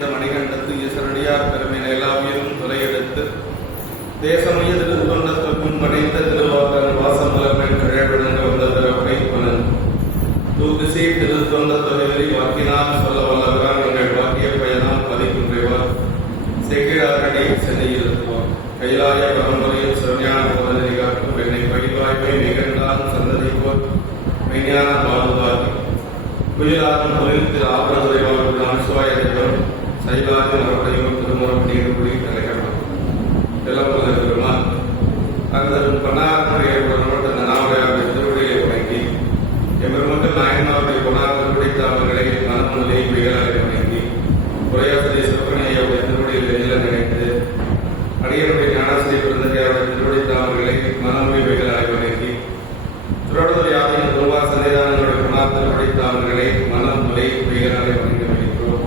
மணிகண்டத்து ஈஸ்வரடியார் பெருமை நிலாவியலும் துறையெடுத்து தேசமைய திருத்தொண்டத்துக்கும் படைத்த திருவாக்கன் வாசமலர்கள் கிழவிழங்க வந்த திறப்பை பலன் தூக்குசி திருத்தொண்ட தொழிலை வாக்கினால் சொல்ல வல்லவரால் எங்கள் வாக்கிய பயனால் பதிக்கின்றவர் செக்கிழாரடி சென்னையில் இருப்போம் கைலாய பரம்பரையில் சிவஞான போதனை காக்கும் என்னை பயிர்வாய்ப்பை நிகழ்ந்தான் சந்ததிப்போர் மெய்ஞான பாதுகாப்பு குயிலாகும் தொழில் திரு ஆபரதுரை வாழ்வு அனுசுவாய தேவரும் சைலாதி மரப்படையும் திருமுறப்படியும்படி தலைகணும் எல்லாம் பெருமான் அந்த பன்னாருடைய அந்த நாவலையாருடைய திருவடியை வணங்கி எம்பெருமக்கள் நாயன்மாருடைய பொன்னார்கள் பிடித்த அவர்களை மனமுலை மிகளாக வணங்கி உரையாசிரிய சிவப்பணியை திருவடியில் எதில நினைத்து அடியனுடைய ஞானாசிரிய பிறந்தகையாருடைய திருவடி தாமர்களை மனமுலை மிகளாக வணங்கி திருவள்ளுவர் யாதையின் திருவார் சன்னிதானங்களுடைய பொன்னார்கள் பிடித்த அவர்களை மனமுலை மிகளாக வணங்கி வருகின்றோம்.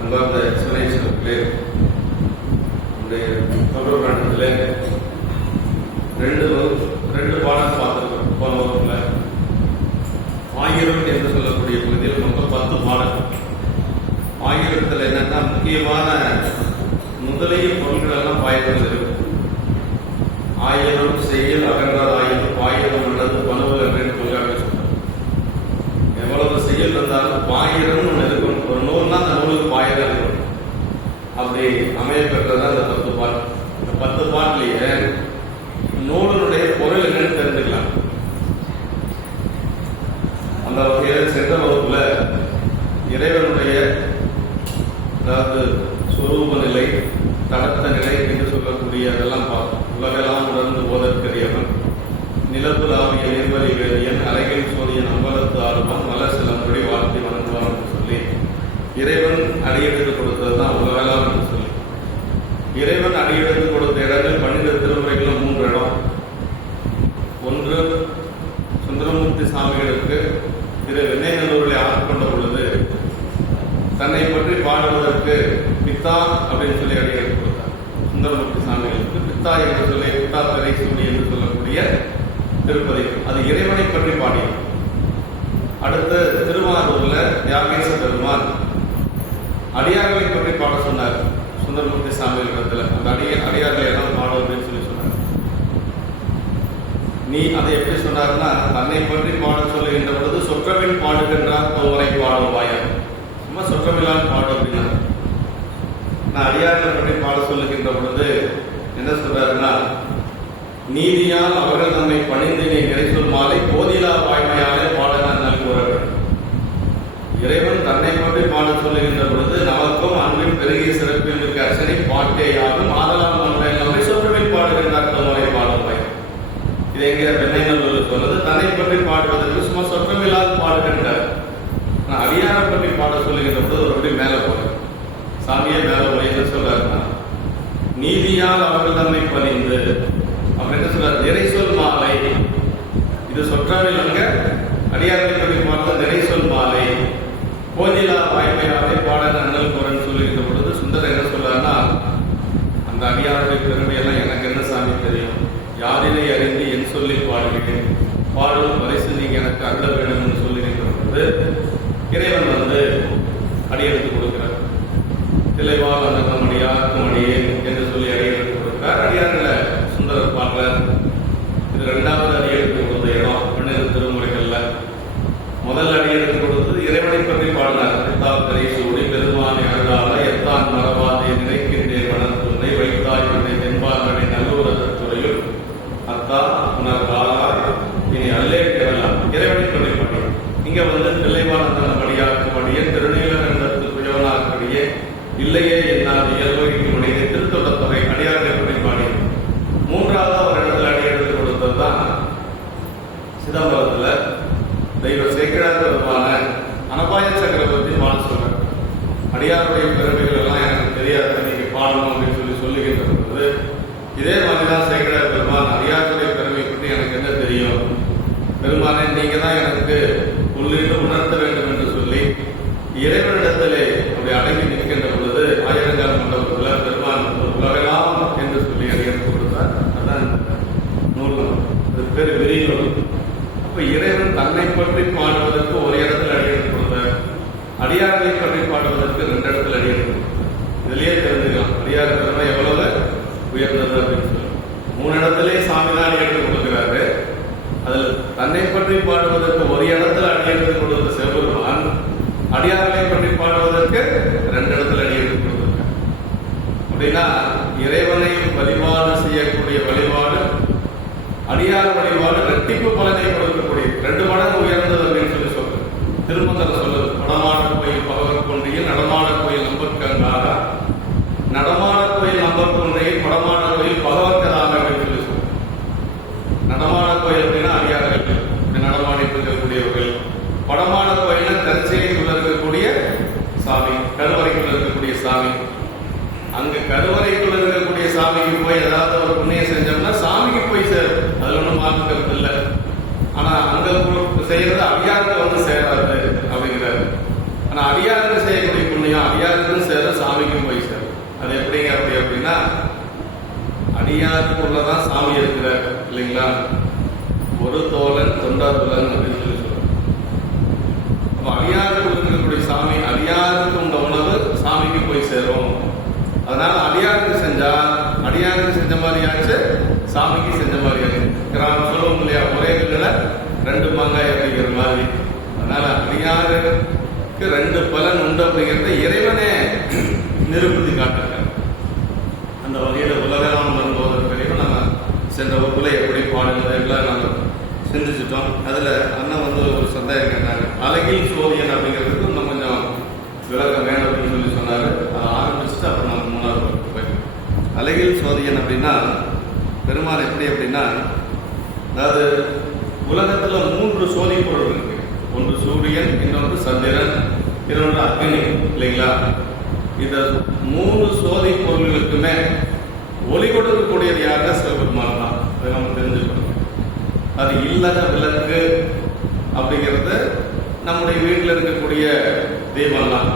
அன்பார்ந்த சிவனேஸ்வரர்களே, தமிழ்நாட்டில் ரெண்டு பாடம் பார்த்துருக்கோம். போன வகுப்புல ஆயிரம் என்று சொல்லக்கூடிய பகுதியில் மொத்தம் 10 பாடம். ஆயிரத்தில் என்னன்னா முக்கியமான முதலிய பொருட்கள் எல்லாம் பாயிரம் இருக்கு. ஆயிரம் செயல் அகன்றால் ஆயிரம் பாயிரம் அல்லது பணவு என்று சொல்றாங்க. எவ்வளவு செயல் இருந்தாலும் பாயிரம் ஒன்று இருக்கும். ஒரு நூல்னா அந்த நூலுக்கு பாயிரம் இருக்கும். அப்படி அமைய பெற்றதான் அந்த 10 பாட்டு. இந்த 10 பாட்டிலேயே நூலினுடைய பொருள் என்னன்னு தெரிஞ்சுக்கலாம். அந்த வகையில் சென்ற வகுப்புல இறைவனுடைய அதாவது சொரூப நிலை, தடத்த நிலை என்று சொல்லக்கூடிய அதெல்லாம் பார்த்தோம். உலகெல்லாம் உணர்ந்து போதற்கரியவன், நிலப்பு ஆவிய நிர்வலி வேதியன், அலைகள் சோதியன், அம்பலத்து ஆர்வம், மல சிலம்படி வாழ்த்தி வணங்குவான் என்று சொல்லி இறைவன் அடியெடுத்து கொடுத்ததுதான் உலகெல்லாம் என்று சொல்லி இறைவன் அடியெடுத்து கொடுத்த இடங்கள் 12 திருமுறைகளும் 3 இடம். ஒன்று சுந்தரமூர்த்தி சாமிகளுக்கு திரு வெண்ணைநல்லூரில் ஆட்கொண்ட பொழுது தன்னை பற்றி பாடுவதற்கு பித்தா அப்படின்னு சொல்லி அடியெடுத்து கொடுத்தார். சுந்தரமூர்த்தி சாமிகளுக்கு பித்தா என்று சொல்லி பித்தா தரை சூடி என்று சொல்லக்கூடிய திருப்பதி அது இறைவனை பற்றி பாடியது. அடுத்து திருவாரூர்ல தியாகேச பெருமான் அடியார்களை பற்றி பாட சொன்னார். சுந்தரமூர்த்தி சாமிகள் இடத்துல அந்த அடியார்களை எல்லாம் பாடும் அப்படின்னு சொல்லி சொன்னார். நீ அதை எப்படி சொன்னார்னா, தன்னை பற்றி பாட சொல்லுகின்ற பொழுது சொற்றமிழ் பாடுகின்றார் தோவரை பாடுவாயர், சும்மா சொற்றமிழால் பாடு அப்படின்னா. நான் அடியார்களை பற்றி பாட சொல்லுகின்ற பொழுது என்ன சொல்றாருன்னா, நீதியால் அவர்கள் நம்மை பணிந்தினை நிறைசொல் மாலை போதிலா வாய்மையாலே பாடலாம் நல்குவார்கள். இறைவன் தன்னை பற்றி பாட சொல்லுகின்ற பொழுது நமக்கும் அன்பின் பெருகிய சிறப்பிற்கு அர்ச்சனை பாட்டேயாகும் ஆதலாம் நம்மை நம்மை சொற்றமிழ் பாடுகின்றார் தோவரை பாடுவாய். இதை எங்க வெண்ணைநல்லூர் சொன்னது தன்னை பற்றி பாடுவதற்கு சும்மா சொற்றமிழால் பாடுகின்றார். நான் அடியாரை பற்றி பாட சொல்லுகின்ற பொழுது ஒரு மேல போறேன், சாமியே மேல போய் என்ன சொல்றாருன்னா, நீதியால் அவர்கள் தம்மை பணிந்து அப்படின்னு சொல்றாரு. நிறைசொல் மாலை, இது சொற்றமிழ் அங்க அடியாரை பற்றி பாடுறது நிறைசொல் மாலை போதிலா வாய்மையாலே பாட நன்னல் குரன் சொல்லுகின்ற பொழுது சுந்தரர் என்ன சொல்றாருன்னா, அந்த அடியாருடைய பெருமையெல்லாம் எனக்கு என்ன சாமி தெரியும், யாரினை அறிந்து என் சொல்லி பாடுகிறேன், பாடும் பரிசு நீங்க எனக்கு அருள வேண்டும் என்று சொல்லுகின்ற பொழுது இறைவன் அடியெடுத்து கொடுக்கிறார். திளைவால் அண்ணமணியாக்கும் அடியே என்று சொல்லி அடியெடுத்து கொடுக்கிறார். அடியார்களை சுந்தரர் பாடுறார். இது 2வது அடியெடுத்து கொடுத்த இடம் 12 திருமுறைகள்ல. முதல் அடியெடுத்து கொடுத்தது இறைவனை பற்றி பாடினார். எத்தாத்தரை சூடி பெருமானை அருளால எத்தான் மரபாதை நினைக்கின்றேன் வனத்துணை வைத்தாய் என்னை தென்பார்வனை நல்லூரத்துறையில் அத்தா உணர் பாலா இனி அல்லே கேரளம் இறைவனை பற்றி பாடினார். இங்க தில்லைவானந்தன படியாக்கும் அடியே திருநீலகண்டத்து புயவனாக்கடியே இல்லையே என்னால் இயல்பகிக்கும் அடியே திருத்தொடத்தொகை அடியார்களை பற்றி பாடினார். 3வது ஒரு இடத்துல அடியெடுத்து கொடுத்ததுதான் சிதம்பரத்துல தெய்வ சேக்கிழார் பெருமான அனபாய சக்கரவர்த்தி பாட சொல்றார். அடியாருடைய பெருமைகள் எல்லாம் எனக்கு தெரியாது, நீங்க பாடணும் அப்படின்னு சொல்லுகின்ற பொழுது இதே மாதிரிதான் சேக்கிழார் பெருமான் அடியாருடைய பெருமை பற்றி எனக்கு என்ன தெரியும், பெருமானே நீங்க தான் எனக்கு உள்ளிட்டு உணர்த்த வேண்டும் என்று சொல்லி இறைவனிடத்திலே அப்படி அடங்கி நிற்கின்ற பொழுது ஆயிரங்கால மண்டபத்தில் பெருமான் உலகலாம் என்று சொல்லி அடியெடுத்து கொடுத்தார். அதான் நூல், அது பேர் வெறிநூல். அப்ப இறைவன் தன்னை பற்றி பாடுவதற்கு ஒரு இடத்துல அடியெடுத்து கொடுத்தார், அடியார்களை பற்றி பாடுவதற்கு 2 இடத்துல அடியெடுத்து கொடுத்தார். அப்படின்னா இறைவனை வழிபாடு செய்யக்கூடிய வழிபாடு, அடியார் வழிபாடு இரட்டிப்பு பலனை கொடுக்கக்கூடிய 2 மடங்கு உயர்ந்தது அப்படின்னு சொல்லி சொல்றது. திருமந்திரம் சொல்லுது, நடமாட கோயில் பகவத் கொன்றையில் நடமாட கோயில் நம்பர்கங்காரா, நடமாட கோயில் நம்பர் கொன்றையில் படமாட கோயில் பகவத்கதாக அப்படின்னு சொல்லி சொல்லுது. நடமாட கோயில் அப்படின்னா அடியார்கள் நடமாடிட்டு இருக்கக்கூடியவர்கள், படமாட கோயில் தற்செயலில் இருக்கக்கூடிய சாமி, கருவறைக்குள்ள இருக்கக்கூடிய சாமி. அங்க கருவறைக்குள்ள இருக்கக்கூடிய சாமிக்கு போய் ஏதாவது ஒரு புண்ணியம் செஞ்சோம்னா சாமிக்கு போய் சேரும், அதுல ஒன்றும் மாற்றுக்கிறது இல்லை. ஆனா அங்க செய்யறது அடியாருக்கு வந்து சேராது அப்படிங்கிறாரு. ஆனா அடியாருக்கு செய்யக்கூடிய புண்ணியம் அடியாருக்கும் சேர, சாமிக்கும் போய் சேரும். அது எப்படிங்க அப்படின்னா அடியாருக்குள்ளதான் சாமி இருக்கிறார் இல்லைங்களா? ஒரு தோழன் தொண்டார்புலன் அப்படின்னு சொல்லி சொல்றோம். அப்ப அடியாருக்கு இருக்கக்கூடிய சாமி, அடியாருக்கு உண்ட உணவு சாமிக்கு போய் சேரும். அதனால அடியாருக்கு செஞ்சா அடியாருக்கு செஞ்ச மாதிரி ஆச்சு, சாமிக்கு செஞ்ச மாதிரி ஆச்சு. கிராமம் சொல்லுவோம் இல்லையா, ஒரே கல்லுல 2 மாங்காய் அப்படிங்கிற மாதிரி. அதனால அடியாருக்கு 2 பலன் உண்டு அப்படிங்கிறத இறைவனே நிரூபித்து காட்டுறாங்க. அந்த வகையில உலகம் வரும்போது பெரியவன் நம்ம சென்ற வகுப்புல எப்படி பாடுகிறது எல்லாம் நாங்கள் சிந்திச்சிட்டோம். அதுல அண்ணன் வந்து ஒரு சந்தேகம் கேட்டாங்க, அழகில் சோதியன் அப்படிங்கிறதுக்கு இன்னும் கொஞ்சம் விளக்கம் வேணும் அப்படின்னு சொல்லி சொன்னாரு. அதை ஆரம்பிச்சுட்டு அப்புறம் நம்ம 3வது வகுப்பு போயிடும். அழகில் சோதியன் அப்படின்னா பெருமாள் எப்படி அப்படின்னா, அதாவது உலகத்துல 3 சோதி பொருள் இருக்கு. ஒன்று சூரியன், இன்னொன்று சந்திரன், இன்னொன்று அக்னி இல்லைங்களா? இந்த 3 சோதி பொருள்களுக்குமே ஒளி கொடுக்கக்கூடியது யாருன்னா சிவபெருமான் தான். அதை நம்ம தெரிஞ்சுக்கணும். அது இல்லத விளக்கு அப்படிங்கிறது நம்முடைய வீட்டில் இருக்கக்கூடிய தீபம் தான்.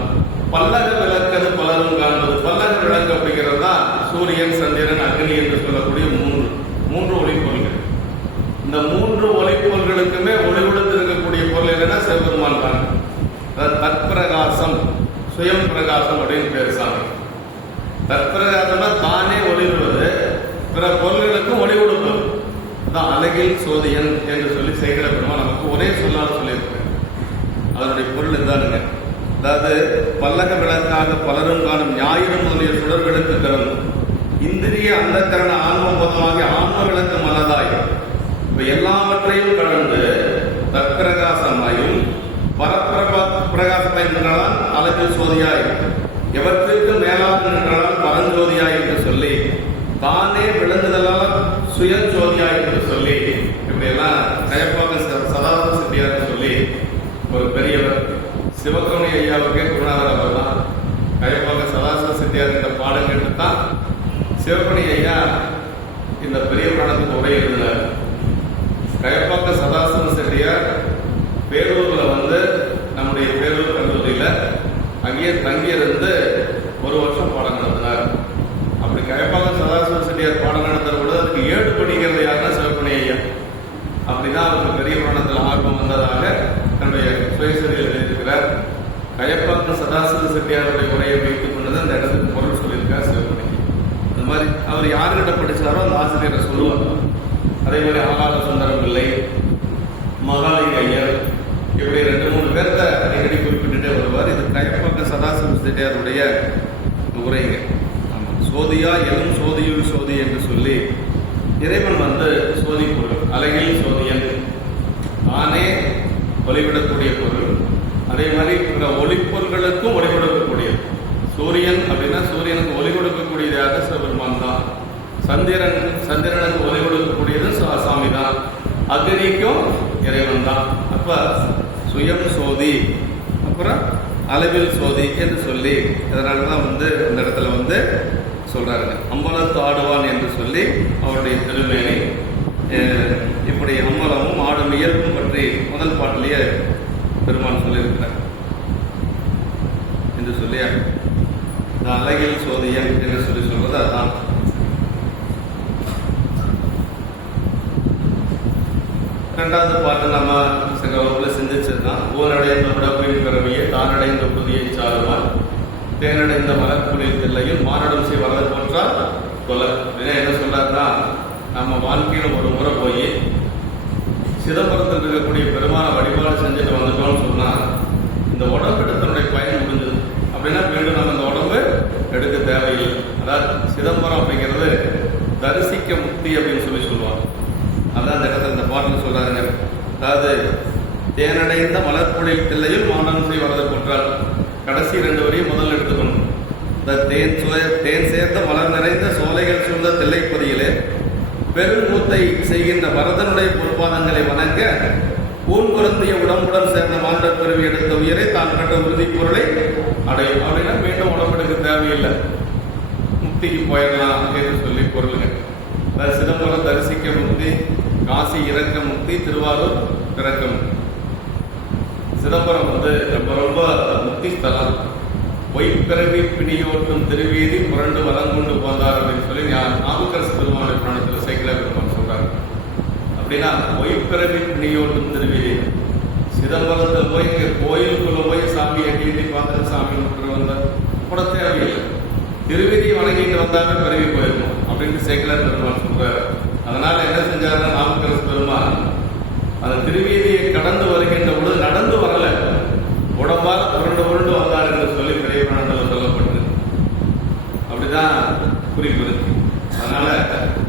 பல்லக விளக்கது பலரும் காண்பது. பல்லக விளக்கு அப்படிங்கிறது தான் சூரியன், சந்திரன், அக்னி என்று சொல்லக்கூடிய 3 ஒளிப்பொருள்கள். இந்த 3 ஒளிப்பொருள்களுக்குமே ஒளி கொடுத்து இருக்கக்கூடிய பொருள் என்னன்னா சிவபெருமான் தான். தற்பிரகாசம், சுயம் பிரகாசம் அப்படின்னு பேர் சாமி. தற்பிரகாசம்னா தானே ஒளிவிடுவது, பிற பொருள்களுக்கும் ஒளி கொடுப்பது. அதான் அழகில் சோதியன் என்று சொல்லி சேகர பெருமாள் நமக்கு ஒரே சொல்லால் சொல்லியிருக்கிறேன். அதனுடைய பொருள் இருந்தானுங்க. அதாவது பல்லக விளக்காக பலரும் காணும் ஞாயிறு முதலிய சுடர்களுக்கு தரும் இந்திரிய அந்தக்கரண ஆன்மபோதமாகி ஆன்ம விளக்கு மனதாய் இப்ப எல்லாவற்றையும் கடந்து தற்பிரகாசமாயும் பரப்பிரகாசமாய் நின்றால் அழகில் சோதியாய், எவற்றிற்கு மேலாக நின்றால் பரஞ்சோதியாய் என்று சொல்லி, தானே விளங்குதலால் சுயஞ்சோதியாய் என்று சொல்லி, இப்படி எல்லாம் கயப்பாக சதாசிவ செட்டியார் சொல்லி ஒரு பெரியவர், சிவகருணை ஐயாவுக்கே குருநாதர் அவர் தான். கயப்பாக சதாசிவ செட்டியார் என்ற பாடம் கேட்டுத்தான் சிவகருணை ஐயா இந்த பெரிய புராணத்துக்கு உரை எழுதினார். கயப்பாக்க சதாசிவ செட்டியார் பேரூர்ல வந்து நம்முடைய பேரூர் கல்லூரியில அங்கேயே தங்கியிருந்து 1 வருஷம் பாடம் நடத்தினார். அப்படி கயப்பாக்க சதாசிவ செட்டியார் பாடம் நடத்துற கூட அதுக்கு ஏடு படிக்கிறது யாருன்னா சிவகருணை ஐயா. அப்படிதான் அவருக்கு பெரிய புராணத்தில் ஆர்வம் வந்ததாக தன்னுடைய சுயசரியில் எழுதியிருக்கிறார். கயப்பாக்க சதாசிவ செட்டியாருடைய உரையை வைத்துக் கொண்டது அந்த இடத்துக்கு பொருள் சொல்லியிருக்கார் சிவகருணை. அந்த மாதிரி அவர் யாருக்கிட்ட படிச்சாரோ அந்த ஆசிரியரை சொல்லுவார். அதே மாதிரி ஆகாத சுந்தரம் பிள்ளை, மகாலிங்க ஐயர், இப்படி 2-3 பேர்த்த அடிக்கடி குறிப்பிட்டுட்டே வருவார். இது கயப்பாக்க சதாசிவ செட்டியாருடைய உரைங்க. சோதியா எனும் சோதியுள் சோதி என்று சொல்லி இறைவன் வந்து சோதி பொருள், அழகில் சோதியன் தானே ஒளிவிடக்கூடிய பொருள். அதே மாதிரி பிற ஒளிப்பொருள்களுக்கும் ஒளி கொடுக்கக்கூடியது. சூரியன் அப்படின்னா சூரியனுக்கு ஒளி கொடுக்கக்கூடியதாக சிவபெருமான் தான். சந்திரனுக்கு ஒளி கொடுக்கக்கூடியது சாமி தான். அக்னிக்கும் இறைவன் தான். அப்ப சுயம் சோதி, அப்புறம் அளவில் சோதி என்று சொல்லி இதனாலதான் வந்து இந்த இடத்துல வந்து சொல்றாருங்க. அம்பலத்து ஆடுவான் என்று சொல்லி அவருடைய திருமேனி இப்படி அம்பலமும் ஆடும் இயல்பும் பற்றி முதல் பாட்டிலேயே பெருமான் சொல்லியிருக்கிறார் என்று சொல்லி அழகில் சோதியன் என்று சொல்லி சொல்றது அதுதான். இரண்டாவது பாட்டு நம்ம சென்ற வகுப்புல சிந்திச்சதுதான். ஊரடைந்த விடப்பின் பிறவியை தானடைந்த புதியை சாருவான் தேனடைந்த மலர்புலில் தில்லையில் மானடம் செய் வரது போன்றால் கொலை. என்ன சொல்றாருன்னா, நம்ம வாழ்க்கையில ஒரு முறை போய் சிதம்பரத்தில் இருக்கக்கூடிய பெருமான வழிபாடு செஞ்சுட்டு வந்துட்டோம்னு சொன்னா இந்த உடம்பு எடுத்தனுடைய பயன் முடிஞ்சது. அப்படின்னா மீண்டும் நம்ம இந்த உடம்பு எடுக்க தேவையில்லை. அதாவது சிதம்பரம் அப்படிங்கிறது தரிசிக்க முக்தி அப்படின்னு சொல்லுவாங்க. அதான் இந்த இடத்துல இந்த பாடல் சொல்றாருங்க. அதாவது தேனடைந்த மலர்பொழில் தில்லையில் மானன்சை வரது போன்றால் கடைசி 2 வரையும் முதல்ல எடுத்துக்கணும். இந்த தேன் சேர்ந்த மலர் நிறைந்த சோலைகள் சூழ்ந்த தில்லைப்பதியிலே பெருங்கூத்தை செய்கின்ற வரதனுடைய பொறுப்பாதங்களை வணங்க ஊன் பொருந்திய உடம்புடன் சேர்ந்த மானுடப் பிறவி எடுத்த உயிரை தான் கண்ட உறுதி பொருளை அடையும். அப்படின்னா மீண்டும் உடம்புக்கு தேவையில்லை, முக்திக்கு போயிடலாம் என்று சொல்லி பொருளுங்க. சிதம்பரம் தரிசிக்க முக்தி, காசி இறக்க முக்தி, திருவாரூர் பிறக்க முக்தி. சிதம்பரம் ரொம்ப ரொம்ப முக்தி ஸ்தலம். பொய்ப்பிறவி பிணியோட்டும் திருவீதி புரண்டு வளங்கொண்டு போந்தார் அப்படின்னு சொல்லி நாவுக்கரசு பெருமானுடைய புராணத்தில் சேக்கிழார் பெருமான் சொல்றாரு. அப்படின்னா பொய்ப்பிறவி பிணியோட்டும் திருவீதி. சிதம்பரத்தில் போய் இங்கே கோயிலுக்குள்ள போய் சாமி எட்டி பார்த்துட்டு சாமி விட்டு வந்த கூட தேவையில்லை, திருவீதியை வணங்கிட்டு வந்தாலே பிறவி போயிருக்கும் அப்படின்னு சேக்கிழார் பெருமான் சொல்றாரு. அதனால என்ன செஞ்சாருன்னா நாவுக்கரசு பெருமான் அந்த திருவீதியை கடந்து வருகின்ற பொழுது நடந்து வரல, உடம்பால் உருண்டு வந்தார் என்று சொல்லி பெரிய புராணத்தில் சொல்லப்பட்டது. அப்படிதான் குறிப்பு இருக்கு. அதனால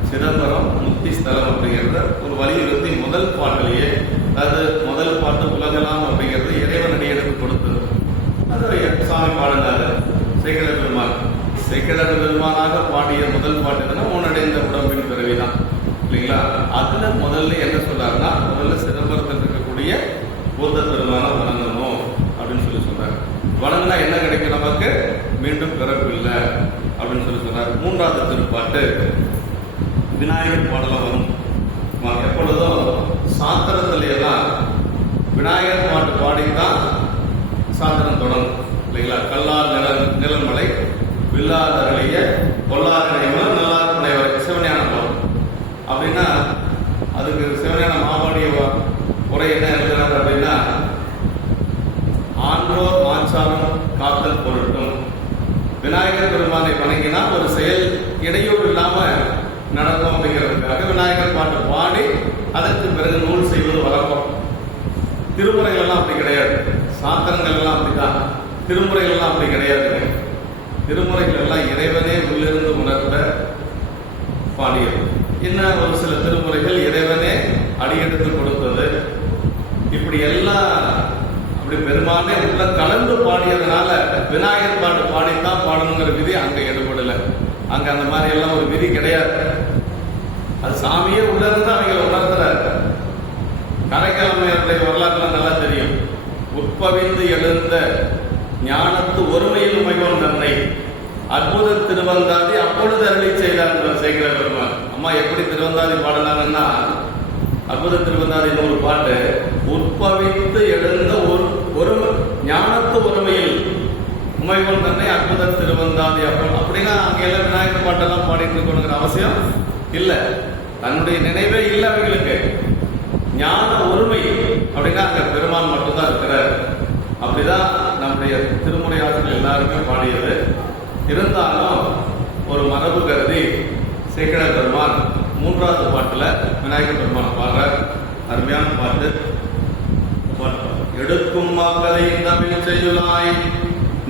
சிதம்பரம் முக்தி ஸ்தலம் அப்படிங்கிறத ஒரு வலியுறுத்தி முதல் பாட்டிலேயே, அதாவது முதல் பாட்டு உலகலாம் அப்படிங்கிறது இறைவனடி எடுத்து கொடுத்தது. அது சாமி பாடினாரு சேக்கிழார் பெருமான். சேக்கிழார் பெருமானாக பாடிய முதல் பாட்டு ஊனடைந்த உடம்பின் பிறவிதான் இல்லைங்களா? அதுல முதல்ல என்ன சொல்றாருன்னா, முதல்ல சிதம்பரத்தில் இருக்கக்கூடிய புத்த பெருமான வணங்கணும் அப்படின்னு சொல்லி சொல்றாரு. வணங்கினா என்ன கிடைக்கும் நமக்கு? மீண்டும் பிறப்பு இல்லை அப்படின்னு சொல்லி சொல்றாரு. 3வது திருப்பாட்டு விநாயகர் பாடலாம் வரும். எப்பொழுதும் சாத்திரத்துல எல்லாம் விநாயகர் பாட்டு பாடித்தான் சாத்திரம் தொடங்கும் இல்லைங்களா? கல்லார் நிலமலை வில்லாதரளிய பொல்லாதனைவன் நல்லார் புனைவர் சிவஞான பாவம் அப்படின்னா, அதுக்கு சிவஞான மாவாடிய உரை என்ன எழுதுறாரு அப்படின்னா, ஆன்றோர் மாச்சாரம் காத்தல் பொருட்டும் விநாயகர் பெருமானை வணங்கினா ஒரு செயல் இடையூறு இல்லாம நடக்கும் அப்படிங்கிறதுக்காக விநாயகர் பாட்டு பாடி அதற்கு பிறகு நூல் செய்வது வழக்கம். திருமுறைகள் எல்லாம் அப்படி கிடையாது, சாத்திரங்கள் எல்லாம் அப்படிதான். திருமுறைகள் எல்லாம் அப்படி கிடையாது. திருமுறைகள் எல்லாம் இறைவனே உள்ளிருந்து உணர்ந்த பாடியது. இன்னும் ஒரு சில திருமுறைகள் இறைவனே அடியெடுத்து கொடுத்தது. இப்படி எல்லாம் அப்படி பெருமானே உள்ள கலந்து பாடியதுனால விநாயகர் பாட்டு பாடித்தான் பாடணுங்கிற விதி அங்க எடுபடல. அங்க அந்த மாதிரி எல்லாம் ஒரு விதி கிடையாது. அது சாமியே உள்ள இருந்து அவங்க உணர்த்துறாரு. கரைக்கிழமையுடைய வரலாற்றுல நல்லா தெரியும். உட்பவிந்து எழுந்த ஞானத்து ஒருமையில் உமையோன் தன்னை அற்புத திருவந்தாதி அப்பொழுது அருளி செய்தார் சேக்கிழார் பெருமான். அம்மா எப்படி திருவந்தாதி பாடலாங்கன்னா, அற்புத திருவந்தாதி ஒரு பாட்டு, உட்பவித்து எழுந்த ஒரு ஞானத்து ஒருமையில் உமையோன் தன்னை அற்புத திருவந்தாதி அப்படின்னா அங்க எல்லாம் விநாயகர் பாட்டெல்லாம் பாடிட்டு இருக்கணுங்கிற அவசியம் இல்லை. தன்னுடைய நினைவே இல்லை அவங்களுக்கு. ஞான ஒருமை அப்படின்னா அங்க பெருமான் மட்டும்தான் இருக்கிறார். அப்படிதான் நம்முடைய திருமுறை ஆசிரியர் எல்லாருமே பாடியது. இருந்தாலும் ஒரு மரபு கருதி சேக்கிழார் பெருமான் 3வது பாட்டுல விநாயகர் பெருமான் பாடுற அருமையான பாட்டு. எடுக்கும் மாக்களை தமிழ் செய்யுளாய்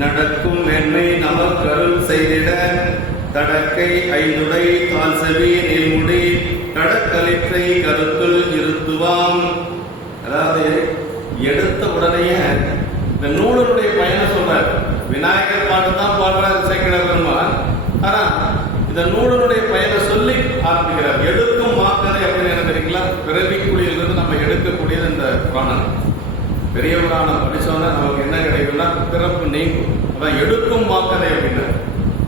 நடக்கும் என்னை நமக்கருள் செய்திட தடக்கை ஐந்துடை கால் செவி நீள்முடி கடற்கலிற்றை கருத்துள் இருத்துவாம். அதாவது எடுத்த உடனேயே இந்த நூலனுடைய பயணம் சொல்றார். விநாயகர் பாட்டு தான் பாடுறாரு சேக்கிழார் பெருமான். ஆனா இந்த நூலனுடைய பயணம் சொல்லி ஆரம்பிக்கிறார். எடுக்கும் மாக்கதை அப்படின்னு என்ன தெரியுங்களா? பிறவிக்குழியிலிருந்து நம்ம எடுக்கக்கூடியது இந்த புராணம். பெரிய புராணம் படிச்சோன்னா நமக்கு என்ன கிடைக்கும்னா பிறப்பு நீங்கும். அதான் எடுக்கும் மாக்கதை அப்படின்னு.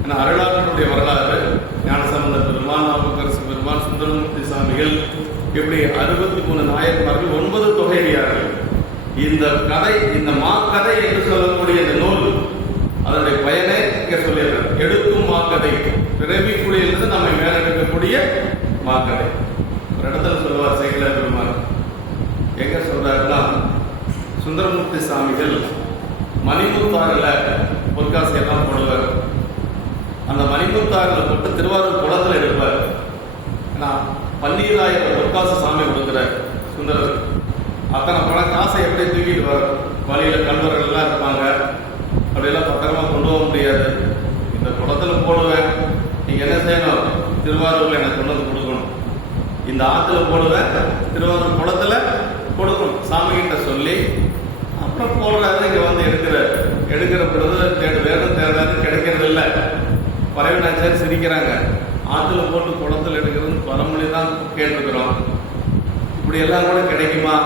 ஏன்னா அருளாளனுடைய வரலாறு ஞானசம்பந்த பெருமான், நாவுக்கரசு பெருமான், சுந்தரமூர்த்தி சாமிகள், இப்படி 63 நாயன்மார்கள், 9 தொகையடியார்கள். இந்த கதை, இந்த மாக்கதை என்று சொல்லக்கூடிய இந்த நூல் அதனுடைய பயனை இங்க சொல்லிடுறார். எடுக்கும் மாக்கதை, பிறவிக்குழியிலிருந்து நம்மை மேலெடுக்கக்கூடிய மாக்கதை. ஒரு இடத்துல சொல்லுவார் சேக்கிழார் பெருமான். எங்க சொல்றாருன்னா, சுந்தரமூர்த்தி சாமிகள் மணிமுத்தாறுல பொற்காசை எல்லாம் போடுவார். அந்த மணிமுத்தாறுல போட்டு திருவாரூர் குளத்துல எடுப்பார். ஏன்னா 12,000 பொற்காசு சாமி கொடுக்குறார் சுந்தரர். அத்தனை பணம் காசை எப்படி தூக்கிட்டு வர? வழியில கல்வர்கள் எல்லாம் இருப்பாங்க, அப்படியெல்லாம் பத்திரமா கொண்டு போக முடியாது. இந்த குளத்துல போடுவேன், நீங்க என்ன திருவாரூர்ல எனக்கு கொண்டு வந்து கொடுக்கணும், இந்த ஆத்துல போடுவேன், திருவாரூர் குளத்துல கொடுக்கணும் சாமி கிட்ட சொல்லி அப்புறம் போடுறாரு. இங்க வந்து எடுக்கிற பொழுது வேறும் தேடாது, கிடைக்கிறது இல்லை. பறவைனாச்சாரி சிரிக்கிறாங்க, ஆத்துல போட்டு குளத்துல எடுக்கிறது பரமொழி தான் கேட்டுக்கிறோம், இப்படி எல்லாம் கூட கிடைக்குமா?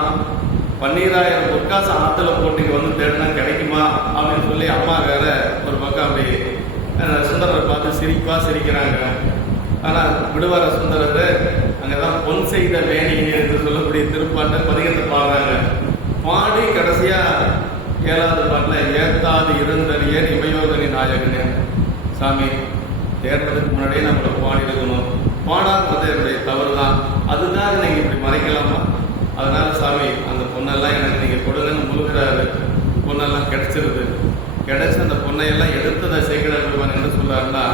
12,000 பொற்காசு ஆத்துல போட்டு இங்க வந்து தேடினா கிடைக்குமா அப்படின்னு சொல்லி அம்மா வேற ஒரு பக்கம் அப்படி சுந்தரரை பார்த்து சிரிக்கிறாங்க. ஆனா விடுவார சுந்தரர் அங்கதான் பொன் செய்த வேணி என்று சொல்லக்கூடிய திருப்பாட்டை பதிகத்தை பாடுறாங்க. பாடி கடைசியா 7வது பாட்டுல ஏத்தாது இருந்தறிய இமையோதனி நாயகனே, சாமி தேடுறதுக்கு முன்னாடியே நம்மளை பாடி இருக்கணும், பாடாதது என்னுடைய தவறு தான், அதுதான் நீங்க இப்படி மறைக்கலாமா? அதனால சாமி அந்த பொண்ணெல்லாம் எனக்கு நீங்க கொடுங்கன்னு முழுகிறாரு. பொண்ணெல்லாம் கிடைச்சிருது. கிடைச்ச அந்த பொண்ணையெல்லாம் எடுத்ததை சேக்கிழார் என்ன சொல்றாருன்னா,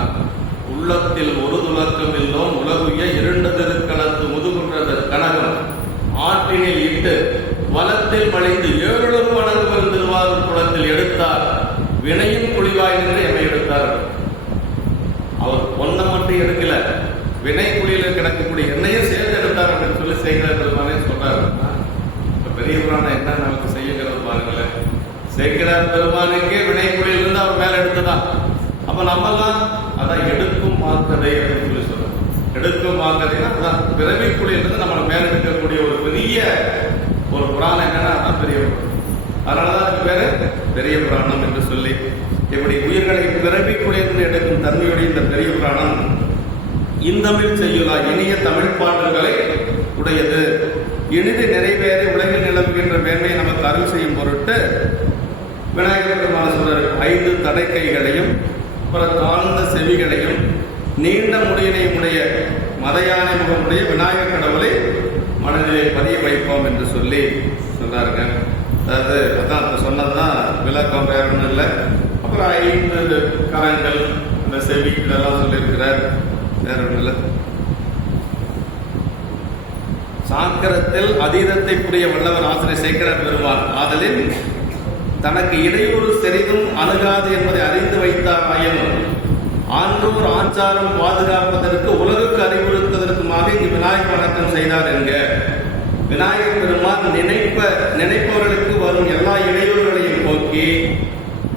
உள்ளத்தில் ஒரு துலக்கம் இல்லோம் உலகுய இருண்டதிருக்களத்து முதுகுன்றது கனகம் ஆற்றினில் இட்டு வலத்தில் மழைந்து 7 வணங்குவர் திருவாரூர் குளத்தில் எடுத்தார் வினையும் குழிவாய் நின்று எமை எடுத்தார். அவர் பொண்ணை மட்டும் எடுக்கல, வினை குழியில கிடக்கக்கூடிய எண்ணெயும் சேர்த்து எடுத்தார் அப்படின்னு சொல்லி சேக்கிழார் பெருமானே சொல்றாரு. பெரிய புராணம் என்ன நமக்கு செய்யுங்கிறது பாருங்களேன். சேக்கிழார் பெருமானுக்கே வினை குழியிலிருந்து அவர் மேல எடுத்ததான். அப்ப நம்மலாம் அதான் எடுக்கும் மாக்கதை அப்படின்னு சொல்லி சொல்றோம். எடுக்கும் மாக்கதைன்னா அதான் பிறவி குழியிலிருந்து நம்மளை மேல எடுக்கக்கூடிய ஒரு பெரிய ஒரு புராணம் என்னன்னா அதான் பெரிய புராணம். அதனாலதான் பேரு பெரிய புராணம் என்று சொல்லி, இப்படி உயிர்களை பிறவி குழியிலிருந்து எடுக்கும் தன்மையுடைய இந்த பெரிய புராணம் இந்தமிழ் செய்யுளா இனிய தமிழ் பாடல்களை உடையது. இனிது நிறைவேற உலகில் நிலவுகின்ற மேன்மையை நமக்கு அருள் செய்யும் பொருட்டு விநாயகர் பெருமான சொல்றார், 5 தடைக்கைகளையும் தாழ்ந்த செவிகளையும் நீண்ட முடியினையும் உடைய மதையானை முகமுடைய விநாயகர் கடவுளை மனதிலே பதிய வைப்போம் என்று சொல்லி சொல்றாருங்க. அதாவது அதான் சொன்னதுதான் விளக்கம், வேற ஒன்றும் இல்லை. அப்புறம் 5 கரங்கள், இந்த செவி இதெல்லாம் சொல்லியிருக்கிறார், வேற ஒன்றும் இல்லை. சாக்கரத்தில் அதீதத்தை புரிய வல்லவர் ஆசிரியர் சேக்கிழார் பெருமான் ஆதலில் தனக்கு இடையூறு செறிதும் அணுகாது என்பதை அறிந்து வைத்தார். ஆயனும் ஆன்றோர் ஆச்சாரம் பாதுகாப்பதற்கு உலகுக்கு அறிவுறுத்துவதற்குமாக இங்கு விநாயகர் வணக்கம் செய்தார் என்க. விநாயகர் பெருமான் நினைப்பவர்களுக்கு வரும் எல்லா இடையூறுகளையும் போக்கி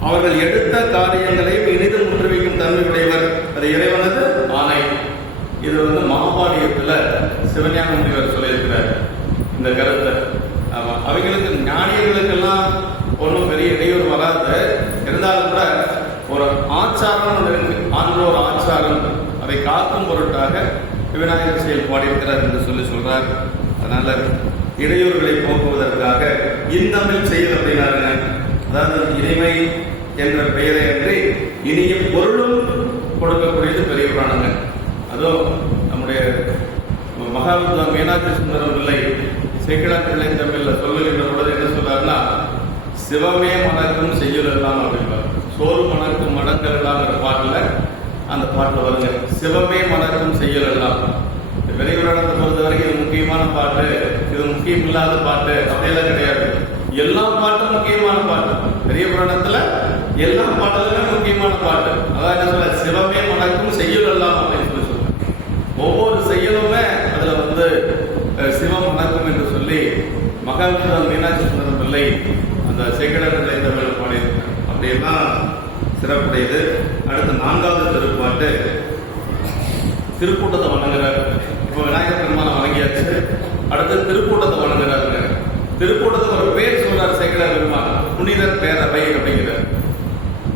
அவர்கள் எடுத்த காரியங்களையும் இனிது முற்றுவிக்கும் தன்மையுடையவர். அது இறைவனது ஆணை. இது மகாபாடியத்துல சிவஞான முனிவர் சொல்லியிருக்கிறார் இந்த கருத்தை. அவங்களுக்கு ஞானியர்களுக்கெல்லாம் ஒன்றும் பெரிய இடையூறு வராது, இருந்தாலும் கூட ஒரு ஆச்சாரம் இருக்கு, ஆன்றோர் ஆச்சாரம், அதை காக்கும் பொருட்டாக விநாயகர் செயல் பாடியிருக்கிறார் என்று சொல்லி சொல்றார். அதனால இடையூறுகளை போக்குவதற்காக இந்தமிழ் செயல் அப்படின்னாரு. அதாவது இனிமை என்ற பெயரை அன்றி இனிய பொருளும் கொடுக்கக்கூடியது பெரிய புராணங்கள். அதுவும் நம்முடைய மகாவித்வான் மீனாட்சி சுந்தரம் பிள்ளை சேக்கிழார் பிள்ளை தமிழ்ல சொல்லுகின்ற பொழுது என்ன சொல்றாருன்னா, சிவமே மணக்கும் செய்யுள் எல்லாம் அப்படின்பார். சோறு மணக்கும் மடங்கள் எல்லாம்ங்கிற பாட்டுல அந்த பாட்டுல வருங்க, சிவமே மணக்கும் செய்யுள் எல்லாம். பெரிய புராணத்தை பொறுத்த வரைக்கும் இது முக்கியமான பாட்டு, இது முக்கியம் இல்லாத பாட்டு அப்படியெல்லாம் கிடையாது. எல்லா பாட்டும் முக்கியமான பாட்டு. பெரிய புராணத்துல எல்லா பாடலுமே முக்கியமான பாட்டு. அதான் என்ன சொல்ல, சிவமே மணக்கும் செய்யுள் எல்லாம் அப்படின்னு சொல்லி சொல்றேன். ஒவ்வொரு செய்யலுமே அதுல சிவம் மணக்கும் என்று சொல்லி மகாவித்வான் மீனாட்சி சுந்தரம் பிள்ளை அந்த சேக்கிழார் தமிழ் பாடியிருக்காங்க. அப்படியெல்லாம் சிறப்புடையது. அடுத்து 4வது திருப்பாட்டு திருக்கூட்டத்தை வணங்குறாரு. இப்போ விநாயகர் பெருமான வணங்கியாச்சு, அடுத்து திருக்கூட்டத்தை வணங்குறாருங்க. திருக்கூட்டத்துக்கு ஒரு பேர் சொல்றாரு சேக்கிழார் பெருமான், புனிதர் பேரவை அப்படிங்கிறார்.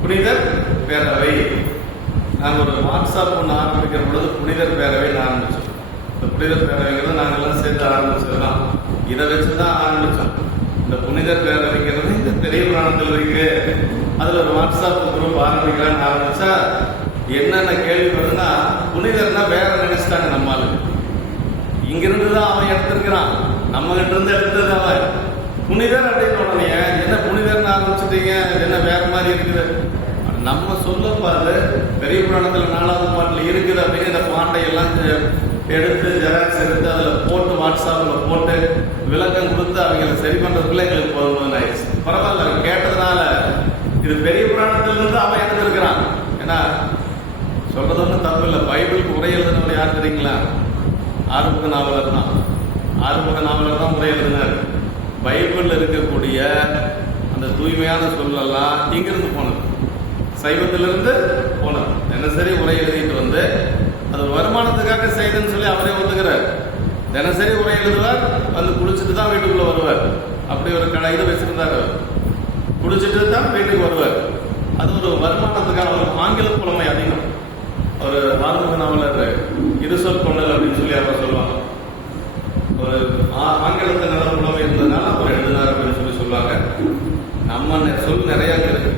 புனிதர் பேரவை. நாங்கள் ஒரு வாட்ஸ்அப் ஒன்று ஆரம்பிக்கிற பொழுது புனிதர் பேரவைன்னு ஆரம்பிச்சோம். இந்த புனிதர் பேரவைங்கிறது நாங்கள்லாம் சேர்ந்து ஆரம்பிச்சதுதான். இதை வச்சுதான் ஆரம்பிச்சோம். இந்த புனிதர் பேரவைங்கிறது இந்த பெரிய புராணத்தில் இருக்கு. அதுல ஒரு வாட்ஸ்அப் குரூப் ஆரம்பிக்கலான்னு ஆரம்பிச்சா என்னென்ன கேள்வி வருதுன்னா, புனிதர்னா வேற நினைச்சிட்டாங்க நம்மால. இங்கிருந்து தான் அவன் எடுத்திருக்கிறான், நம்ம கிட்ட இருந்து எடுத்தது அவன். புனிதர் அப்படின்னு உடனே என்ன புனிதர்னு ஆரம்பிச்சுட்டீங்க, என்ன வேற மாதிரி இருக்குது. நம்ம சொல்லப்பாரு பெரிய புராணத்துல 4வது பாட்டுல இருக்குது அப்படின்னு இந்த பாட்டை எல்லாம் எடுத்து ஜெராக்ஸ் எடுத்து அதுல போட்டு வாட்ஸ்அப்ல போட்டு விளக்கம் கொடுத்து அவங்களை சரி பண்றதுக்குள்ள எங்களுக்கு போதும் ஆயிடுச்சு. பரவாயில்ல, கேட்டதுனால இது பெரிய புராணத்துல இருந்து அவன் எடுத்திருக்கிறான். ஏன்னா சொல்றது ஒன்றும் தப்பு இல்லை. பைபிளுக்கு உரை எழுதினவர் யார் தெரியுங்களா? ஆறுமுக நாவலர் தான். ஆறுமுக நாவலர் தான் உரை எழுதினார். பைபிளில் இருக்கக்கூடிய அந்த தூய்மையான சொல்லெல்லாம் இங்கிருந்து போனது, சைவத்திலிருந்து போனது. தினசரி உரை எழுதிட்டு வந்து அது வருமானத்துக்காக செய்துன்னு சொல்லி அவரே ஒத்துக்கிறார். தினசரி உரை எழுதுவார், வந்து குளிச்சுட்டு தான் வீட்டுக்குள்ள வருவார். அப்படி ஒரு கடை இது வச்சிருந்தார். குளிச்சுட்டு தான் வீட்டுக்கு வருவார். அது ஒரு வருமானத்துக்காக. ஒரு ஆங்கில புலமை அதிகம். ஒரு ஆறுமுக நாவலர் இருசொல் கொண்டல் அப்படின்னு சொல்லி அவர் சொல்லுவாங்க. ஒரு ஆங்கிலத்தில் நல்ல புலமை இருந்ததுனால அவர் எழுதினார் அப்படின்னு சொல்லி சொல்லுவாங்க. நம்ம சொல் நிறைய இருக்கு,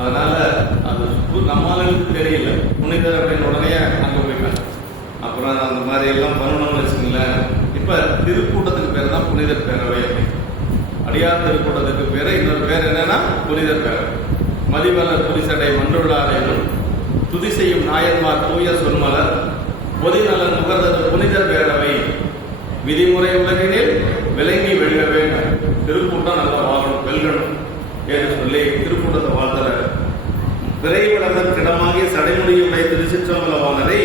அதனால அது நம்மளுக்கு தெரியல. புனிதர் அப்படின்னு உடனே அங்கே போயிட்டாங்க. அப்புறம் அந்த மாதிரி எல்லாம் பண்ணணும்னு வச்சுங்களேன். இப்ப திருக்கூட்டத்துக்கு பேர் தான் புனிதர் பேரவை. அடியார் திருக்கூட்டத்துக்கு பேரு இன்னொரு பேர் என்னன்னா புனிதர் பேரவை. மதிமலர் புரிசடை மன்றுள்ளார் என்னும் துதி செய்யும் நாயன்மார் தூய சொல்மலர் பொதிநலன் நுகர்ந்தது புனிதர் பேரவை விதிமுறை உலகினில் விளங்கி வெல்க வேண்டும். திருக்கூட்டம் நல்லா வாழணும், வெல்கணும் என்று சொல்லி திருக்கூட்டத்தை வாழ்த்துற விரைவிடத்திடமாகிய சடைமுடியுடைய திருச்சிற்றம்பலவானரை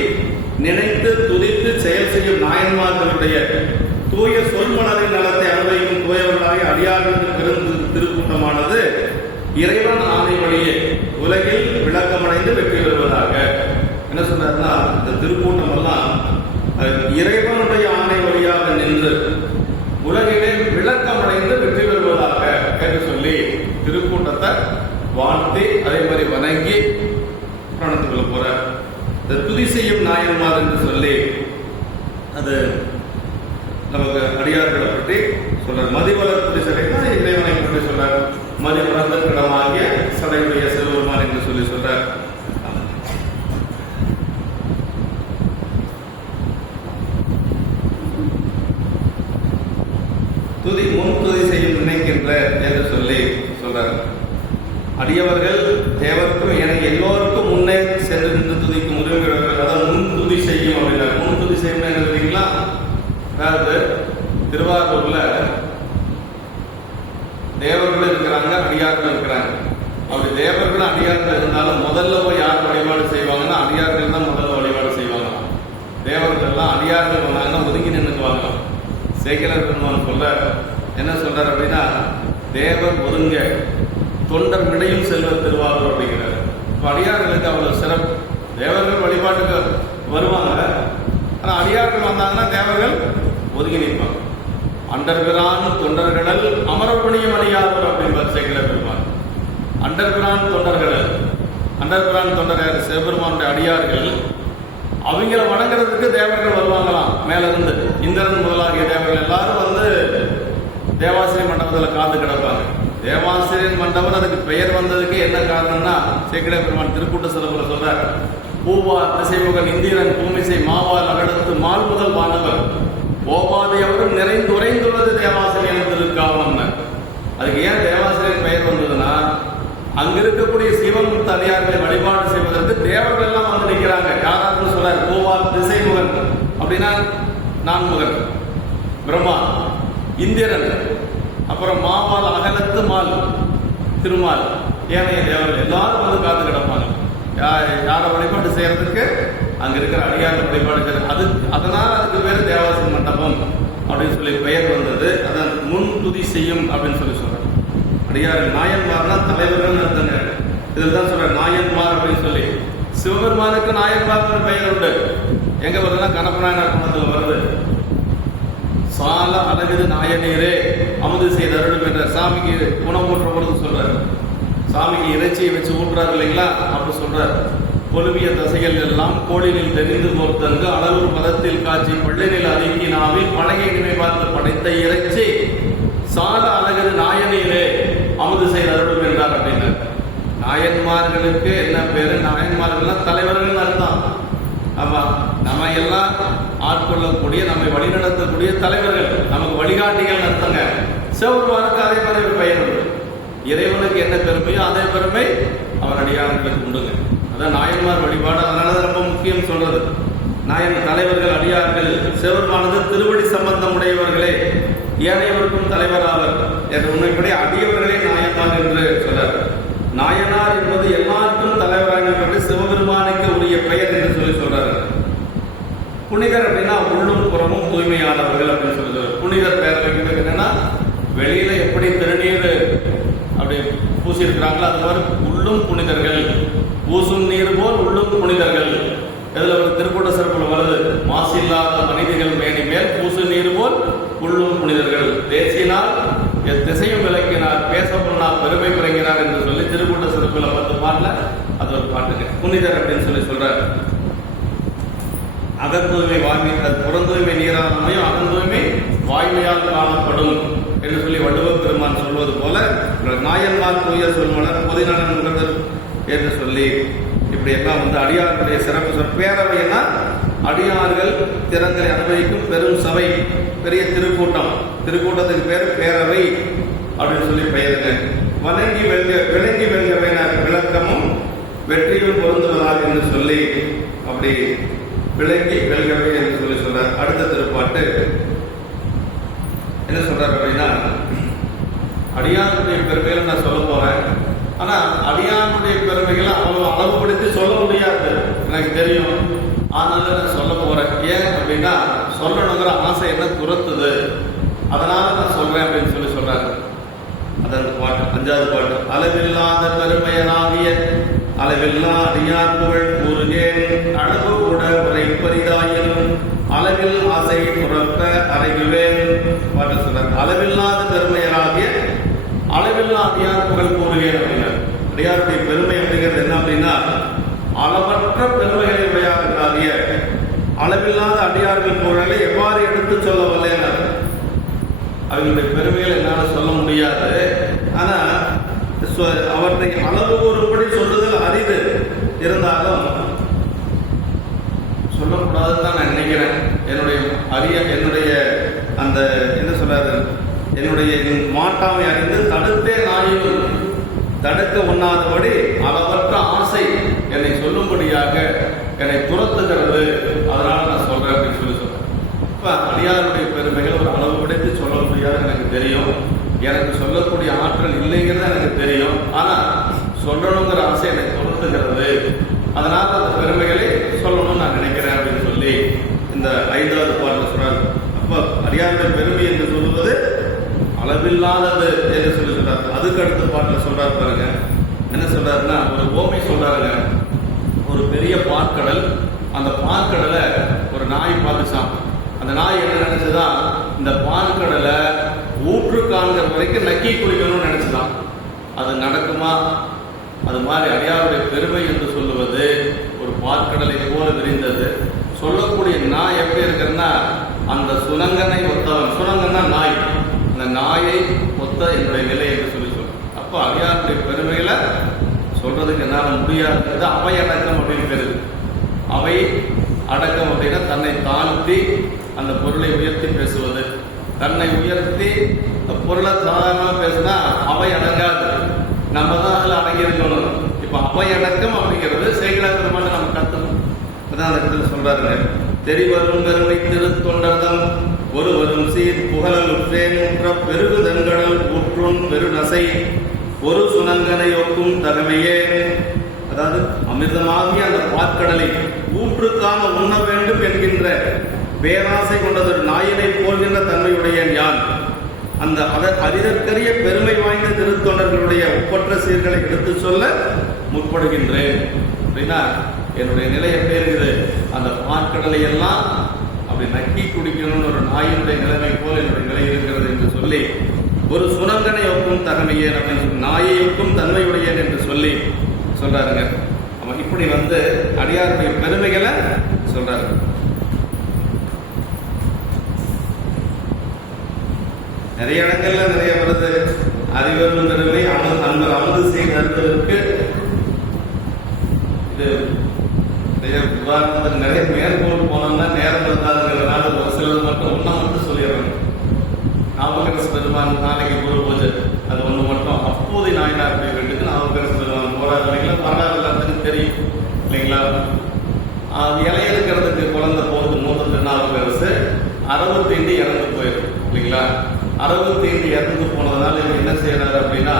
நினைத்து துதித்து செயல் செய்யும் நாயன்மார்களுடைய தூய சொல்மலரின் நலத்தை அனுபவிக்கும் தூயவர்களாக அடியார்களுக்கு திருக்கூட்டமானது இறைவன் ஆணை வழியே உலகில் விளக்கமடைந்து வெற்றி பெறுவதாக. என்ன சொன்னார்னா, இந்த திருக்கூட்டம் எல்லாம் இறைவனுடைய ஆணை வழியாக நின்று உலகிலே விளக்கமடைந்து வெற்றி பெறுவதாக என்று சொல்லி திருக்கூட்டத்தை வாழ்த்தி அதே மாதிரி வணங்கி பிராணத்துக்குள்ள போற இந்த துதி செய்யும் நாயன்மார் என்று சொல்லி அது நமக்கு அடியார்களை பற்றி சொல்றார். மதிவளர் துதி சடைனா இறைவனை பற்றி சொல்றார். மதிவளர்ந்தமாகிய சடையுடைய சிறுவருமான் என்று சொல்லி சொல்றார். துதி முன் துதி செய்யும் நினைக்கின்ற என்று சொல்லி சொல்றார். அடியவர்கள் தேவருக்கும் என எல்லோருக்கும் முன்னே சென்று நின்று துதிக்கும் உரிமையாளர்கள். அதாவது முன் துதி செய்யும் அப்படின்னா முன் துதி செய்யும் என்ன? அதாவது திருவாரூர்ல தேவர்கள் இருக்கிறாங்க, அடியார்கள் இருக்கிறாங்க. அப்படி தேவர்கள் அடியார்கள் இருந்தாலும் முதல்ல போய் யார் வழிபாடு செய்வாங்கன்னா அடியார்கள் தான் முதல்ல வழிபாடு செய்வாங்க. தேவர்கள் எல்லாம் அடியார்கள் வந்தாங்கன்னா ஒதுங்கி நின்றுக்குவாங்க. சேக்கிழார் பெருமான் சொல்ல என்ன சொல்றார் அப்படின்னா, தேவர் ஒதுங்க தொண்டர் விடையும் செல்வர் திருவாரூர் அப்படிங்கிறார். இப்போ அடியார்களுக்கு அவ்வளவு சிறப்பு. தேவர்கள் வழிபாட்டுக்கு வருவாங்க, ஆனால் அடியார்கள் வந்தாங்கன்னா தேவர்கள் ஒதுங்கி நிற்பாங்க. அண்டர்பிரான் தொண்டர்கடல் அமரர் பணியும் அணியாதவர் அப்படின்பார் சேக்கிழார் பெருமான். அண்டர்பிரான் தொண்டர்கடல், அண்டர்பிரான் தொண்டர் யார்? சிவபெருமானுடைய அடியார்கள். அவங்கள வணங்குறதுக்கு தேவர்கள் வருவாங்களாம் மேல இருந்து. இந்திரன் முதலாகிய தேவர்கள் எல்லாரும் வந்து தேவாசிரியர் மண்டபத்தில் காத்து கிடப்பாங்க. தேவாசிரியர் மண்டபம் அதுக்கு பெயர் வந்ததுக்கு என்ன காரணம்னா, சேக்கிழார் பெருமான் திருக்கூட்ட சிறப்புல சொல்றார். பூவார் திசைமுகன் இந்திரன் பூமிசை மாவால் அகடத்து மால் முதல் வானவர் ஓவாதை அவரும் நிறைந்து உறைந்துள்ளது தேவாசிரியர் திருக்காவணம்னு. அதுக்கு ஏன் தேவாசிரியர் பெயர் வந்ததுன்னா, அங்க இருக்கக்கூடிய சிவன் தனியார்களை வழிபாடு செய்வதற்கு தேவர்கள் எல்லாம் வந்து நிற்கிறாங்க. யாராவது சொல்றாரு பூவார் திசைமுகன் அப்படின்னா நான்முகன் பிரம்மா, இந்திரன், அப்புறம் மாவால் அகலத்து மால் திருமால், ஏனைய தேவர்கள் எல்லாரும் வந்து காத்து கிடப்பாங்க. யாரை வழிபாடு செய்யறதுக்கு அங்க இருக்கிற அடியார் வழிபாடு. அது அதனால அதுக்கு பேர் தேவாசிரியர் மண்டபம் அப்படின்னு சொல்லி பெயர் வந்தது. அதான் முன் துதி செய்யும் அப்படின்னு சொல்லி சொல்றாங்க. அடியார் நாயன்மார்னா தலைவர்கள் அர்த்தங்க. இதில் தான் சொல்ற நாயன்மார் அப்படின்னு சொல்லி. சிவபெருமானுக்கு நாயன்மார் பெயர் உண்டு. எங்க வருதுன்னா கணப்பநாயனார் குணத்தில் வருது. சால அழகுது நாயனீரே அமுது செய்த அருள் என்ற சாமிக்கு குணமூற்ற பொழுது சொல்றாரு. சாமிக்கு இறைச்சியை வச்சு ஊட்டுறாரு இல்லைங்களா, அப்படி சொல்றாரு. கொழுவிய தசைகள் எல்லாம் கோடினில் தெரிந்து போர்த்தங்கு அளவு பதத்தில் காட்சி பள்ளினில் அதுக்கி நாவில் பழகை நிமை பார்த்து படைத்த இறைச்சி சால அழகுது நாயனீரே அமுது செய்த அருள் என்றார் அப்படின்னு. நாயன்மார்களுக்கு என்ன பேரு? நாயன்மார்கள் தலைவர்கள் அர்த்தம். ஆமா, நம்ம எல்லாம் ஆட்கொள்ளக்கூடிய நம்மை வழிநடத்தக்கூடிய தலைவர்கள், நமக்கு வழிகாட்டிகள் அர்த்தங்க. சிவபெருமானுக்கு அதே மாதிரி ஒரு பெயர் உண்டு. இறைவனுக்கு என்ன பெருமையோ அதே பெருமை அவர் அடியார்களுக்கு உண்டுங்க. அதான் நாயன்மார் வழிபாடு. அதனால ரொம்ப முக்கியம் சொல்றது. நாயன் தலைவர்கள் அடியார்கள். சிவபெருமானது திருவடி சம்பந்தம் உடையவர்களே ஏனையவருக்கும் தலைவராவர் என்று உண்மைப்படி அடியவர்களே நாயன்மார் என்று சொல்றார். நாயனார் என்பது எல்லாருக்கும் தலைவராக சிவபெருமானை பெயர் என்று சொல்லி சொல்றாரு. புனிதர் அப்படின்னா உள்ளும் புறமும் தூய்மையானவர்கள் அப்படின்னு சொல்லி சொல்றாரு. புனிதர் பெயர் வைக்கிறது என்னன்னா, வெளியில எப்படி திருநீர் அப்படி பூசி இருக்கிறாங்களோ அது மாதிரி உள்ளும் புனிதர்கள், பூசும் நீர் போல் உள்ளும் புனிதர்கள். இதுல ஒரு திருக்கூட்ட சிறப்புல வருது, மாசு இல்லாத மனிதர்கள் மேனி மேல் பூசு நீர் போல் உள்ளும் புனிதர்கள், தேசினால் திசையும் விளக்கினார், பேச பொண்ணார், பெருமை பிறங்கினார் என்று சொல்லி திருக்கூட்ட சிறப்புல 10 பாட்டுல அது ஒரு பாட்டுங்க. புனிதர் அப்படின்னு சொல்லி சொல்றாரு. அகத்தூய்மை வாய்மை, புறந்தூய்மை நீராமையும் அகந்தூய்மை வாய்மையால் காணப்படும் என்று சொல்லி வள்ளுவ பெருமான் சொல்வது போல, நாயன்மார் தூய சொல்மலர் பொதுநலன் முகந்தர் என்று சொல்லி இப்படி எல்லாம் அடியார்களுடைய சிறப்பு சொல். பேரவைன்னா அடியார்கள் திறங்களை அனுபவிக்கும் பெரும் சபை, பெரிய திருக்கூட்டம். திருக்கூட்டத்துக்கு பேர் பேரவை அப்படின்னு சொல்லி பெயருங்க. விளங்கி வெல்கவே விளக்கமும் வெற்றியும் பொருந்துவதாக என்று சொல்லி அப்படி விளங்கி வெல்கவே என்று சொல்லி சொல்றார். அடுத்த திருப்பாட்டு என்ன சொல்றாரு அப்படின்னா, அடியாருடைய பெருமைகளை நான் சொல்ல போறேன். ஆனா அடியாருடைய பெருமைகளை அவ்வளவு அளவுபடுத்தி சொல்ல முடியாது, எனக்கு தெரியும். ஆனாலும் நான் சொல்ல போறேன். ஏன் அப்படின்னா, சொல்லணுங்கிற ஆசை என்ன துரத்துது, அதனால நான் சொல்றேன் அப்படின்னு சொல்லி சொல்றாரு. அதான் பாட்டு, 5வது பாட்டு. அளவில்லாத பெருமையனாகிய அளவில்லா அடியார் புகழ் கூறுகேன், அளவு கூட உரைப்பரிதாயினும் அளவில் ஆசை துறக்க அறைகுவேன் பாட்டு சொல்றாரு. அளவில்லாத பெருமையனாகிய அளவில்லா அடியார் புகழ் கூறுகேன் அப்படின்னா, அடியாருடைய பெருமை அப்படிங்கிறது என்ன அப்படின்னா, அளவற்ற பெருமைகளை உடையாகிய அளவில்லாத அடியார்கள் புகழை எவ்வாறு எடுத்து சொல்ல வரல, அவர்களுடைய பெருமைகள் என்னால் சொல்ல முடியாது. ஆனா அவற்றை அளவு ஒருபடி சொல்லுதல் அரிது, இருந்தாலும் சொல்லக்கூடாதுன்னு தான் நான் நினைக்கிறேன். என்னுடைய அந்த என்ன சொல்றாரு, என்னுடைய மாட்டாமை அறிந்து தடுத்தே நாயும் தடுக்க ஒண்ணாதபடி அளவற்ற ஆசை என்னை சொல்லும்படியாக என்னை துரத்துகிறது, அதனால நான் சொல்றேன் அப்படின்னு சொல்லி சொல்றேன். இப்ப அடியாருடைய பெருமைகள் ஒரு அளவு படைத்து சொல்ல முடியாது எனக்கு தெரியும். எனக்கு சொல்லக்கூடிய ஆற்றல் இல்லைங்கிறது எனக்கு தெரியும். ஆனா சொல்லணுங்கிற ஆசை என்னை துரத்துகிறது, அதனால அந்த பெருமைகளை சொல்லணும்னு நான் நினைக்கிறேன் அப்படின்னு சொல்லி இந்த 5வது பாட்டில் சொல்றாரு. அப்ப அடியாருடைய பெருமை என்று சொல்லுவது அளவில்லாதது என்று சொல்லி சொல்றாரு. அதுக்கு அடுத்த பாட்டில் சொல்றாரு பாருங்க, என்ன சொல்றாருன்னா, ஒரு ஓமை சொல்றாருங்க. ஒரு பெரிய பாற்கடல், அந்த பாற்கடலை ஒரு நாய் பார்த்துச்சான். அந்த நாய் என்ன நினைச்சுதான், இந்த பாற்கடலை ஊற்று காண்கிற வரைக்கும் நக்கி குளிக்கணும்னு நினைச்சுதான். அது நடக்குமா? அது மாதிரி அடியாருடைய பெருமை என்று சொல்லுவது ஒரு பாற்கடலை போல விரிந்தது. சொல்லக்கூடிய நாய் எப்படி இருக்குன்னா, அந்த சுரங்கனை ஒத்தவன், சுரங்கன்னா நாய், அந்த நாயை ஒத்த என்னுடைய நிலை என்று சொல்லி சொல்றேன். அப்போ அடியாருடைய பெருமையில சொல்றதுக்கு என்னால் முடியாது. அவை அடக்கம் அப்படின்னு பேரு. அவை அடக்கம் அப்படின்னா தன்னை தாழ்த்தி அந்த பொருளை உயர்த்தி பேசுவது. தன்னை உயர்த்தி பொருளை சாதாரணமாக பேசினா அவை அடங்காது, நம்ம தான் அதில் அடங்கி இருக்கணும். இப்போ அவை அடக்கம் அப்படிங்கிறது சேகராக நம்ம கற்றுக்கணும். அதான் அந்த இடத்துல சொல்றாரு, தெரிவரும் பெருமை திருத்தொண்டர்தம் ஒருவரும் சீர் புகழலுற்றேன் பெருகுதன்கடல் ஊற்றும் பெருநசை ஒரு சுனங்கனை ஒக்கும் தகமையே. அதாவது அமிர்தமாகிய அந்த பாற்கடலை ஊற்றுக்கான உண்ண வேண்டும் என்கின்ற பேராசை கொண்டதொரு நாயினை போல்கின்ற தன்மையுடைய ஞான் அந்த அரிதற்கரிய பெருமை வாய்ந்த திருத்தொண்டர்களுடைய ஒப்பற்ற சீர்களை எடுத்து சொல்ல முற்படுகின்றேன் அப்படின்னா, என்னுடைய நிலை எப்படி இருக்குது, அந்த பாற்கடலை எல்லாம் அப்படி நக்கி குடிக்கணும்னு ஒரு நாயினுடைய நிலைமை போல் என்னுடைய நிலை இருக்கிறது என்று சொல்லி, ஒரு சுனங்கனை ஒக்கும் தகமையே அப்படின்னு சொல்லி, நாயை ஒக்கும் தன்மையுடையன் என்று சொல்லி சொல்றாருங்க. அவன் இப்படி அடியாருடைய பெருமைகளை சொல்றாரு. நிறைய இடங்கள்ல நிறைய வருது. அறிவரும் பெருமை அன்பர் அமுது செய்தற்கு இது உதாரணத்துக்கு நிறைய மேற்கோள் போனோம்னா நேரம் இருந்தாதுங்கிறதுனால ஒரு சிலது மட்டும் ஒன்னா சொல்லிடுறாங்க. நாவுக்கரசு பெருமான் நாளைக்கு குரு பூஜை, அது ஒண்ணு மட்டும் அப்போதை நாயனார் போய் வேண்டியது நாவுக்கரசு பெருமான் போறாரு இல்லைங்களா, வரலாறு எல்லாத்துக்கும் தெரியும் இல்லைங்களா. அது இலைய இருக்கிறதுக்கு குழந்தை போறது மூத்த திருநாவுக்கரசு 65 இறந்து போயிடும் இல்லைங்களா. 65 இறந்து போனதுனால இவர் என்ன செய்யறாரு அப்படின்னா,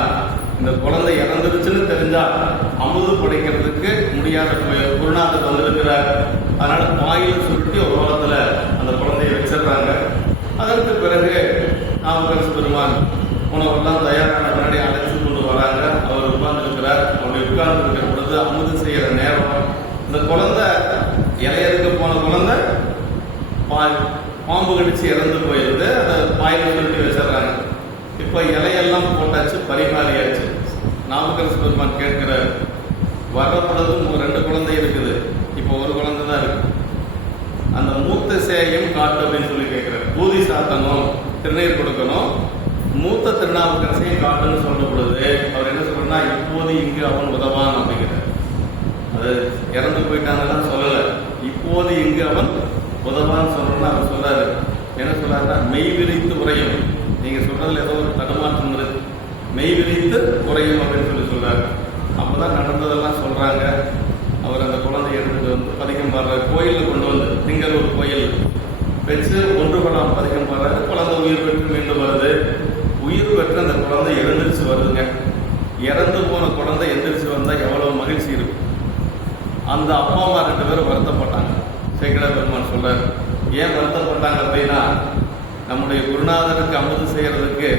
இந்த குழந்தை இறந்துருச்சுன்னு தெரிஞ்சா அமுது படைக்கிறதுக்கு முடியாத குருநாதர் வந்திருக்கிறார். அதனால வாயில சுருட்டி ஒரு ஓரத்துல அந்த குழந்தையை வச்சிடுறாங்க. அதற்கு பிறகு நாவுக்கரசு பெருமான் உணவெல்லாம் தயாரான பின்னாடி அழைச்சு கொண்டு வராங்க. அவர் உட்கார்ந்துருக்கிறார். அப்படி உட்கார்ந்து இருக்கிற பொழுது அமுது செய்யற நேரம் இந்த குழந்தை இலையறுக்க போன குழந்தை பாம்பு கடிச்சு இறந்து போயிருது. அதை வாயில சுருட்டி வச்சிடறாங்க. இப்ப இலையெல்லாம் போட்டாச்சு, பரிமாறியாச்சு. நாவுக்கரசு பெருமான் கேட்கிறார், வர்ற பொழுது 2 குழந்தை இருக்குது, இப்போ ஒரு குழந்தை தான் இருக்கு, அந்த மூத்த சேயம் காட்டு அப்படின்னு சொல்லி கேட்கிறார். பூதி சாத்தணும், திருநீர் கொடுக்கணும், மூத்த திருநாவுக்கரசையும் காட்டுன்னு சொல்ற பொழுது அவர் என்ன சொல்றா, இப்போது இங்கு அவன் உதவான் அப்படிங்கிறார். அது இறந்து போயிட்டாங்கன்னு சொல்லல, இப்போது இங்கு அவன் உதவான்னு சொல்லணும்னு அவர் சொல்றாரு. என்ன சொல்றாருன்னா, மெய் விரித்து உரையும். நீங்க சொல்றதுல ஏதோ ஒரு தடுமாற்றம் இருக்கு, மெய் விரித்து உரையும் அப்படின்னு சொல்லி சொல்றாரு. அப்பதான் நடந்ததெல்லாம் சொல்றாங்க. அவர் அந்த குழந்தை எடுத்துட்டு வந்து பதிகம் பாடுறாரு. கோயிலில் கொண்டு வந்து திங்களூர் கோயில் வச்சு 1 குடம் பதிகம் பாடுறாரு. குழந்தை உயிர் பெற்று மீண்டும் வருது. உயிர் பெற்று அந்த குழந்தை எழுந்திரிச்சு வருதுங்க. இறந்து போன குழந்தை எந்திரிச்சு வந்தா எவ்வளவு மகிழ்ச்சி இருக்கும். அந்த அப்பா அம்மா 2 பேரும் வருத்தப்பட்டாங்க. சேக்கிழார் பெருமான் சொல்றாரு, ஏன் வருத்தப்பட்டாங்க அப்படின்னா, நம்முடைய குருநாதருக்கு அமுது செய்யறதுக்கு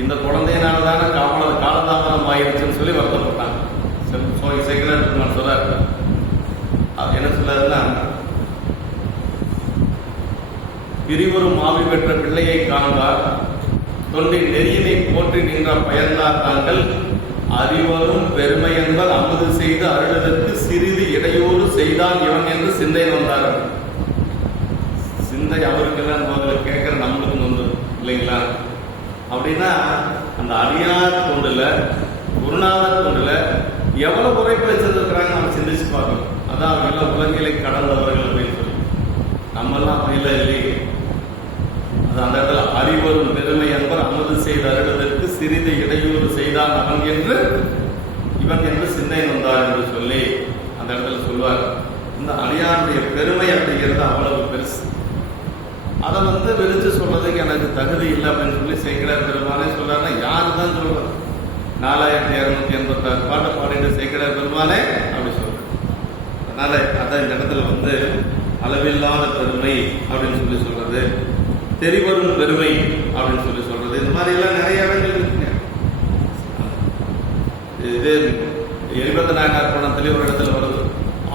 இந்த குழந்தையினாலதான காலதாமதம் ஆயிருச்சுன்னு சொல்லி வருத்தப்பட்டாங்க. சேக்கிழார் பெருமான் சொல்றாரு, என்ன சொல்றாருன்னா, பிரிவரும் ஆவி பெற்ற பிள்ளையை காண்பார், தொண்டின் நெறியினை போற்றி நின்ற பயன்தார் தாங்கள், அறிவரும் பெருமை என்பர் அமுது செய்து அருளுதற்கு சிறிது இடையூறு செய்தான் இவன் என்று சிந்தை வந்தார். சிந்தை அவருக்கெல்லாம் முதல்ல கேட்கிற நம்மளுக்கு வந்து இல்லைங்களா? அப்படின்னா அந்த அடியார் தொண்டுல, குருநாதர் தொண்டுல எவ்வளவு குறைப்பு வச்சிருக்கிறாங்க நம்ம சிந்திச்சு பார்க்கணும். அதான் அவங்க உலகிலை கடந்தவர்கள் அப்படின்னு சொல்லி, நம்மெல்லாம் இல்லை இல்லையே. அது அந்த இடத்துல அறிவரும் பெருமை என்பர் அமுது செய்து அருளுதற்கு சிறிது இடையூறு செய்தான் அவன் என்று இவன் என்று சிந்தை வந்தார் என்று சொல்லி அந்த இடத்துல சொல்வார். இந்த அடியாருடைய பெருமை அப்படிங்கிறது அவ்வளவு பெருசு. அதை விரிச்சு சொல்றதுக்கு எனக்கு தகுதி இல்லை அப்படின்னு சொல்லி சேக்கிழார் பெருமானே சொல்றாருன்னா யாரு தான் சொல்றது? 4286 பாட்டை பாடிட்டு சேக்கிழார் பெருமானே அப்படி சொல்ற. அதனால அதான் இந்த இடத்துல அளவில்லாத பெருமை அப்படின்னு சொல்லி சொல்றது, தெரிவரும் பெருமை அப்படின்னு சொல்லி சொல்றது, இந்த மாதிரி எல்லாம் நிறைய இடங்கள் இருக்குங்க. இது 74 பணத்திலே ஒரு இடத்துல வருது,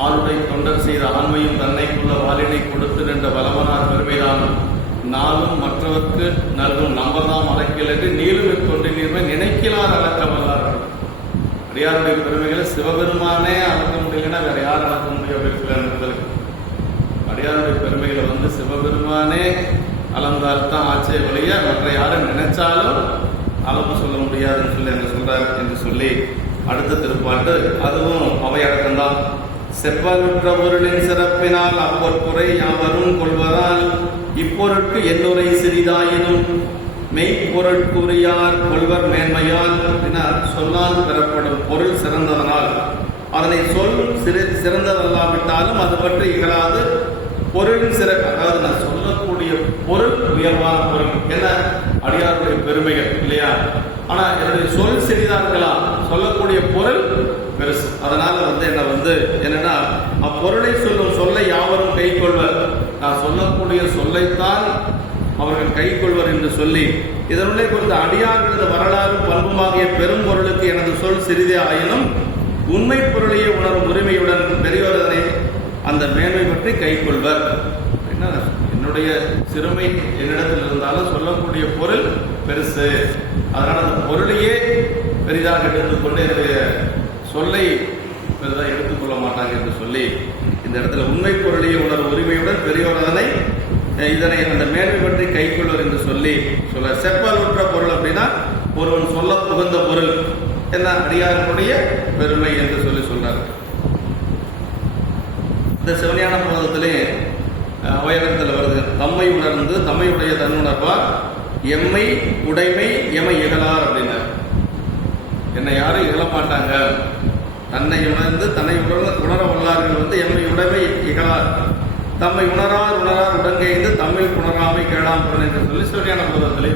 ஆளுடை தொண்டர் செய்த ஆண்மையும் தன்னைக்குள்ள வாலினை கொடுத்து நின்ற வளவனார் பெருமைதான் நாளும் மற்றவர்க்கு நல்கும் நம்பதாம் அழைக்கல் என்று நீளும் தொண்டை நீர்மை நினைக்கலார் அளக்க வல்லார்கள். அடியாருடைய பெருமைகளை சிவபெருமானே அளக்க முடியலன்னா வேற யார் அளக்க முடியும் அப்படின்னு சொல்லி அடியாருடைய பெருமைகளை சிவபெருமானே அளந்தால்தான் ஆச்சரிய வழிய மற்ற யாரும் நினைச்சாலும் அளவு சொல்ல முடியாதுன்னு சொல்லி என்ன சொல்றாரு என்று சொல்லி அடுத்த திருப்பாட்டு அதுவும் அவையடக்கம்தான். செப்பலுற்ற பொருளின் சிறப்பினால் அப்பொற்குறை யாவரும் கொள்வதால் இப்பொருட்கு என்னுரை சிறிதாயினும் மெய்ப்பொருட்குரியார் கொள்வர் மேன்மையால் சொன்னால் பெறப்படும் பொருள் சிறந்ததனால் அதனை சொல் சிறந்ததல்லாவிட்டாலும் அது பற்றி இகழாது பொருளின் சிறப்பு, அதாவது நான் சொல்லக்கூடிய பொருள் உயர்வான பொருள் என்ன அடியாருடைய பெருமைகள் இல்லையா? ஆனா என்னுடைய சொல் சிறிதாக இருக்கலாம், சொல்லக்கூடிய பொருள் பெருசு. அதனால என்னன்னா அப்பொருளை சொல்லும் சொல்லை யாவரும் கை கொள்வர், நான் சொல்லக்கூடிய சொல்லைத்தான் அவர்கள் கை கொள்வர் என்று சொல்லி இதனுள்ளே குறித்த அடியார்களது வரலாறு பண்புமாகிய பெரும் பொருளுக்கு எனது சொல் சிறிதே ஆயினும் உண்மை பொருளையே உணரும் உரிமையுடன் பெரியோரதனை அந்த மேன்மை பற்றி கை கொள்வர். என்னுடைய சிறுமை என்னிடத்தில் இருந்தாலும் சொல்லக்கூடிய பொருள் பெருசு, அதனால அந்த பொருளையே பெரிதாக எடுத்துக்கொண்டு என்னுடைய சொல்லை பெரிதாக எடுத்துக்கொள்ள மாட்டாங்க என்று சொல்லி இந்த இடத்துல உண்மை பொருளையே உணரும் உரிமையுடன் பெரியோரதனை இதனை அந்த மேன்மை பற்றி கை கொள்வர் என்று சொல்லி சொல்ல. செப்பால் உற்ற பொருள் அப்படின்னா ஒருவன் சொல்ல புகுந்த பொருள் என்ன அடியாருடைய பெருமை என்று சொல்லி சொல்றார். இந்த சிவஞான போதத்திலே அவையடத்தில் வருது, தம்மை உணர்ந்து தம்மையுடைய தன்னுணர்வார் எம்மை உடைமை எமை இகழார் அப்படின்னார். என்னை யாரும் இகழ மாட்டாங்க, தன்னை உணர்ந்து தன்னை உணர வல்லார்கள் எம்மை உடைமை இகழார், தம்மை உணரார் உடன்கைந்து தமிழ் உணராமை கேளாம் என்று சொல்லி சிவஞான போதத்திலே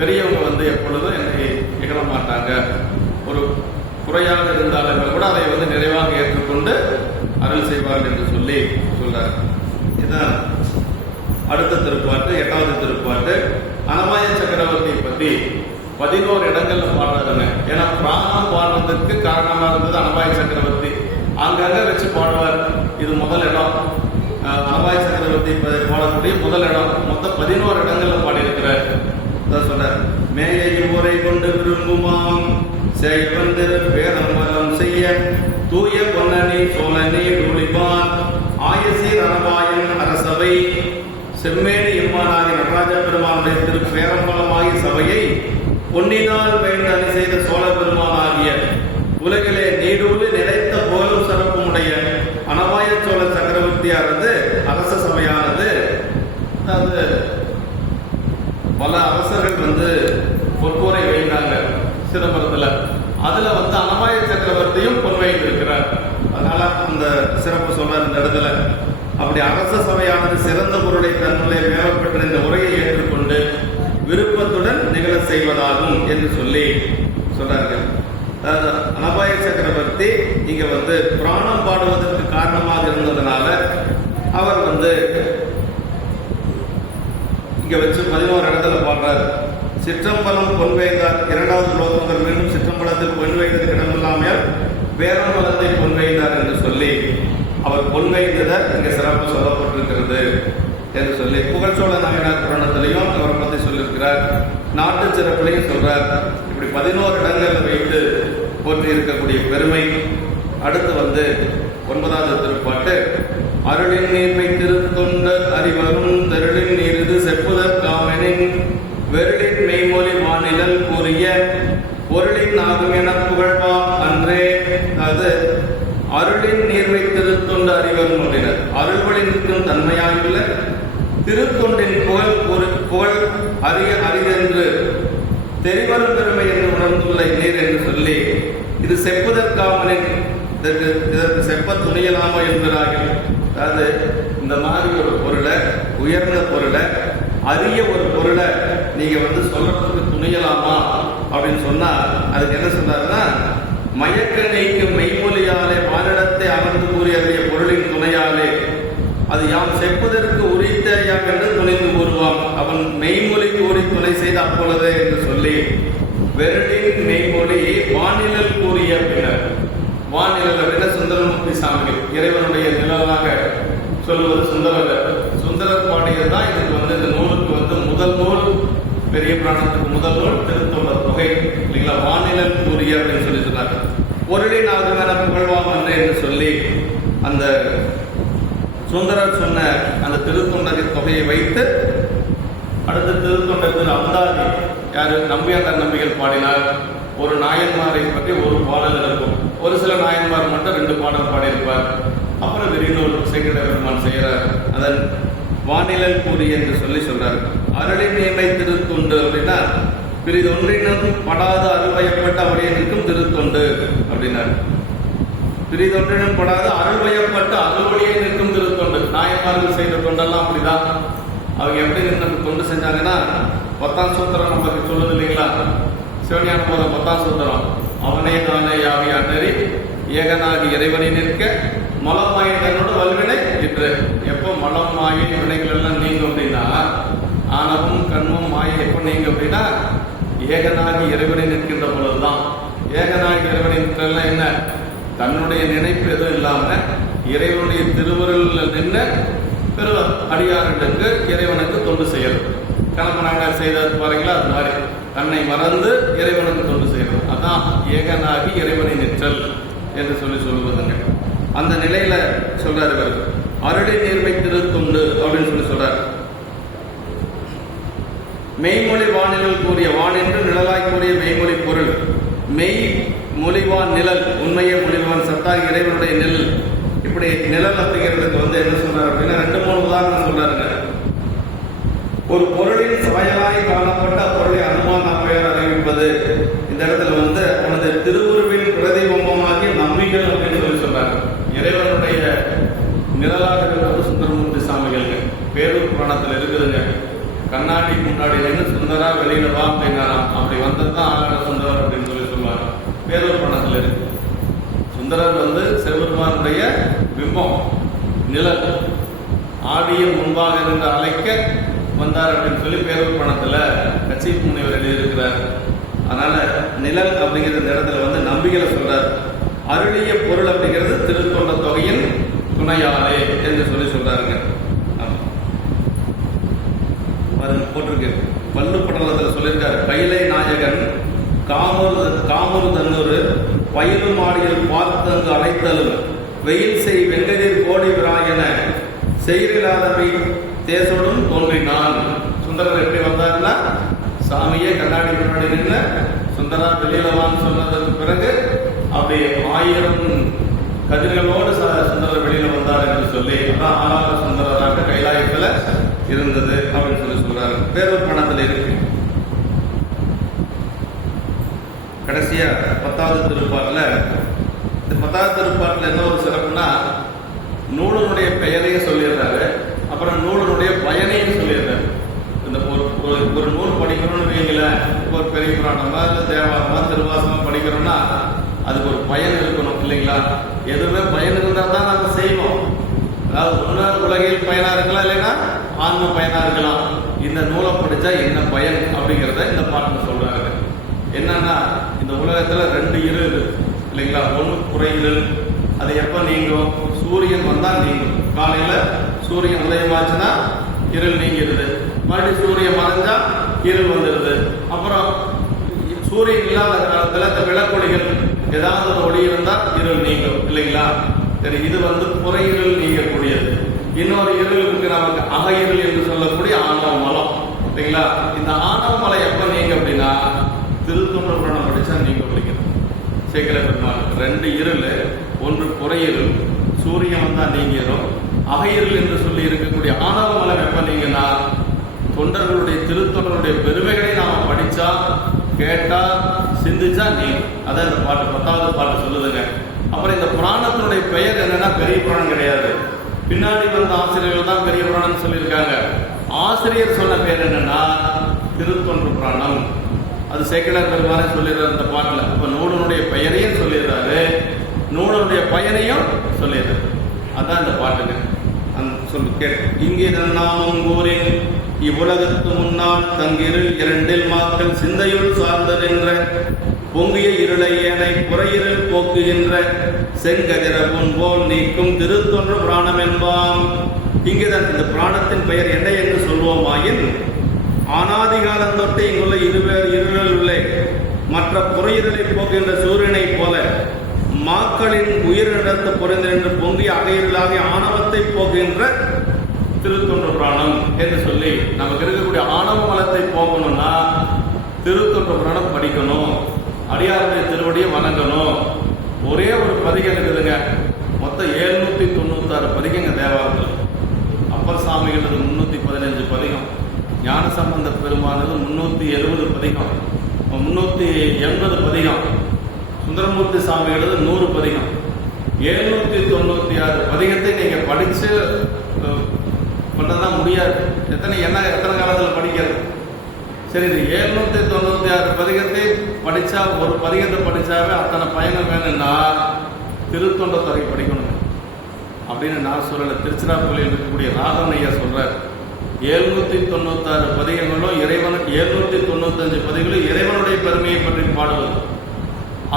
பெரியவங்க வந்து எப்பொழுதும் என்னை இகழ மாட்டாங்க. ஒரு குறையாக இருந்தாலும் கூட அதை வந்து நிறைவாக ஏற்றுக்கொண்டு அருள் செய்வார்கள் என்று சொல்லி சொல்றார். இதுதான் அடுத்த திருப்பாட்டு, 8வது திருப்பாட்டு. அனபாய சக்கரவர்த்தி பற்றி 11 இடங்கள்ல பாடுறாருங்க. ஏன்னா பிராணம் பாடுறதுக்கு காரணமா இருந்தது அனபாய சக்கரவர்த்தி. அங்கங்க வச்சு பாடுவார். இது முதல் இடம். அனபாய சக்கரவர்த்தி பாடக்கூடிய முதல் இடம். மொத்தம் 11 இடங்கள்ல பாடியிருக்கிறார். சொல்ற மேயை முறை கொண்டு விரும்புமாம் செய்வந்து வேதம்பலம் செய்ய தூய பொன்னணி சோழனி ஒளிபான் ஆயசீர் அனபாயன் அரசவை செம்மேனி எம்மானாகி நடராஜ பெருமானுடைய திரு பேரம்பலமாகிய சபையை பொன்னினால் வேண்ட அணி செய்த சோழ பெருமானாகிய உலகிலே நீடூழி நிலைத்த புகழும் சிறப்பும் உடைய அனபாய சோழ சக்கரவர்த்தியானது அரச சபையானது. அதாவது பல அரசர்கள் வந்து பொற்கூரை வைத்தாங்க சிதம்பரத்துல. அதுல வந்து அனபாய சக்கரவர்த்தியும் பொன்வையில் இருக்கிறார். அதனால அந்த சிறப்பு சொல்றார் இந்த இடத்துல. அப்படி அரச சபையானது சிறந்த பொருளை தன்னுடைய மேலப்பெற்ற இந்த உரையை ஏற்றுக்கொண்டு விருப்பத்துடன் நிகழ செய்வதாகும் என்று சொல்லி சொல்றார்கள். அனபாய சக்கரவர்த்தி இங்க வந்து புராணம் பாடுவதற்கு காரணமாக இருந்ததுனால அவர் வந்து இங்க வச்சு 11 இடத்துல பாடுறார். சிற்றம்பலம் பொன் வைத்தார். 2வது லோகங்கள் மீண்டும் சிற்றம்பலத்தில் பொன் வைத்தது இடமில்லாமல் பேரம்பலத்தை பொன் வைத்தார் என்று சொல்லி அவர் பொன் வைத்ததை இங்க சிறப்பு சொல்லப்பட்டிருக்கிறது என்று சொல்லி புகழ்ச்சோழ நாயனார் புராணத்திலையும் அவரை பற்றி சொல்லியிருக்கிறார். நாட்டு சிறப்பிலையும் சொல்றார். இப்படி 11 இடங்களில் வைத்து போற்றி இருக்கக்கூடிய பெருமை. அடுத்து வந்து 9வது திருப்பாட்டு. அருளின் நீர்மை திருத்தொண்ட அறிவரும் தெருளின் நீரிது செப்புதற்காமனின் வெருளின் மெய்மொழி வானிலல் கூறிய பொருளின் ஆகும் என புகழ்வாம் அன்றே. அது அருளின் நீர்மை திருத்தொண்டு அறிவரும் அப்படினர். அருள்வழி நிற்கும் தன்மையாயுள்ள திருத்தொண்டின் புகழ் அறிய அரிதென்று தெரிவரும் பெருமை என்று உணர்ந்துள்ள நீர் என்று சொல்லி இது செப்புதற்காமலின் இதற்கு செப்ப துணியலாமா என்கிறார்கள். அதாவது இந்த மாதிரி ஒரு பொருளை, உயர்ந்த பொருளை, அரிய ஒரு பொருளை நீங்க வந்து சொல்றதுக்கு துணியலாமா அப்படின்னு சொன்னா அதுக்கு என்ன சொல்றாருன்னா, மயக்க நீக்கும் மெய்மொழியாலே வானிடத்தை அமர்ந்து கூறிய பொருளின் துணையாலே அது யாம் செப்பதற்கு உரித்தேயாம் என்று துணிந்து கூறுவான். அவன் மெய்மொழி கூறி துணை செய்த அப்பொழுது என்று சொல்லி வெருளின் மெய்மொழி வானிழல் கூறிய பின்னர். வானிழல் அப்படின்னா சுந்தரமூர்த்தி சாமிகள் இறைவனுடைய நிழலாக சொல்லுவது சுந்தரர் பாடியதுதான் இதுக்கு வந்து இந்த நூலுக்கு வந்து முதல் நூல். பெரிய புராணத்துக்கு முதல் நூல் திருத்தொண்டர் தொகை இல்லைங்களா. வானிழல் கூறிய அப்படின்னு சொல்லி சொன்னார். பொருளின் ஆகுமென புகழ்வாம் என்று சொல்லி அந்த சுந்தரர் சொன்ன அந்த திருத்தொண்டரின் தொகையை வைத்து அடுத்த திருத்தொண்டர் திரு அந்தாதி யாரு நம்பியாண்டார் நம்பிகள் பாடினார். ஒரு நாயன்மாரை பற்றி ஒரு பாடல் இருக்கும். ஒரு சில நாயன்மார் மட்டும் 2 பாடல் பாடியிருப்பார். அப்புறம் விரிநூல் சேக்கிட பெருமான் செய்கிறார். அதன் வானிழல் கூறி என்று சொல்லி சொல்றார். அருளின் நியமை திருத்தொண்டு அப்படின்னா பிரிதொன்றினும் படாத அருள்வயப்பட்ட அவரையனுக்கும் திருத்தொண்டு அப்படின்னார். பிரிதொன்றினும் படாத அருள்வயப்பட்ட அருள்வழியை நிற்கும் திருத்தொண்டு. நாயன்மார்கள் செய்த தொண்டெல்லாம் அப்படிதான். அவங்க எப்படி நின்று தொண்டு செஞ்சாங்கன்னா 10ஆம் சூத்திரம் நமக்கு சொல்லுது இல்லைங்களா. சிவஞான போத 10ஆம் சூத்திரம். அவனே தானே யாவையா நெறி ஏகனாகி இறைவனை நிற்க மலமாய தன்னோட வல்வினை இன்று. எப்போ மலம் மாயை வினைகள் எல்லாம் நீங்கும் அப்படின்னா, ஆணவம் கண்மம் மாயை எப்போ நீங்க அப்படின்னா ஏகனாகி இறைவனை நிற்கின்ற பொழுதுதான். ஏகனாகி இறைவனை நிற்கிறதுலாம் என்ன, தன்னுடைய நினைப்பு எதுவும் இல்லாம இறைவனுடைய திருவருள் நின்று பெரு அடியார்களுக்கு இறைவனுக்கு தொண்டு செய்யறது. கலப்பனாக செய்தது பாருங்களா, அது மாதிரி தன்னை மறந்து இறைவனுக்கு தொண்டு செய்யறது. அதான் ஏகனாகி இறைவனை நிற்றல் என்று சொல்லுவதுங்க. அந்த நிலையில சொல்றாரு இவர். அருளை நீர்மை திருத்தொண்டு அப்படின்னு சொல்லி சொல்றாரு. மெய்மொழி வானிழல் கூறிய வான் என்று நிழலாய் கூறிய மெய்மொழி பொருள். மெய் மொழிவான் நிழல், உண்மையை மொழிவான் சத்தாகி இறைவனுடைய நிழல். இப்படி நிழல் அப்படிங்கிறதுக்கு வந்து என்ன சொல்றாரு அப்படின்னா 2-3 உதாரணம் சொல்றாருங்க. ஒரு பொருளின் சாயலாய் காணப்பட்ட பொருளை அனுமான பெயர் அறிவிப்பது. இந்த இடத்துல வந்து அவனது திருவுருவின் பிரதிபம்பமாகி நம்பிகள் அப்படின்னு சொல்லி சொல்றாங்க. இறைவனுடைய நிழலாக இருக்கிறது சுந்தரமூர்த்தி சாமிகள் பேரூர் புராணத்தில் இருக்குதுங்க. கண்ணாடி முன்னாடி நின்று சுந்தரா வெளியில வா அப்படின்னாராம். அப்படி வந்தது தான் ஆகார சுந்தரர் அப்படின்னு சொல்லுவாங்க. பேரூர் பணத்தில் இருக்கு. சுந்தரர் சிவபெருமானுடைய பிம்பம், நிழல், ஆடிய முன்பாக இருந்து அழைக்க வந்தார் அப்படின்னு சொல்லி பேரூர் பணத்துல கட்சி முனிவர் எழுதியிருக்கிறார். அதனால நிழல் அப்படிங்கிற இந்த இடத்துல நம்பிக்கையில சொல்றார். அருளிய பொருள் அப்படிங்கிறது திருத்தொண்ட தொகையின் துணையாளே என்று சொல்றாருங்க. போட்டிருக்கு பல்லு படலத்தில் சொல்லியிருக்காரு. கைலை நாயகன் காமரு தன்னொரு பயிலும் மாடியில் பார்த்தங்கு அழைத்தலும் வெயில் செய் வெங்கதிர் கோடி விராயன செயலில்லாதவை தேசோடும் தோன்றினான். சுந்தரர் எப்படி வந்தார்னா, சாமியே கண்ணாடி முன்னாடி நின்று சுந்தரா வெளியிலவான்னு சொன்னதற்கு பிறகு அப்படி 1000 கதிர்களோடு சுந்தரர் வெளியில வந்தார் என்று சொல்லி அதான் ஆறாவது சுந்தரராக கைலாயத்துல இருந்தது அப்படின்னு சொல்றாரு. பேரூர் பணத்தில் இருக்கு. கடைசியா 10வது திருப்பாட்டுல, இந்த 10வது திருப்பாட்டுல என்ன ஒரு சிறப்புனா, நூலனுடைய பெயரையும் சொல்லிடுறாரு, அப்புறம் நூலனுடைய பயனையும் சொல்லிடுறாரு. இந்த ஒரு நூல் படிக்கிறோம்னு வைங்கள, ஒரு பெரிய புராணமா இல்லை தேவாரமா திருவாசமா படிக்கிறோம்னா அதுக்கு ஒரு பயன் இருக்கணும் இல்லைங்களா? எதுவுமே பயன் இருந்தால் தான் நம்ம செய்வோம். அதாவது ஒன்று உலகில் பயனா இருக்கலாம், இல்லைன்னா ஆன்ம பயனா இருக்கலாம். இந்த நூலை படிச்சா என்ன பயன் அப்படிங்கிறத இந்த பாட்டில் சொல்றாங்க. என்னன்னா, இந்த உலகத்துல 2 இருள் இல்லைங்களா? ஒன்று குறையிருள், அது எப்ப நீங்கும்? சூரியன் வந்தா நீங்கும். காலையில சூரியன் உதயமாச்சுன்னா இருள் நீங்கிடுது. மறுபடியும் சூரியன் மறைஞ்சா இருள் வந்துடுது. அப்புறம் சூரியன் இல்லாத காலத்துல இந்த விளக்கொடிகள் ஏதாவது ஒரு ஒளி இருந்தா இருள் நீங்கும் இல்லைங்களா? சரி, இது புறையிருள் நீங்கக்கூடியது. இன்னொரு இருள் இருக்கு நமக்கு, அக இருள் என்று சொல்லக்கூடிய ஆணவ மலம் இல்லைங்களா? இந்த ஆணவ மலை எப்ப நீங்க அப்படின்னா திருத்தொண்ட புராணம் படிச்சா நீங்க படிக்கணும். சேக்கல பெருமாள் 2 இருள், ஒன்று புறையிருள், சூரியன் வந்தா நீங்கிடும். அக இருள் என்று சொல்லி இருக்கக்கூடிய ஆணவ மலம் எப்ப நீங்கன்னா தொண்டர்களுடைய திருத்தொண்டருடைய பெருமைகளை நாம படிச்சா, கேட்டா, சிந்திச்சா நீ. அதான் இந்த பாட்டு 10வது பாட்டு சொல்லுதுங்க. அப்புறம் இந்த புராணத்தினுடைய பெயர் என்னன்னா பெரிய புராணம் கிடையாது. பின்னாடி வந்த ஆசிரியர்கள் தான் பெரிய புராணம் சொல்லியிருக்காங்க. ஆசிரியர் சொன்ன பேர் என்னன்னா திருத்தொண்ட புராணம். அது சேக்கிழார் பெருமானே சொல்லிடுறாரு இந்த பாட்டுல. இப்ப நூலனுடைய பெயரையும் சொல்லிடுறாரு, நூலனுடைய பயனையும் சொல்லிடுறாரு. அதான் இந்த பாட்டுங்க. சொல்லு கேட்டு. இங்கே நாமம் கூறின் இவ்வுலகத்து முன்னால் தங்கிரு 2 மாக்கள் சிந்தையுள் சார்ந்ததென்ற பொங்கிய இருளை ஏனை புறையிருள் போக்குகின்ற செங்கதிர போல் நீக்கும் திருத்தொன்று புராணம் என்பாம். இங்குதான் இந்த புராணத்தின் பெயர் என்ன என்று சொல்வோமாயின், ஆனாதிகாலம் தொட்டு இங்குள்ள இருவேறு இருளில் உள்ள மற்ற புறையிருளை போக்குகின்ற சூரியனை போல மாக்களின் உயிரிழத்து பொருந்தின்று பொங்கிய அகையிருளாக ஆணவத்தை போக்குகின்ற திருத்தொண்ட புராணம் என்று சொல்லி, நமக்கு இருக்கக்கூடிய ஆணவ மலத்தை போகணும்னா திருத்தொண்ட புராணம் படிக்கணும், அடியாருடைய திருவடியை வணங்கணும். ஒரே ஒரு பதிகம் இருக்குதுங்க. மொத்தம் 796 பதிகங்க தேவாரத்தில். அப்பர் சாமிகளது 315 பதிகம், ஞானசம்பந்த பெருமானது 370 பதிகம், 380 பதிகம், சுந்தரமூர்த்தி சாமிகளது 100 பதிகம். 796 பதிகத்தை நீங்க படிச்சு பண்ணதான் முடியாது. எத்தனை காலத்தில் படிக்கிறது? சரி, இது 796 பதிகத்தை படிச்சா, ஒரு பதிகத்தை படிச்சாவே அத்தனை பயணம் வேணும்னா திருத்தொண்ட தொகை படிக்கணும் அப்படின்னு நான் சொல்லல. திருச்சிராப்பள்ளியில் இருக்கக்கூடிய ராகவன் ஐயா சொல்றார். 796 பதிகங்களும் இறைவன், 795 பதிகளும் இறைவனுடைய பெருமையை பற்றி பாடுவது.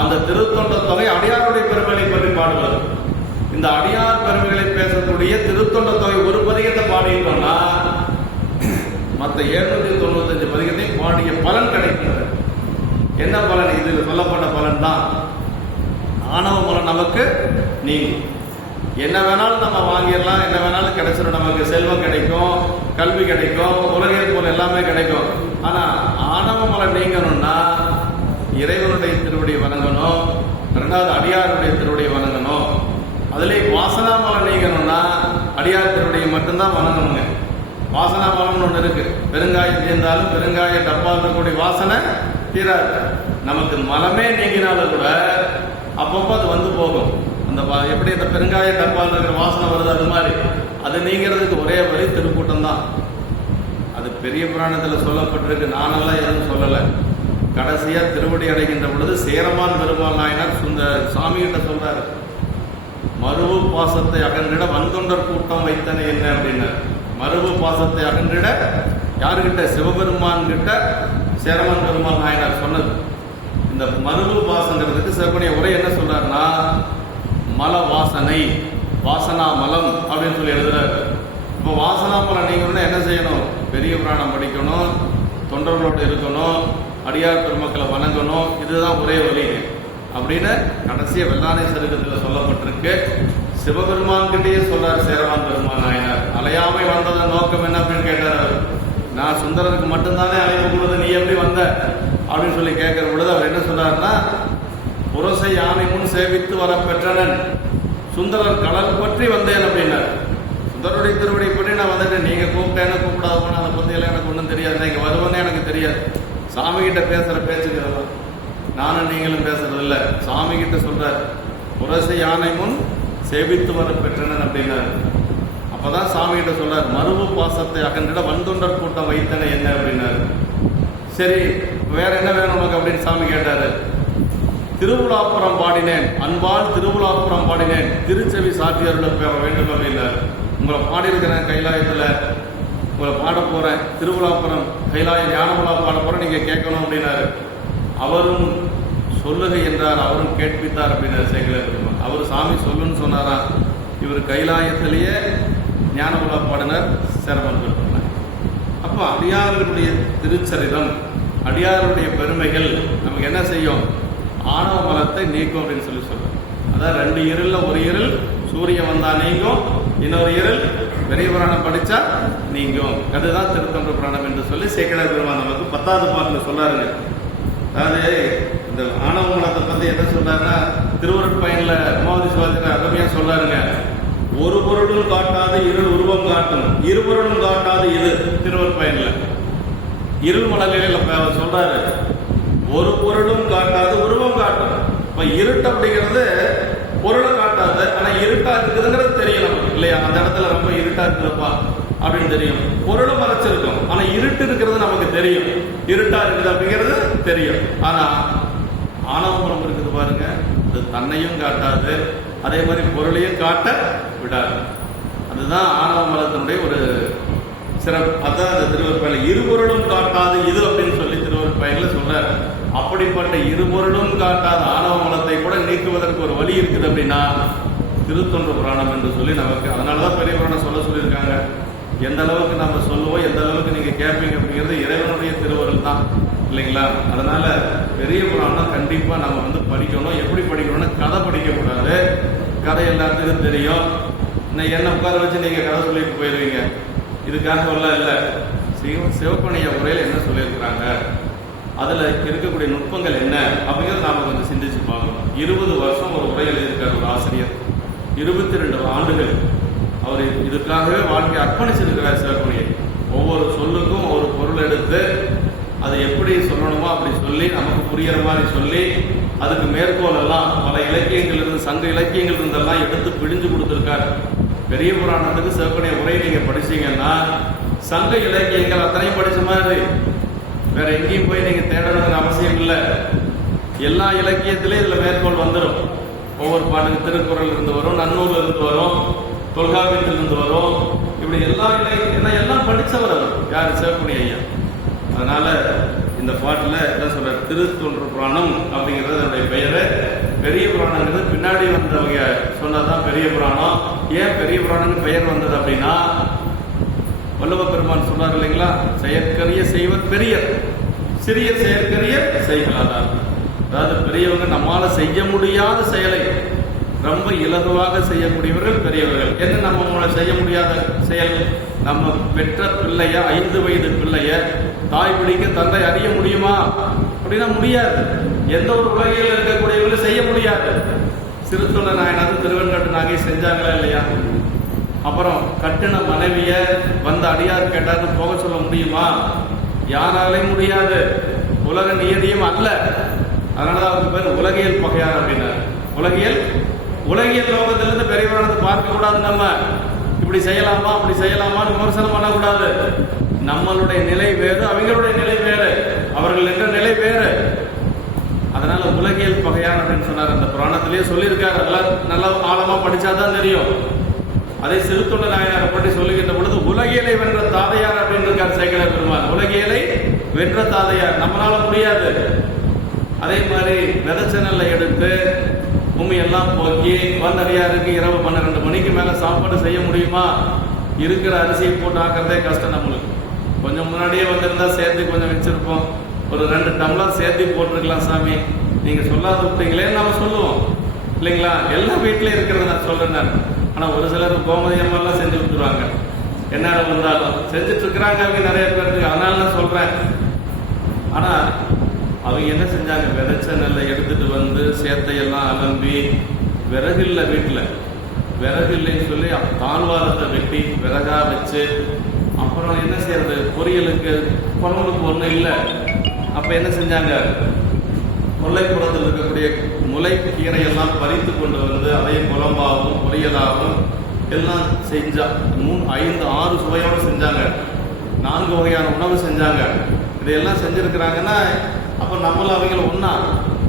அந்த திருத்தொண்ட தொகை அடியாருடைய பெருமையை பற்றி பாடுவது. இந்த அடியார் பெருமைகளை பேசக்கூடிய திருத்தொண்ட தொகை ஒரு பதிகத்தை பாடிட்டோம்னா மற்ற 795 பதிகத்தை பாடிய பலன் கிடைக்கிறது. என்ன பலன்? இதில் சொல்லப்பட்ட பலன் தான் ஆணவ மலம் நமக்கு நீங்கும். என்ன வேணாலும் நம்ம வாங்கிடலாம், என்ன வேணாலும் கிடைச்சிடும். நமக்கு செல்வம் கிடைக்கும், கல்வி கிடைக்கும், உலகியல் போல எல்லாமே கிடைக்கும். ஆனா ஆணவ மலம் நீங்கணும்னா இறைவனுடைய திருவடியை வணங்கணும், 2வது அடியாருடைய திருவடியை வணங்கணும். அதுலேயே வாசனா மலம் நீங்கணும்னா அடியார் திருவடியை மட்டும்தான் வணங்கணுங்க. வாசனா மலம்னு ஒன்று இருக்கு. பெருங்காயம் தீர்ந்தாலும் பெருங்காய டப்பால் இருக்கக்கூடிய வாசனை தீராது. நமக்கு மலமே நீங்கினாலும் கூட அப்பப்போ அது போகும். அந்த எப்படி அந்த பெருங்காய டப்பால் இருக்கிற வாசனை வருது, அது மாதிரி அது நீங்கிறதுக்கு ஒரே வழி திருக்கூட்டம் தான். அது பெரிய புராணத்தில் சொல்லப்பட்டிருக்கு, நானெல்லாம் எதுவும் சொல்லலை. கடைசியாக திருவடி அடைகின்ற பொழுது சேரமான் பெருமாள் நாயனார் சாமிகிட்ட சொல்றாரு, மருவு பாசத்தை அகன்றிட வந்தொண்டர் கூட்டம் வைத்தன என்ன அப்படின்னார். மருவு பாசத்தை அகன்றிட யாருக்கிட்ட? சிவபெருமான் கிட்ட சேரமான் பெருமாள் நாயனார் சொன்னது. இந்த மருவு பாசங்கிறதுக்கு சிவபெருமானுடைய உரை என்ன சொல்றாருன்னா, மல வாசனை, வாசனா மலம் அப்படின்னு சொல்லி எழுதுறாரு. இப்போ வாசனா மலம் நீங்கணும்னா என்ன செய்யணும்? பெரிய புராணம் படிக்கணும், தொண்டர்களோடு இருக்கணும், அடியார் பெருமக்களை வணங்கணும், இதுதான் ஒரே வழி அப்படின்னு கடைசிய வெள்ளானை சருக்கத்தில் சொல்லப்பட்டிருக்கு. சிவபெருமான் கிட்டேயே சொல்றார் சேரமான் பெருமான் நாயனார். அலையாமை வந்ததன் நோக்கம் என்ன அப்படின்னு கேட்டார். நான் சுந்தரருக்கு மட்டும்தானே அழைப்பு கொடுத்து, நீ எப்படி வந்த அப்படின்னு சொல்லி கேட்கிற பொழுது அவர் என்ன சொல்றாருன்னா, புரசை யானை முன் சேவித்து வர பெற்றனன், சுந்தரர் கடல் பற்றி வந்தேன் அப்படின்னார். சுந்தரருடைய திருவடி பற்றி நான் வந்துட்டேன், நீங்க கூப்பிட்டேன்னு கூப்பிடாத போன அதை பத்தி எல்லாம் எனக்கு ஒன்றும் தெரியாது, நீங்க வருவேன்னு எனக்கு தெரியாது. சாமி கிட்ட பேசுற பேச்சுக்கிறதா, நானும் நீங்களும் பேசுறது இல்லை. சாமி கிட்ட சொல்றாரு, புரசை யானை முன் சேவித்து வர பெற்றனன் அப்படின்னாரு. அப்பதான் சாமி கிட்ட சொல்றாரு, மருவு பாசத்தை அகன்றிட வந்தொண்டர் கூட்டம் வைத்தன என்ன அப்படின்னாரு. சரி, வேற என்ன வேணும் உனக்கு அப்படின்னு சாமி கேட்டாரு. திருவிழாப்புறம் பாடினேன், அன்பால் திருவிழாப்புறம் பாடினேன், திருச்செவி சாற்றியருள பெற வேண்டும் அப்படின்னாரு. உங்களை பாடியிருக்கிறேன் கைலாயத்தில், உங்களை பாட போறேன், திருவிழாப்புறம் கைலாய ஞானமுலா பாட போறேன், நீங்க கேட்கணும் அப்படின்னாரு. அவரும் சொல்லுகை என்றார், அவரும் கேட்பித்தார் அப்படின்னாரு சேகர பெருமான். அவர் சாமி சொல்லுன்னு சொன்னாரா, இவர் கைலாயத்திலேயே ஞானமுலா பாடினார் சேரமான் பெருமான். அப்போ அடியார்களுடைய திருச்சரிதம், அடியாருடைய பெருமைகள் நமக்கு என்ன செய்யும்? ஆணவ மலத்தை நீக்கும் அப்படின்னு சொல்லி சொல்றோம். அதான் 2 இருள்ல ஒரு இருள் சூரியன் வந்தா நீங்கும், இன்னொரு இருள் பெரிய புராணம் படிச்சா நீங்கும். அதுதான் திருத்தொண்ட புராணம் என்று சொல்லி சேக்கிழார் பெருமான் நமக்கு 10வது பாட்டில் சொல்லாருங்க. அதாவது இந்த ஆணவ மலத்தை பத்தி என்ன சொல்றாருன்னா, திருவருட்பயன்ல உமாவதி சிவாஜி அருமையா சொல்லாருங்க. ஒரு பொருளும் காட்டாது இருள் உருவம் காட்டும், இருபொருளும் காட்டாது இது திருவருட்பயன்ல இருள் மலர்ல சொல்றாரு. ஒரு பொருளும் காட்டாது உருவம் காட்டும். இப்ப இருட்டு அப்படிங்கிறது பொருளை காட்டாது, ஆனா இருட்டா இருக்குதுங்கிறது தெரியும் நமக்கு இல்லையா? அந்த இடத்துல ரொம்ப இருட்டா இருக்குதுப்பா அப்படின்னு தெரியும். பொருளை மறைச்சிருக்கும், ஆனா இருட்டு இருக்கிறது நமக்கு தெரியும், இருட்டா இருக்குது அப்படிங்கிறது தெரியும். ஆனா ஆணவபுரம் இருக்குது பாருங்க, அது தன்னையும் காட்டாது, அதே மாதிரி பொருளையும் காட்ட விடாது. அதுதான் ஆணவ மலத்தினுடைய ஒரு சிறப்பு. அதான் அந்த திருவருட்பயனில் இருபொருளும் காட்டாது இது அப்படின்னு சொல்லி திருவருட்பயனில் சொல்றாரு. அப்படிப்பட்ட இருபொருளும் காட்டாத ஆணவ மலத்தை கூட நீக்குவதற்கு ஒரு வழி இருக்குது அப்படின்னா திருத்தொண்ட புராணம் என்று சொல்லி நமக்கு, அதனாலதான் பெரிய புராணம் சொல்லியிருக்காங்க. எந்த அளவுக்கு நம்ம சொல்லுவோம், எந்த அளவுக்கு நீங்க கேட்பீங்க அப்படிங்கிறது இறைவனுடைய திருவருள் தான் இல்லைங்களா? அதனால பெரிய புராணம் கண்டிப்பா நம்ம படிக்கணும். எப்படி படிக்கணும்னா, கதை படிக்கக்கூடாது. கதை எல்லாத்துக்கும் தெரியும். என்ன உட்கார வச்சு நீங்க கதை சொல்லிட்டு போயிருவீங்க, இதுக்காக இல்லை. சிவப்பணிய உரையில் என்ன சொல்லியிருக்கிறாங்க, அதுல இருக்கக்கூடிய நுட்பங்கள் என்ன அப்படிங்கிறது நாம கொஞ்சம் சிந்திச்சு பார்க்கணும். 20 வருஷம் ஒரு உரை எழுதியிருக்கார் ஒரு ஆசிரியர், 22 ஆண்டுகள் அவர் இதுக்காகவே வாழ்க்கை அர்ப்பணிச்சிருக்கிறார் சிவப்பணியை. ஒவ்வொரு சொல்லுக்கும் ஒரு பொருள் எடுத்து அதை எப்படி சொல்லணுமோ அப்படி சொல்லி நமக்கு புரிகிற மாதிரி சொல்லி, அதுக்கு மேற்கோள் எல்லாம் பல இலக்கியங்கள் இருந்து, சங்க இலக்கியங்கள் இருந்தெல்லாம் எடுத்து பிழிஞ்சு கொடுத்துருக்காரு. பெரிய புராணத்துக்கு சிவப்பணிய உரை நீங்க படிச்சீங்கன்னா சங்க இலக்கியங்கள் அத்தனையும் படிச்ச மாதிரி வேற எங்கேயும் போய் நீங்க தேடணுங்கிற அவசியம் இல்லை. எல்லா இலக்கியத்திலையும் இதுல மேற்கோள் வந்துடும். ஒவ்வொரு பாட்டுக்கு திருக்குறள் இருந்து வரும், நன்னூல் இருந்து வரும், தொல்காப்பியத்தில் இருந்து வரும். இப்படி எல்லா இலக்கியம் எல்லாம் படிச்சவர் அவர் யாரு? சிவப்பணி ஐயா. அதனால இந்த பாட்டுல என்ன சொல்ற, திருத்தொண்ட புராணம் அப்படிங்கிறது அதனுடைய பெயரு. பெரிய புராணங்கிறது பின்னாடி வந்தவங்க சொன்னதான் பெரிய புராணம். ஏன் பெரிய புராணம்னு பெயர் வந்தது அப்படின்னா, வல்லவ பெருமான் சொன்னார் இல்லைங்களா, செயற்கரிய செய்வர் பெரியர், சிறிய செயற்கரிய செய்களாதார். அதாவது பெரியவங்க நம்மால செய்ய முடியாத செயலை ரொம்ப இலகுவாக செய்யக்கூடியவர்கள் பெரியவர்கள். என்ன நம்ம செய்ய முடியாத செயல்? நம்ம பெற்ற பிள்ளைய, 5 வயது பிள்ளைய தாய் பிடிக்க தந்தை அறிய முடியுமா அப்படின்னா முடியாது. எந்த ஒரு உலகையில் இருக்கக்கூடியவர்களும் செய்ய முடியாது. சிறுத்தொண்ட நாயனாரும் திருவெண்காட்டு நாகை செஞ்சாங்களா இல்லையா? அப்புறம் கட்டின மனைவிய வந்த அடியார் கேட்டாரு போக சொல்ல முடியுமா? யாராலையும் முடியாது. உலக நியதியும் அல்ல. அதனாலதான் அவருக்கு பேர் உலகியல் பகையார் அப்படின்னாரு. உலகியல் லோகத்திலிருந்து பெரிய புராணத்தை பார்க்க கூடாது. நம்ம இப்படி செய்யலாமா அப்படி செய்யலாமான்னு விமர்சனம் பண்ணக்கூடாது. நம்மளுடைய நிலை வேறு, அவங்களுடைய நிலை வேறு, அவர்கள் என்ற நிலை வேறு. அதனால உலகியல் பகையான் அப்படின்னு சொன்னார். அந்த புராணத்திலேயே சொல்லியிருக்காரு. நல்லா ஆழமா படிச்சாதான் தெரியும். அதை சிறுத்தொண்ட நாயனாரை பற்றி சொல்லுகின்ற பொழுது உலகியலை வென்ற தாதையார் அப்படின்னு இருக்கார் சேக்கிழார் பெருமாள். உலகியலை வென்ற தாதையார், நம்மளால முடியாது. அதே மாதிரி விதைச்சனல்ல எடுத்து பூமி எல்லாம் போக்கி வந்தடியாருக்கு இரவு 12 மணிக்கு மேல சாப்பாடு செய்ய முடியுமா? இருக்கிற அரிசியை போட்டு ஆக்கிறதே கஷ்டம். நம்மளுக்கு கொஞ்சம் முன்னாடியே வந்திருந்தா சேர்த்து கொஞ்சம் வச்சிருப்போம். ஒரு 2 டம்ளர் சேர்த்து போட்டிருக்கலாம் சாமி, நீங்க சொல்லாத விட்டீங்களேன்னு நம்ம சொல்லுவோம் இல்லைங்களா? எல்லா வீட்லயும் இருக்கிறத நான் சொல்றேன் நான். ஆனா ஒரு சிலர் கோமதி அம்மாலாம் செஞ்சு கொடுத்துருவாங்க. என்ன வந்தாலும் செஞ்சுட்டு இருக்கிறாங்க அவங்க நிறைய பேருக்கு. அதனால நான் சொல்றேன். ஆனா அவங்க என்ன செஞ்சாங்க? விதைச்ச நெல்லை எடுத்துட்டு வந்து சேத்தையெல்லாம் அலம்பி விறகில்ல, வீட்டுல விறகில்லைன்னு சொல்லி தாழ்வாரத்தை வெட்டி விறகா வச்சு, அப்புறம் என்ன செய்யறது, பொரியலுக்கு குழம்புக்கு ஒன்றும் இல்லை. அப்ப என்ன செஞ்சாங்க? கொல்லைப்புறத்தில் இருக்கக்கூடிய முளைக்கீரையெல்லாம் பறித்து கொண்டு வந்து அதையும் குழம்பாகவும் பொரியலாகவும் எல்லாம் செஞ்சா 3, 5, 6 சுவையோடு செஞ்சாங்க. 4 வகையான உணவு செஞ்சாங்க. இதையெல்லாம் செஞ்சிருக்கிறாங்கன்னா அப்போ நம்மள அவங்களும் ஒன்றா?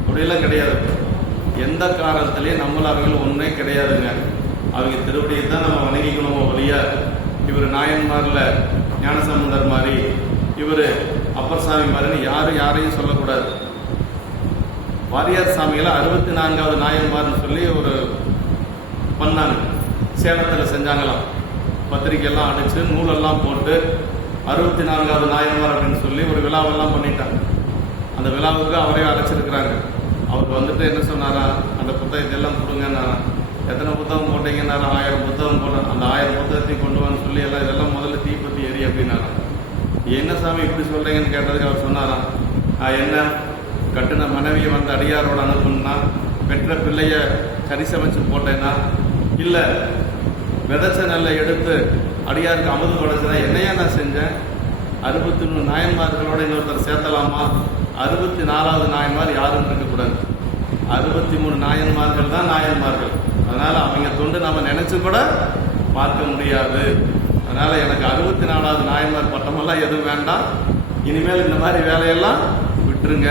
அப்படியெல்லாம் கிடையாது. எந்த காரணத்திலையும் நம்மள அவங்களும் ஒன்றே கிடையாதுங்க. அவங்க திருவடியை தான் நம்ம வணங்கிக்கணுமோ வழியா, இவர் நாயன்மார்ல ஞானசம்பந்தர் மாதிரி, இவர் அப்பர் சாமி மாதிரின்னு யாரையும் சொல்லக்கூடாது. வாரியார் சாமிகளை 64வது நாயன்மார்னு சொல்லி ஒரு பண்ணாங்க. சேலத்தில் செஞ்சாங்களாம். பத்திரிக்கையெல்லாம் அடிச்சு நூலெல்லாம் போட்டு 64வது நாயன்மார் அப்படின்னு சொல்லி ஒரு விழாவெல்லாம் பண்ணிட்டாங்க. அந்த விழாவுக்கு அவரே அழைச்சிருக்கிறாங்க. அவருக்கு வந்துட்டு என்ன சொன்னாரா, அந்த புத்தகத்தை எல்லாம் கொடுங்கன்னாரா. எத்தனை புத்தகம் போட்டீங்கன்னாரா? 1000 புத்தகம் போட்டேன். அந்த 1000 புத்தகத்தையும் கொண்டு வான்னு சொல்லி எல்லாம் இதெல்லாம் முதல்ல தீப்பத்தி எரி அப்படின்னாரா. என்ன சாமி இப்படி சொல்றீங்கன்னு கேட்டதுக்கு அவர் சொன்னாரா, என்ன கட்டுன மனைவியை வந்து அடியாரோட அனுப்புனா, பெற்ற பிள்ளைய கறி சமைச்சு போட்டேன்னா, இல்லை விதைச்ச நெல்லை எடுத்து அடியாருக்கு அமுது படைச்சதா என்னையா நான் செஞ்சேன்? 63 நாயன்மார்களோட இன்னொருத்தர் சேர்த்தலாமா? 64வது நாயன்மார் யாரும் இருக்கக்கூடாது. 63 நாயன்மார்கள் தான் நாயன்மார்கள். அதனால அவங்க தொண்டு நம்ம நினைச்சு கூட பார்க்க முடியாது. அதனால எனக்கு 64வது நாயன்மார் பட்டமெல்லாம் எதுவும் வேண்டாம், இனிமேல் இந்த மாதிரி வேலையெல்லாம் விட்டுருங்க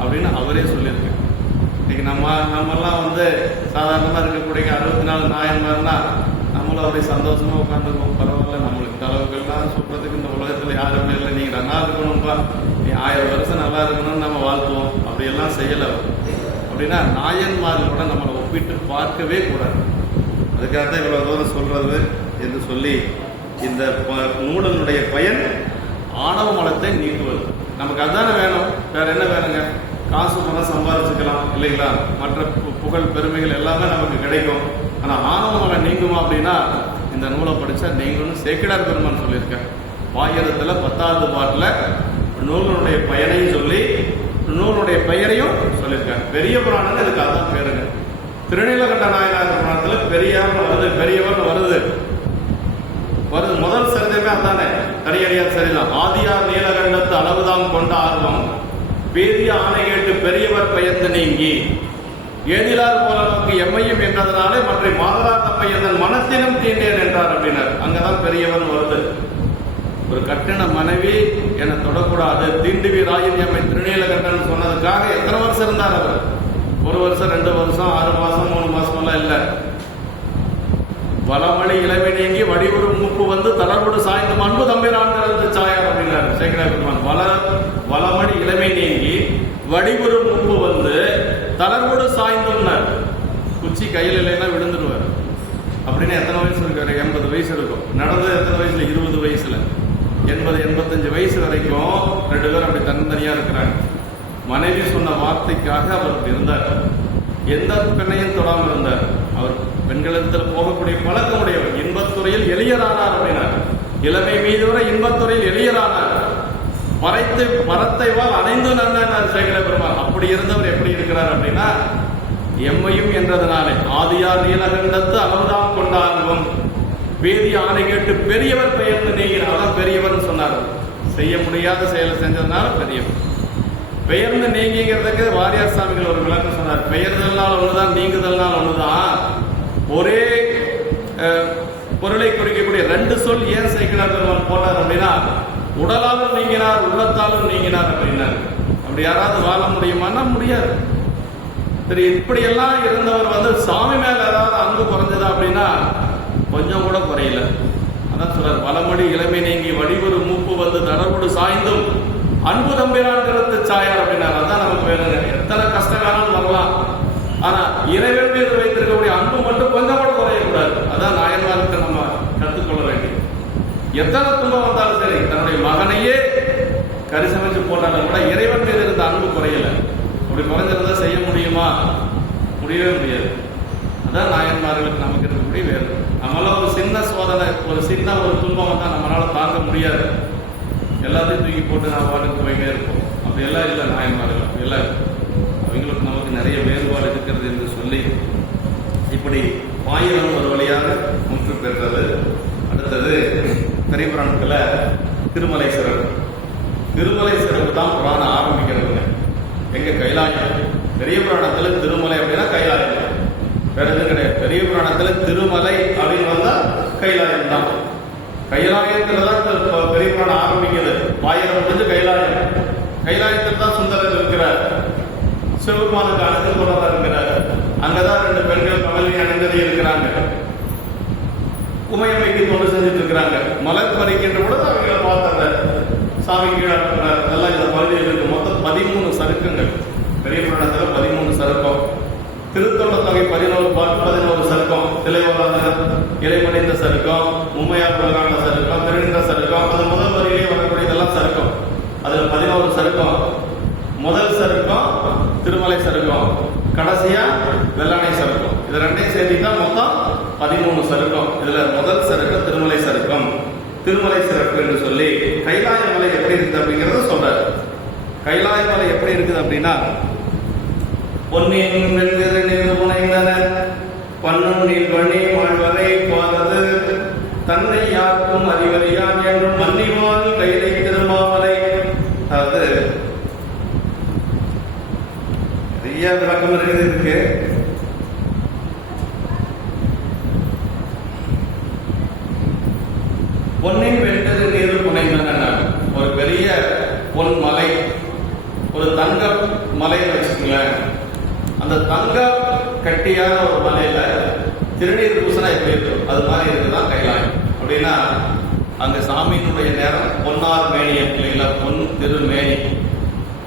அப்படின்னு அவரே சொல்லியிருக்கு. இன்னைக்கு நம்மெல்லாம் வந்து சாதாரணமாக இருக்கக்கூடிய 64 நாயன்மார்னா நம்மளும் அப்படியே சந்தோஷமா உட்காந்துருக்கோம். பரவாயில்ல, நம்மளுக்கு தலைவர்கள்லாம் சொல்றதுக்கு இந்த உலகத்தில் யாருமே இல்லை, நீங்க நல்லா இருக்கணும்ப்பா, நீ 1000 வருஷம் நல்லா இருக்கணும்னு நம்ம வாழ்த்துவோம். அப்படியெல்லாம் செய்யலை. அப்படின்னா நாயன்மார்களோட நம்மளை ஒப்பிட்டு பார்க்கவே கூடாது. அதுக்காக தான் இவ்வளவு தூரம் சொல்றது என்று சொல்லி, இந்த நூலனுடைய பயன் ஆணவ மலத்தை நீக்குவது. நமக்கு அதுதானே வேணும், வேற என்ன வேணுங்க? காசு பணம் சம்பாதிச்சுக்கலாம் இல்லைங்களா, மற்ற புகழ் பெருமைகள் எல்லாமே நமக்கு கிடைக்கும். ஆனா ஆணவ மலம் நீங்குமா அப்படின்னா இந்த நூலை படிச்சா நீங்களும் சேக்கிழார் பெருமான் சொல்லியிருக்கேன். 1010வது பாட்டுல நூலனுடைய பயனையும் சொல்லி நூலுடைய பெயரையும் சொல்லியிருக்காங்க. பெரிய புராணம் இதுக்கு அதான் பேருங்க. திருநீலகண்ட நாயனார் புராணத்துல பெரியவர் வருது, பெரியவர் வருது. முதல் சரிதமே அதானே, தனியடியார் சரிதான். ஆதியார் நீலகண்டத்து அளவுதான் கொண்ட ஆர்வம், வேதிய ஆணை கேட்டு பெரியவர் பயந்து நீங்கி ஏதிலார் போல நோக்கி எம்மையும் என்றதனாலே மற்ற மாதரார் தம்மை என் மனத்திலும் தீண்டேன் என்றார் அப்படின்னார். அங்கதான் பெரியவர் வருது. ஒரு கட்டின மனைவி என்னை தொடக்கூடாது, தீண்டுவீராயின் எம்மை திருநீலகண்டன் சொன்னதுக்காக எத்தனை வருஷம் இருந்தார் அவர்? 1 வருஷம், 2 வருஷம், 6 மாசம், 3 மாசம் எல்லாம் இல்ல. வளமணி இளமை நீங்கி வடிவுறு மூப்பு வந்து தளர்வுடு சாய்ந்து அன்பு தம்பிரான் சாயார் அப்படின்னாரு சேக்கிழார் பெருமான். வளமணி இளமை நீங்கி வடிவுறு மூப்பு வந்து தளர்வுடு சாய்ந்தோம்னார். குச்சி கையில் இல்லைன்னா விழுந்துருவார். அப்படின்னு எத்தனை வயசு இருக்காரு? 80 வயசு இருக்கும். நடந்தது எத்தனை வயசுல? 20 வயசுல. 80-85 வயசு வரைக்கும் 2 பேரும் அப்படி தனித்தனியா இருக்கிறாங்க. மனைவி சொன்ன வார்த்தைக்காக அவர் இருந்தார். எந்த பெண்ணையும் தொடாமல் இருந்தார். அவர் பெண்களிடத்தில் போகக்கூடிய பழக்கமுடையவர். இன்பத்துறையில் எளியரானார் அப்படின்னார். இளமை மீது வரை இன்பத்துறையில் எளியரானார். மரத்தை வாழ் அணைந்து நன்னார் சேக்கிழார் பெருமான். அப்படி இருந்தவர் எப்படி இருக்கிறார் அப்படின்னா, எம்மையும் என்றதனாலே ஆதியார் நீலகண்டத்து அளவுதான் கொண்டாடுவோம், வேதிய ஆணை கேட்டு பெரியவர் பெயர்ந்து நீங்கிறார். அதான் பெரியவர் சொன்னார். செய்ய முடியாத செயலை செஞ்சதுனால பெரியவர். பெயர்ந்து நீங்கிறதுக்கு வாரியார் சாமிகள் ஒரு விளக்கம் சொன்னார். பெயர்தல்னால் ஒண்ணுதான், நீங்குதல்னால் ஒண்ணுதான். ஒரே பொருளை குறிக்கக்கூடிய 2 சொல் ஏன் சேக்கிழார் பெருமான் போட்டார் அப்படின்னா, உடலாலும் நீங்கினார் உள்ளத்தாலும் நீங்கினார் அப்படின்னாரு. அப்படி யாராவது வாழ முடியுமான்னா முடியாது. சரி, இப்படியெல்லாம் இருந்தவர் சாமி மேல ஏதாவது அன்பு குறைஞ்சதா அப்படின்னா கொஞ்சம் கூட குறையல. அதான் சொல்றார், வளமடி இளமை நீங்கி வடிவொரு மூப்பு தடவோடு சாய்ந்தும் அன்பு தம்பிரான்கிறது சாயார் அப்படின்னாரு. அதான் நமக்கு வேணுங்க. எத்தனை கஷ்டகாலம் வரலாம், ஆனா இறைவன் மீது வைத்திருக்கக்கூடிய அன்பு மட்டும் கொஞ்சம் கூட குறையக்கூடாது. அதான் நாயன்மாருக்கு நம்ம கற்றுக்கொள்ள வேண்டியது. எத்தனை துன்பம் வந்தாலும் சரி, தன்னுடைய மகனையே கறி சமைச்சு போட்டாலும் கூட இறைவன் மீது இருந்த அன்பு குறையல. அப்படி குறைஞ்சிருந்தா செய்ய முடியுமா? முடியவே முடியாது. அதான் நாயன்மார்களுக்கு நமக்கு இருக்கக்கூடிய வேறு. நம்மளால ஒரு சின்ன சோதனை, ஒரு சின்ன ஒரு துன்பம் வந்தால் நம்மளால தாங்க முடியாது. எல்லாத்தையும் தூக்கி போட்டு நான் பாட்டுக்கு போயிட்டே இருப்போம். அப்படி எல்லாம் இல்லை நாயன்மார்கள். அப்படி எல்லாம் அவங்களுக்கு நமக்கு நிறைய வேறுபாடு இருக்கிறது என்று சொல்லி இப்படி ஆயிரம் ஒரு வழியாக முற்று பெற்றது. அடுத்தது பெரிய புராணத்துல திருமலை சிறப்பு. திருமலை சிறப்பு தான் புராணம் ஆரம்பிக்கிறதுங்க. எங்க கைலாயம். பெரிய புராணத்துல திருமலை அப்படின்னா கைலாயம், வேற எதுவும் கிடையாது. பெரிய புராணத்துல திருமலை அப்படின்னு வந்தா கைலாயம் தான். கைலாயத்துலதான் பெரிய புராணம் ஆரம்பிக்கிறது. ஆயிரம் முடிஞ்சு கைலாயம். கைலாயத்தில் தான் சுந்தரர் இருக்கிறார். சிவபெருமானுக்கு அணுகு கொண்டதா இருக்கிறார். அங்கதான் 2 பெண்கள் கமலி அணிந்ததி இருக்கிறாங்க. உமையமைக்கு தொண்டு செஞ்சுட்டு இருக்கிறாங்க. மலர் பறிக்கின்ற பொழுது அவங்களை பார்த்தாங்க. சாமி கீழே அதெல்லாம் இந்த பகுதியில் இருக்கு. மொத்தம் 13 சருக்கங்கள். பெரிய புராணத்துல 13 சருக்கம். திருத்தொண்ட தொகை 11 பாட்டு, 11 சருக்கம். திளைவரான இறைமணிந்த சருக்கம், உண்மையார் பிரகாண்ட சருக்கம், திருநின்ற சருக்கம். அது முதல் வரியிலே வரக்கூடியதெல்லாம் சருக்கம். அதுல 11 சருக்கம். முதல் சருக்கம் திருமலை சருக்கம், கடைசியா வெள்ளானை சருக்கம். இது 2ஐயும் சேர்த்துட்டா மொத்தம் 13 சருக்கம். இதுல முதல் சருக்கம் திருமலை சருக்கம். திருமலை சிறப்பு என்று சொல்லி கைலாய மலை எப்படி இருக்குது அப்படிங்கறத சொல்றாரு. கைலாய மலை எப்படி இருக்குது அப்படின்னா, பொன்னின் வெண்திரு புனைந்தன பன்னும் நீள்வழி வாழ்வரை பாதது தன்னை யாருக்கும் அறிவறியான் என்றும் மன்னிவான் கைலை திருமாமலை. அதாவது நிறைய விளக்கம் இருக்கு. பொன்னின் வெண்திரு நீர் புனைந்தன, ஒரு பெரிய பொன் மலை, ஒரு தங்க மலைன்னு வச்சுக்கோங்களேன். அந்த தங்க கட்டியான ஒரு மலையில திருநீர் பூசணா எப்படி இருக்கும் அது மாதிரி இருக்குதான் கைலாயம். அப்படின்னா அங்க சாமியினுடைய நேரம் பொன்னார் மேனியம் இல்லைங்களா, பொன் திருமேனி.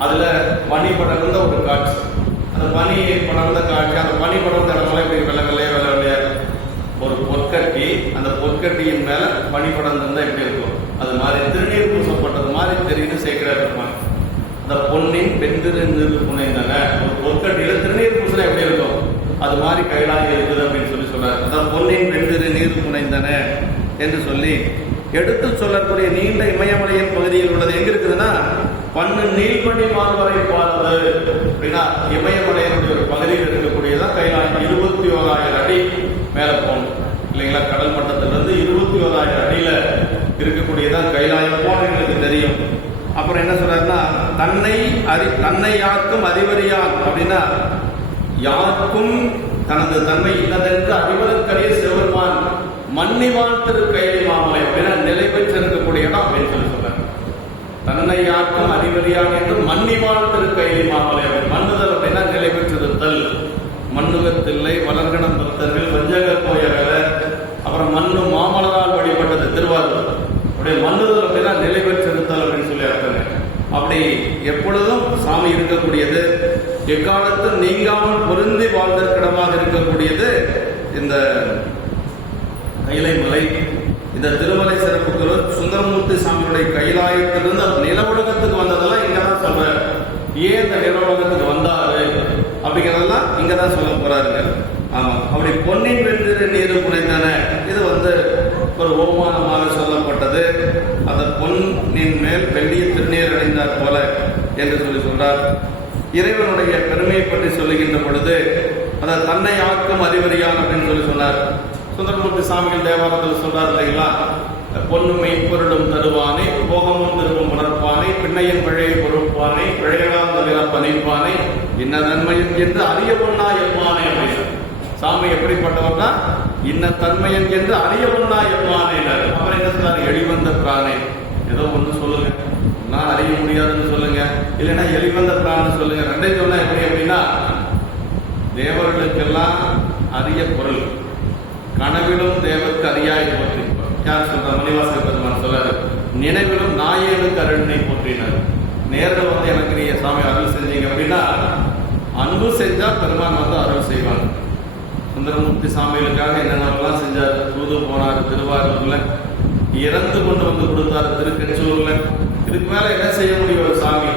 அதுல பனி படர்ந்த ஒரு காட்சி. அந்த பனி படர்ந்த காட்சி, அந்த பனி படர்ந்த இடத்துல இப்படி வெள்ளை வெள்ளையா வெள்ளை வெள்ளையா ஒரு பொற்கட்டி, அந்த பொற்கட்டியின் மேல பனி படர்ந்திருந்தா எப்படி இருக்கும் அது மாதிரி திருநீர் பூசப்பட்டது மாதிரி தெரியுது சேர்க்கிறார் இருப்பாங்க. அந்த பொன்னின் வெண்திரு நீர் புனைந்தன, ஒரு பொற்கட்டியில திருநீர் பூசணம் எப்படி இருக்கும் அது மாதிரி கைலாயம் இருக்குது அப்படின்னு சொல்லி சொல்றாரு. அதான் பொன்னின் வெண்திரு நீர் புனைந்தன என்று சொல்லி எடுத்து சொல்லக்கூடிய நீண்ட இமயமலையின் பகுதியில் உள்ளது எங்க இருக்குதுன்னா, பன்னு நீள்மணி மால்வரை பாதது அப்படின்னா இமயமலையினுடைய ஒரு பகுதியில் இருக்கக்கூடியதான் கைலாயம். 21,000 அடி மேல போகணும் இல்லைங்களா. கடல் மட்டத்திலிருந்து 21,000 அடியில இருக்கக்கூடியதான் கைலாயம் போன எங்களுக்கு தெரியும். அப்புறம் என்ன சொல்றாருன்னா, தன்னை யாருக்கும் அறிவறியான் அப்படின்னா யாருக்கும் தனது தன்மை இன்னதென்று அறிவதற்கரிய சிவபெருமான் மன்னிவான் திரு கைலை மாமலை அப்படின்னா நிலை பெற்றிருக்கக்கூடிய இடம் அப்படின்னு சொல்லி சொல்றாரு. தன்னை யாருக்கும் அறிவறியான் என்று மன்னிவான் திரு கைலை மாமலை. மன்னுதல் அப்படின்னா நிலை பெற்றிருத்தல். மண்ணுகத்தில்லை வளர்கணம் பக்தர்கள் வஞ்சகர் போயகல. அப்புறம் மண்ணு மாமலரால் வழிபட்டது திருவாரூர். அப்படியே மன்னுதல் அப்படின்னா நிலை பெற்றிருத்தல் அப்படின்னு சொல்லி அர்த்தங்க. அப்படி எப்பொழுதும் சாமி இருக்கக்கூடியது, எக்காலத்தில் நீங்காமல் பொருந்தி வாழ்ந்திருக்கிடமாக இருக்கக்கூடியது இந்த கைலை மலை. இந்த திருமலை சிறப்புக்கு சுந்தரமூர்த்தி சாமியுடைய கைலாயத்திலிருந்து நில உலகத்துக்கு வந்ததெல்லாம் இங்கதான் சொல்ற. ஏன் இந்த நில உலகத்துக்கு வந்தாரு அப்படிங்கிறதெல்லாம் இங்கதான் சொல்ல போறாருங்க. ஆமா, அப்படி பொன்னின் வெண்திரு நீர் புனைந்தன, இது ஒரு ஓமானமாக சொல்லப்பட்டது. அந்த பொன்னின் மேல் வெள்ளிய திருநீர் அடைந்தார் போல என்று சொல்லி சொல்றார். இறைவனுடைய பெருமையை பற்றி சொல்லுகின்ற பொழுது அதை தன்னை யாருக்கும் அறிவறியான் அப்படின்னு சொல்லி சொன்னார். சுந்தரமூர்த்தி சாமிகள் தேவாரத்தில் சொல்றார் இல்லைங்களா, பொன்னுமை பொருளும் தருவானை போகமும் திரும்பும் உணர்ப்பானை பின்னையின் பிழையை பொறுப்பானை பிழைகளாம் தவிர பணிப்பானை இன்ன நன்மையும் என்று அறிய பொண்ணா எவ்வானே அப்படின்னு. சாமி எப்படிப்பட்டவர்னா இன்ன தன்மையன் என்று அறிய பொண்ணா எவ்வானே. அப்புறம் என்ன சொன்னார், எளிவந்த பிரானே. ஏதோ ஒன்று சொல்லுங்க, நான் அறிய முடியாதுன்னு சொல்லுங்க, இல்லைன்னா எளிவந்த பிரான்னு சொல்லுங்க. ரெண்டையும் சொன்னா எப்படி அப்படின்னா, தேவர்களுக்கெல்லாம் அரிய பொருள் கனவிலும் தேவருக்கு அறியாய் போற்றி. யார் சொல்ற? மணிவாசக பெருமான் சொல்றாரு, நினைவிலும் நாயேனுக்கு அருள்னை போற்றினார். நேரில் வந்து எனக்கு நீங்க சாமி அருள் செஞ்சீங்க அப்படின்னா, அன்பு செஞ்சா பெருமான் வந்து அருள் செய்வாங்க. சுந்தரமூர்த்தி சாமிகளுக்காக என்னென்னலாம் செஞ்சார். தூது போனார் திருவாரூர்ல, இறந்து கொண்டு வந்து கொடுத்தாரு திருக்கெஞ்சூர்ல. இதுக்கு மேல என்ன செய்ய முடியும் ஒரு சாமி?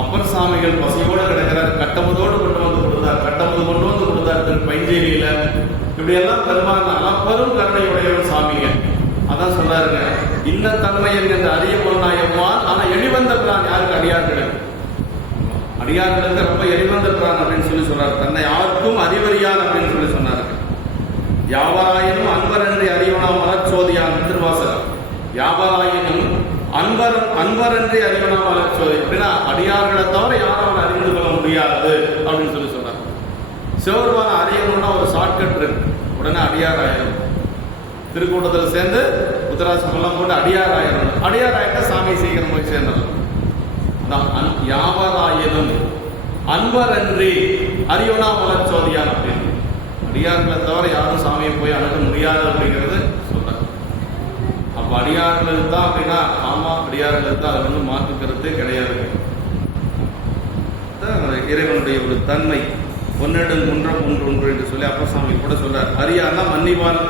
அப்பர் சாமிகள் பசியோடு கிடக்கிறார், கட்டமுதோடு கொண்டு வந்து கொடுத்தார், கட்டமுது கொண்டு வந்து கொடுத்தார் திரு பைஞ்சேரியில. இப்படி எல்லாம் பெருமான் அளப்பெரும் கருணையுடைய ஒரு சாமிங்க. அதான் சொல்றாருங்க, இன்ன தன்மை என்கின்ற அரிய பொருளாயம்மான். ஆனா எளிவந்த பிரான் யாருக்கு? அடியார்களுக்கு. அடியார்களுக்கு ரொம்ப எளிவந்த பிரான் அப்படின்னு சொல்லி சொல்றாரு. தன்னை யாருக்கும் அறிவறியான் அப்படின்னு சொல்லி சொன்னாரு. யாவராயினும் அன்பர் என்று அறிவனா மலர்ச்சோதியான் திருவாசகம். யாவராயினும் அன்பர் என்று அறிவனா மலர்ச்சோதி அப்படின்னா, அடியார்களை தவிர யாரும் அவனை அறிந்து கொள்ள முடியாது அப்படின்னு சொல்லி சொன்னார். சிவபெருமான அறியணும்னா ஒரு ஷார்ட்கட் இருக்கு. உடனே அடியார் ஆயிரும். திருக்கூட்டத்தில் சேர்ந்து உத்தராசமெல்லாம் போட்டு அடியார் ஆயிரும். அடியார் ஆயிட்டா சாமி சீக்கிரம் போய் சேர்ந்துடலாம். யாவராயினும் அன்பர் என்று அறிவனா மலர்ச்சோதியான் அப்படின்னு, அடியார்களை தவிர யாரும் சாமியை போய் அணுக முடியாது அப்படிங்கிறது சொல்றாங்க. அப்ப அடியார்கள் தான் அப்படின்னா, ஆமா அடியார்கள் தான், அது வந்து மாற்று கருத்து கிடையாது. இறைவனுடைய ஒரு தன்மை ஒன்னிடம் ஒன்று என்று சொல்லி அப்பர் சாமி கூட சொல்றார். அரியானா மன்னிவான்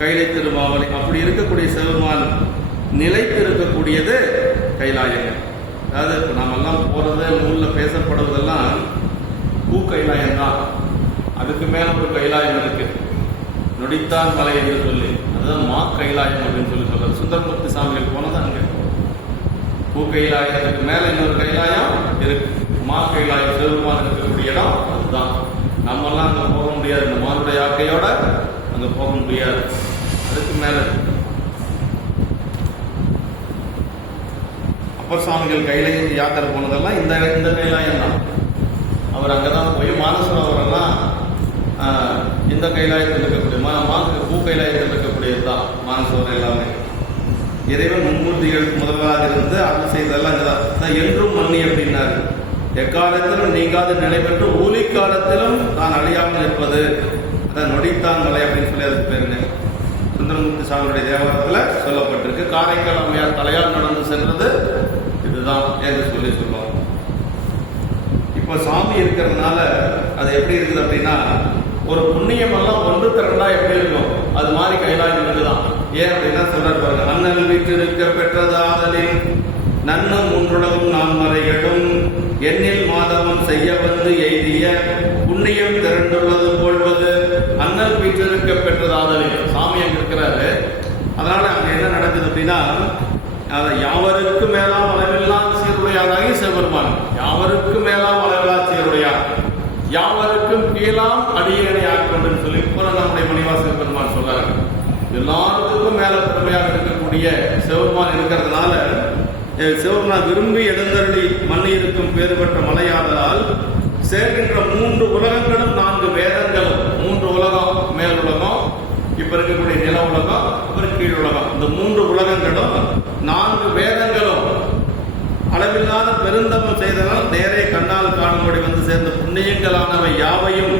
கைலை திருமாவளை. அப்படி இருக்கக்கூடிய சிவபெருமான் நிலைத்து இருக்கக்கூடியது கைலாயங்கள். அதாவது நாமெல்லாம் போறது நூல்ல பேசப்படுவதெல்லாம் பூ கைலாயம் தான். அதுக்கு மேல ஒரு கைலாயம் இருக்கு, நொடித்தான் மலை என்று சொல்லி, அதுதான் மா கைலாயம் அப்படின்னு சொல்லி சொல்றாரு. சுந்தரமூர்த்தி சாமிகள் போனது அங்க. பூ கைலாயத்துக்கு மேல இன்னொரு கைலாயம் இருக்கு, மா கைலாயம். சிவபெருமான் இருக்கக்கூடிய இடம் அதுதான். நம்மெல்லாம் அங்க போக முடியாது, இந்த மானுடைய யாக்கையோட அங்க போக முடியாது. அதுக்கு மேல அப்பர் சாமிகள் கையில யாத்திரை போனதெல்லாம் இந்த கைலாயம் தான். அவர் அங்கதான் போய் மானசரோவரெல்லாம் இந்த கைலாயத்தில் இருக்கக்கூடிய பூ கைலாயத்தில் இருக்கக்கூடியதுதான் மானசரோவர் எல்லாமே. இறைவன் மும்மூர்த்திகளுக்கு முதல்வராக இருந்து அருள் செய்ததெல்லாம் இதுதான். என்றும் மன்னி அப்படின்னாரு. எக்காலத்திலும் நீங்காது நிலை பெற்று ஊழி காலத்திலும் தான் அழியாமல் இருப்பது, அதான் நொடித்தான் மலை அப்படின்னு சொல்லி அதுக்கு பேருங்க. சுந்தரமூர்த்தி சாமியுடைய தேவாரத்துல சொல்லப்பட்டிருக்கு. காரைக்கால் அம்மையார் தலையால் நடந்து சென்றது இதுதான் என்று சொல்லி சொல்லுவாங்க. இப்போ சாமி இருக்கிறதுனால அது எப்படி இருக்குது அப்படின்னா, ஒரு புண்ணியம் எல்லாம் ஒன்று திரண்டா எப்படி இருக்கும் அது மாதிரி கைலாயம் இருக்குதான். ஏன் அப்படின்னா சொல்றாரு பாருங்க, அண்ணல் வீட்டிருக்க பெற்றதாதலின் நன்னும் மூன்றுலகும் நான் மறைகளும் எண்ணில் மாதவம் செய்ய வந்து எய்திய புண்ணியம் திரண்டுள்ளது போல்வது அண்ணல் வீட்டிருக்க பெற்றதாதலின். சாமி அங்க இருக்கிறாரு, அதனால அங்க என்ன நடக்குது அப்படின்னா, யாவருக்கு மேலாம் அளவில்லா சீருடையாராகி சிவபெருமான், யாவருக்கு மேலாம் அளவில்லா சீருடையார், யாவருக்கும் கீழாம் அடியேனை ஆட்கொண்டு சொல்லி நம்முடைய மணிவாசக பெருமான் சொல்றாரு. எல்லாருக்கும் மேல பெருமையாக இருக்கக்கூடிய சிவபெருமான் இருக்கிறதுனால, சிவபெருமான் விரும்பி எழுந்தருளி மண்ணி இருக்கும் பேறு பெற்ற மலையாதலால் சேர்க்கின்ற 3 உலகங்களும் 4 வேதங்களும், 3 உலகம், மேல் உலகம், இப்ப இருக்கக்கூடிய நில உலகம், அப்புறம் கீழ் உலகம், இந்த 3 உலகங்களும் 4 வேதங்களும் அளவில்லாத பெருந்தவம் செய்தனால் நேரே கண்ணால் காணும்படி வந்து சேர்ந்த புண்ணியங்களானவை யாவையும்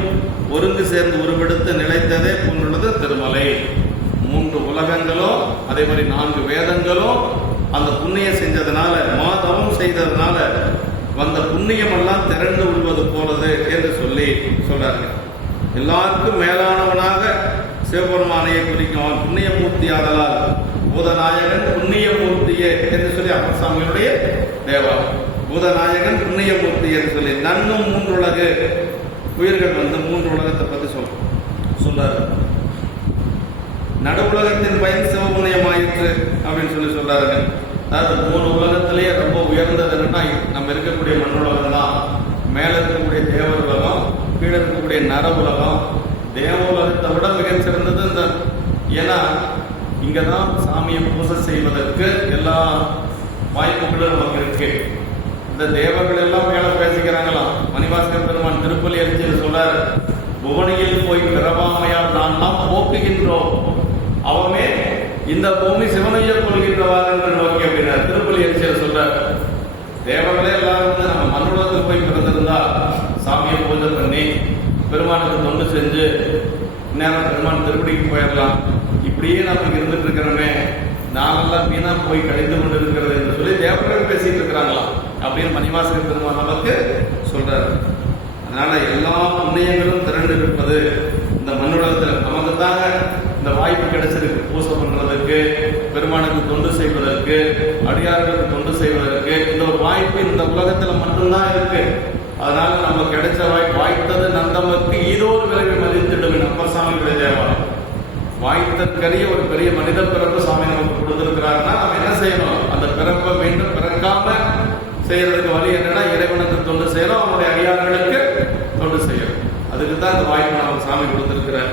ஒருங்கு சேர்ந்து உருவெடுத்து நிலைத்ததே போன்றுள்ளது திருமலை. 3 உலகங்களும் அதே மாதிரி 4 வேதங்களும் அந்த புண்ணியம் செஞ்சதுனால, மாதவம் செய்ததுனால வந்த புண்ணியம் எல்லாம் திரண்டு உள்வது போலது என்று சொல்லி சொல்றார்கள். எல்லாருக்கும் மேலானவனாக சிவபெருமானையை குறிக்கும். அவன் புண்ணியமூர்த்தி ஆதலால் பூதநாயகன் புண்ணியமூர்த்தியே என்று சொல்லி அப்பர் சாமியுடைய தேவம். பூதநாயகன் புண்ணியமூர்த்தி என்று சொல்லி நன்னும் 3 உலகு உயிர்கள் வந்து 3 உலகத்தை பற்றி சொல்றாரு. நடு உலகத்தின் பயன் சிவபுண்ணியமாயிற்று அப்படின்னு சொல்லி சொல்றாருங்க. அதாவது 3 உலகத்திலேயே ரொம்ப உயர்ந்தது என்னன்னா, நம்ம இருக்கக்கூடிய மண் உலகம் தான். மேல இருக்கக்கூடிய தேவ உலகம், கீழே இருக்கக்கூடிய நர உலகம். தேவ உலகத்தை விட மிகச் சிறந்தது இந்த, ஏன்னா இங்கதான் சாமியை பூஜை செய்வதற்கு எல்லா வாய்ப்புகளும் நமக்கு இருக்கு. இந்த தேவர்கள் எல்லாம் மேல பேசிக்கிறாங்களாம். மணிவாசக பெருமான் திருப்பலி அறிஞர் சொல்றாரு, புவனியில் போய் பிறவாமையால் நாம் போக்குகின்றோம், அவமே இந்த பூமி சிவனைய கொள்கின்றவார் என்று நோக்கி அப்படின்னார். திருப்பலி எழுச்சியில் சொல்றார், தேவர்களே எல்லாரும் வந்து நம்ம மண்ணுலகத்துக்கு போய் பிறந்திருந்தா சாமியை பூஜை பண்ணி பெருமானுக்கு தொண்டு செஞ்சு நேரம் பெருமான் திருப்படிக்கு போயிடலாம். இப்படியே நமக்கு இருந்துட்டு இருக்கிறோமே, நாளெல்லாம் வீணா போய் கழித்து கொண்டு இருக்கிறது என்று சொல்லி தேவர்கள் பேசிட்டு இருக்கிறாங்களாம் அப்படின்னு மணிவாசகர் பெருமான் நமக்கு சொல்றாரு. அதனால எல்லா புண்ணியங்களும் திரண்டு இருப்பது இந்த மண்ணுலகத்தில் நமக்கு தாங்க இந்த வாய்ப்பு கிடைச்சிருக்கு. பூசை பண்றதுக்கு, பெருமானுக்கு தொண்டு செய்வதற்கு, அடியார்களுக்கு தொண்டு செய்வதற்கு இந்த ஒரு வாய்ப்பு இந்த உலகத்துல மட்டும்தான் இருக்கு. அதனால நம்ம கிடைச்ச வாய்த்தது நந்தமக்கு இதோ ஒரு விரைவை மதித்திடும் அப்பர் சாமி தேவாரம். வாய்த்தற்கரிய ஒரு பெரிய மனித பிறப்பு சாமி நமக்கு கொடுத்திருக்கிறாருன்னா நம்ம என்ன செய்யணும்? அந்த பிறப்பை மீண்டும் பிறக்காம செய்யறதுக்கு வழி என்னன்னா இறைவனுக்கு தொண்டு செய்யணும், அவனுடைய அடியார்களுக்கு தொண்டு செய்யணும். அதுக்கு தான் அந்த வாய்ப்பு நமக்கு சாமி கொடுத்திருக்கிறார்.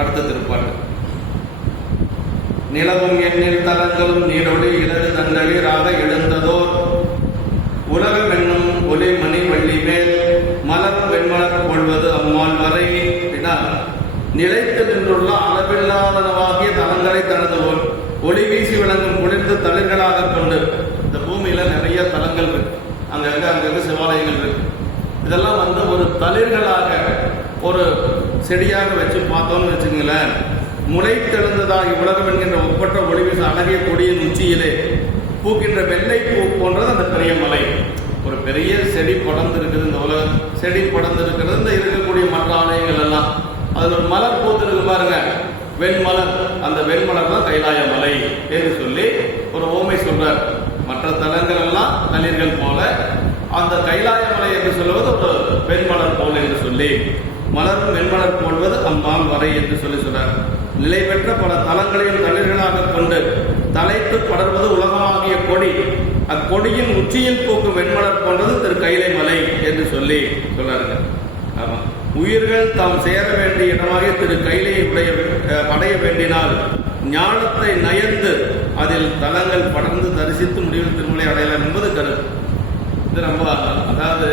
அடுத்த திருப்பாட்டு. நிலவும் எண்ணில் தலங்களும் நீடொளி இடது தண்டலிராக எழுந்ததோர் உலகம் என்னும் ஒளி மணி வள்ளி மேல் மலர் வெண்மலர் கொள்வது அம்மாள் வரை நிலைத்து நின்றுள்ள அளவில்லாதனவாகிய தலங்களை தனது ஒளி வீசி விளங்கும் குளிர்ந்த தளிர்களாக கொண்டு. இந்த பூமியில நிறைய தலங்கள் இருக்கு, அங்கங்க சிவாலயங்கள் இருக்கு. இதெல்லாம் வந்து ஒரு தளிர்களாக ஒரு செடியாக வச்சு பார்த்தோம்னு வச்சுக்கங்களேன், முளைத்தெழுந்ததாகி உலகம் என்கின்ற ஒப்பற்ற ஒளி வீச அழகிய கொடியின் உச்சியிலே பூக்கின்ற வெள்ளை பூ போன்றது அந்த பெரிய மலை. ஒரு பெரிய செடி படர்ந்து இருக்குது, இந்த உலக செடி படர்ந்து இருக்கிறது. இந்த இருக்கக்கூடிய மற்ற ஆலயங்கள் எல்லாம் அதுல ஒரு மலர் பூத்திருக்கு பாருங்க, வெண்மலர். அந்த வெண்மலர் தான் கைலாய மலை என்று சொல்லி ஒரு ஓமை சொல்றார். மற்ற தலங்கள் எல்லாம் தளிர்கள் போல, அந்த கைலாய மலை என்று சொல்லுவது ஒரு வெண்மலர் போல் என்று சொல்லி, மலரும் வெண்மலர் போல்வது அம்மாள் வரை என்று சொல்லி சொல்றார். நிலை பெற்ற பல தலங்களையும் தளிர்களாக கொண்டு தலைத்து படர்வது உலகமாகிய கொடி, அக்கொடியின் உச்சியில் பூக்கும் வெண்மலர் போன்றது திரு கைலை மலை என்று சொல்லி சொல்றாருங்க. ஆமா, உயிர்கள் தாம் சேர வேண்டிய இடமாக திரு கைலையை அடைய வேண்டினால் ஞானத்தை நயந்து அதில் தலங்கள் படர்ந்து தரிசித்து முடிவில் திருமலை அடையலாம் என்பது கருத்து. இது ரொம்ப, அதாவது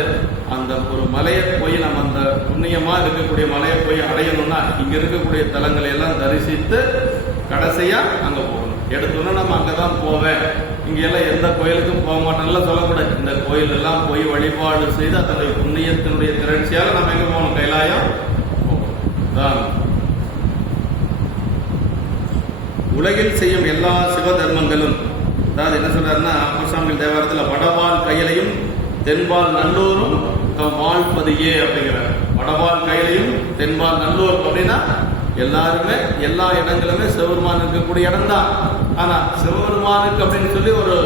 அந்த ஒரு மலையை போய் நம்ம அந்த புண்ணியமா இருக்கக்கூடிய மலையை போய் அடையணும்னா இங்க இருக்கக்கூடிய தலங்களை எல்லாம் தரிசித்து கடைசியா அங்க போகணும். எடுத்தோன்னா நம்ம அங்கதான் போவேன், இங்க எல்லாம் எந்த கோயிலுக்கும் போக மாட்டோம்லாம் சொல்லக்கூடாது. இந்த கோயில் எல்லாம் போய் வழிபாடு செய்து அதனுடைய புண்ணியத்தினுடைய திரட்சியால நம்ம எங்க போகணும்? கைலாயம் போகணும். உலகில் செய்யும் எல்லா சிவ தர்மங்களும், அதாவது என்ன சொல்றாருன்னா அப்பர் சாமி தேவாரத்தில் வடவால் கையிலையும் தென்பால் நல்லூரும் வாழ்பதியே அப்படிங்கிறார். வடவால் கையிலையும் தென்பால் நல்லூர் அப்படின்னா எல்லாருமே எல்லா இடங்களுமே சிவபெருமான் இருக்கக்கூடிய இடம் தான். ஆனா சிவபெருமானுக்கு அப்படின்னு சொல்லி ஒரு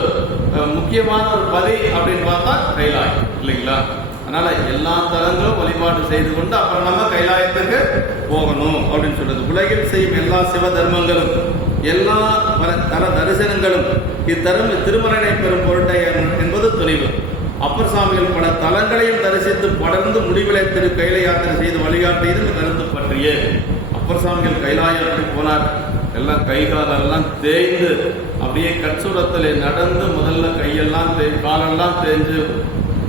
முக்கியமான ஒரு பதி அப்படின்னு பார்த்தா கைலாயம் இல்லைங்களா? அதனால எல்லா தலங்களும் வழிபாடு செய்து கொண்டு அப்புறம் நம்ம கைலாயத்துக்கு போகணும் அப்படின்னு சொல்றது. உலகில் செய்யும் எல்லா சிவ தர்மங்களும் எல்லா தர தரிசனங்களும் இத்தரும் திருமணனை பெறும் பொருட்டை என்பது துணிவு. அப்பர் சாமிகள் பல தலங்களையும் தரிசித்து படர்ந்து முடிவிலை திரு கைலை யாத்திரை செய்து வழிகாட்டியது கருத்து பற்றிய அப்பர் சாமிகள் கைலாயம் போனார். எல்லாம் கை காலெல்லாம் தேய்ந்து அப்படியே கட்சுரத்தில் நடந்து முதல்ல கையெல்லாம் காலெல்லாம் தேய்ஞ்சு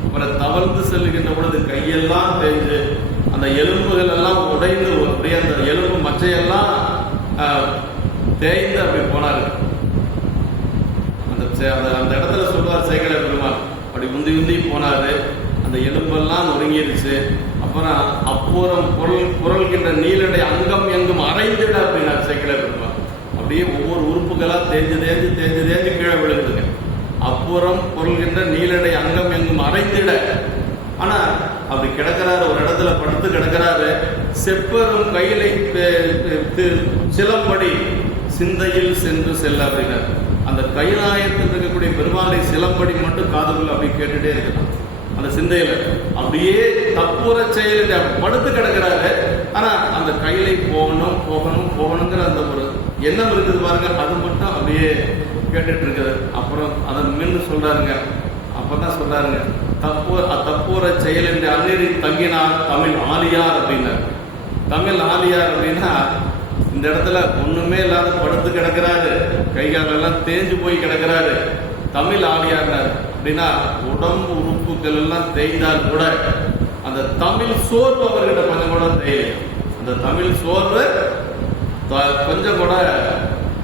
அப்புறம் தவழ்ந்து செல்லுகின்ற பொழுது கையெல்லாம் தேய்ஞ்சு அந்த எலும்புகள் எல்லாம் உடைந்து அப்படியே அந்த எலும்பு மச்சையெல்லாம் தேய்ந்து அப்படி போனார். அந்த இடத்துல சொல்வார் சேகர பெருமாள், அப்படி உந்தி உந்தி போனாரு. அந்த எலும்பெல்லாம் நொறுங்கிடுச்சு. அப்புறம் அப்புறம் புரள்கின்ற நீலடை அங்கம் எங்கும் அரைந்திட அப்படின்னார் சேகர பெருமாள். அப்படியே ஒவ்வொரு உறுப்புகளா தேஞ்சு தேஞ்சு தேஞ்சு தேஞ்சு கீழே விழுந்துங்க. அப்புறம் பொருள்கின்ற நீலடை அங்கம் எங்கும் அரைந்திட. ஆனா அப்படி கிடக்கிறாரு, ஒரு இடத்துல படுத்து கிடக்கிறாரு. செப்பரும் கையிலை சிலம்படி சிந்தையில் சென்று செல்ல அப்படின்னார். அந்த கைலாயத்தில் இருக்கக்கூடிய பெருமாளை சிலம்படி மட்டும் காதுக்குள்ள அப்படி கேட்டுட்டே இருக்கலாம். அந்த சிந்தையில அப்படியே தப்புற செயல் படுத்து கிடக்கிறாரு. ஆனா அந்த கையிலை போகணும் போகணும் போகணுங்கிற அந்த ஒரு எண்ணம் இருக்குது பாருங்க, அது மட்டும் அப்படியே கேட்டுட்டு இருக்குது. அப்புறம் அதன் மீண்டும் சொல்றாருங்க. அப்பதான் சொல்றாருங்க, தப்புற செயல் என்று அந்நீரி தங்கினார் தமிழ் ஆலியார் அப்படின்னார். தமிழ் ஆலியார் அப்படின்னா இந்த இடத்துல ஒண்ணுமே இல்லாத படுத்து கிடக்கிறாரு, கைகாலெல்லாம் தேஞ்சு போய் கிடக்கிறாரு. தமிழ் ஆலியார் அப்படின்னா உடம்பு உறுப்புகள் எல்லாம் தேய்ந்தால் கூட அந்த தமிழ் சோர்வு அவர்கிட்ட கொஞ்சம் கூட தேயும். அந்த தமிழ் சோர்வு கொஞ்சம் கூட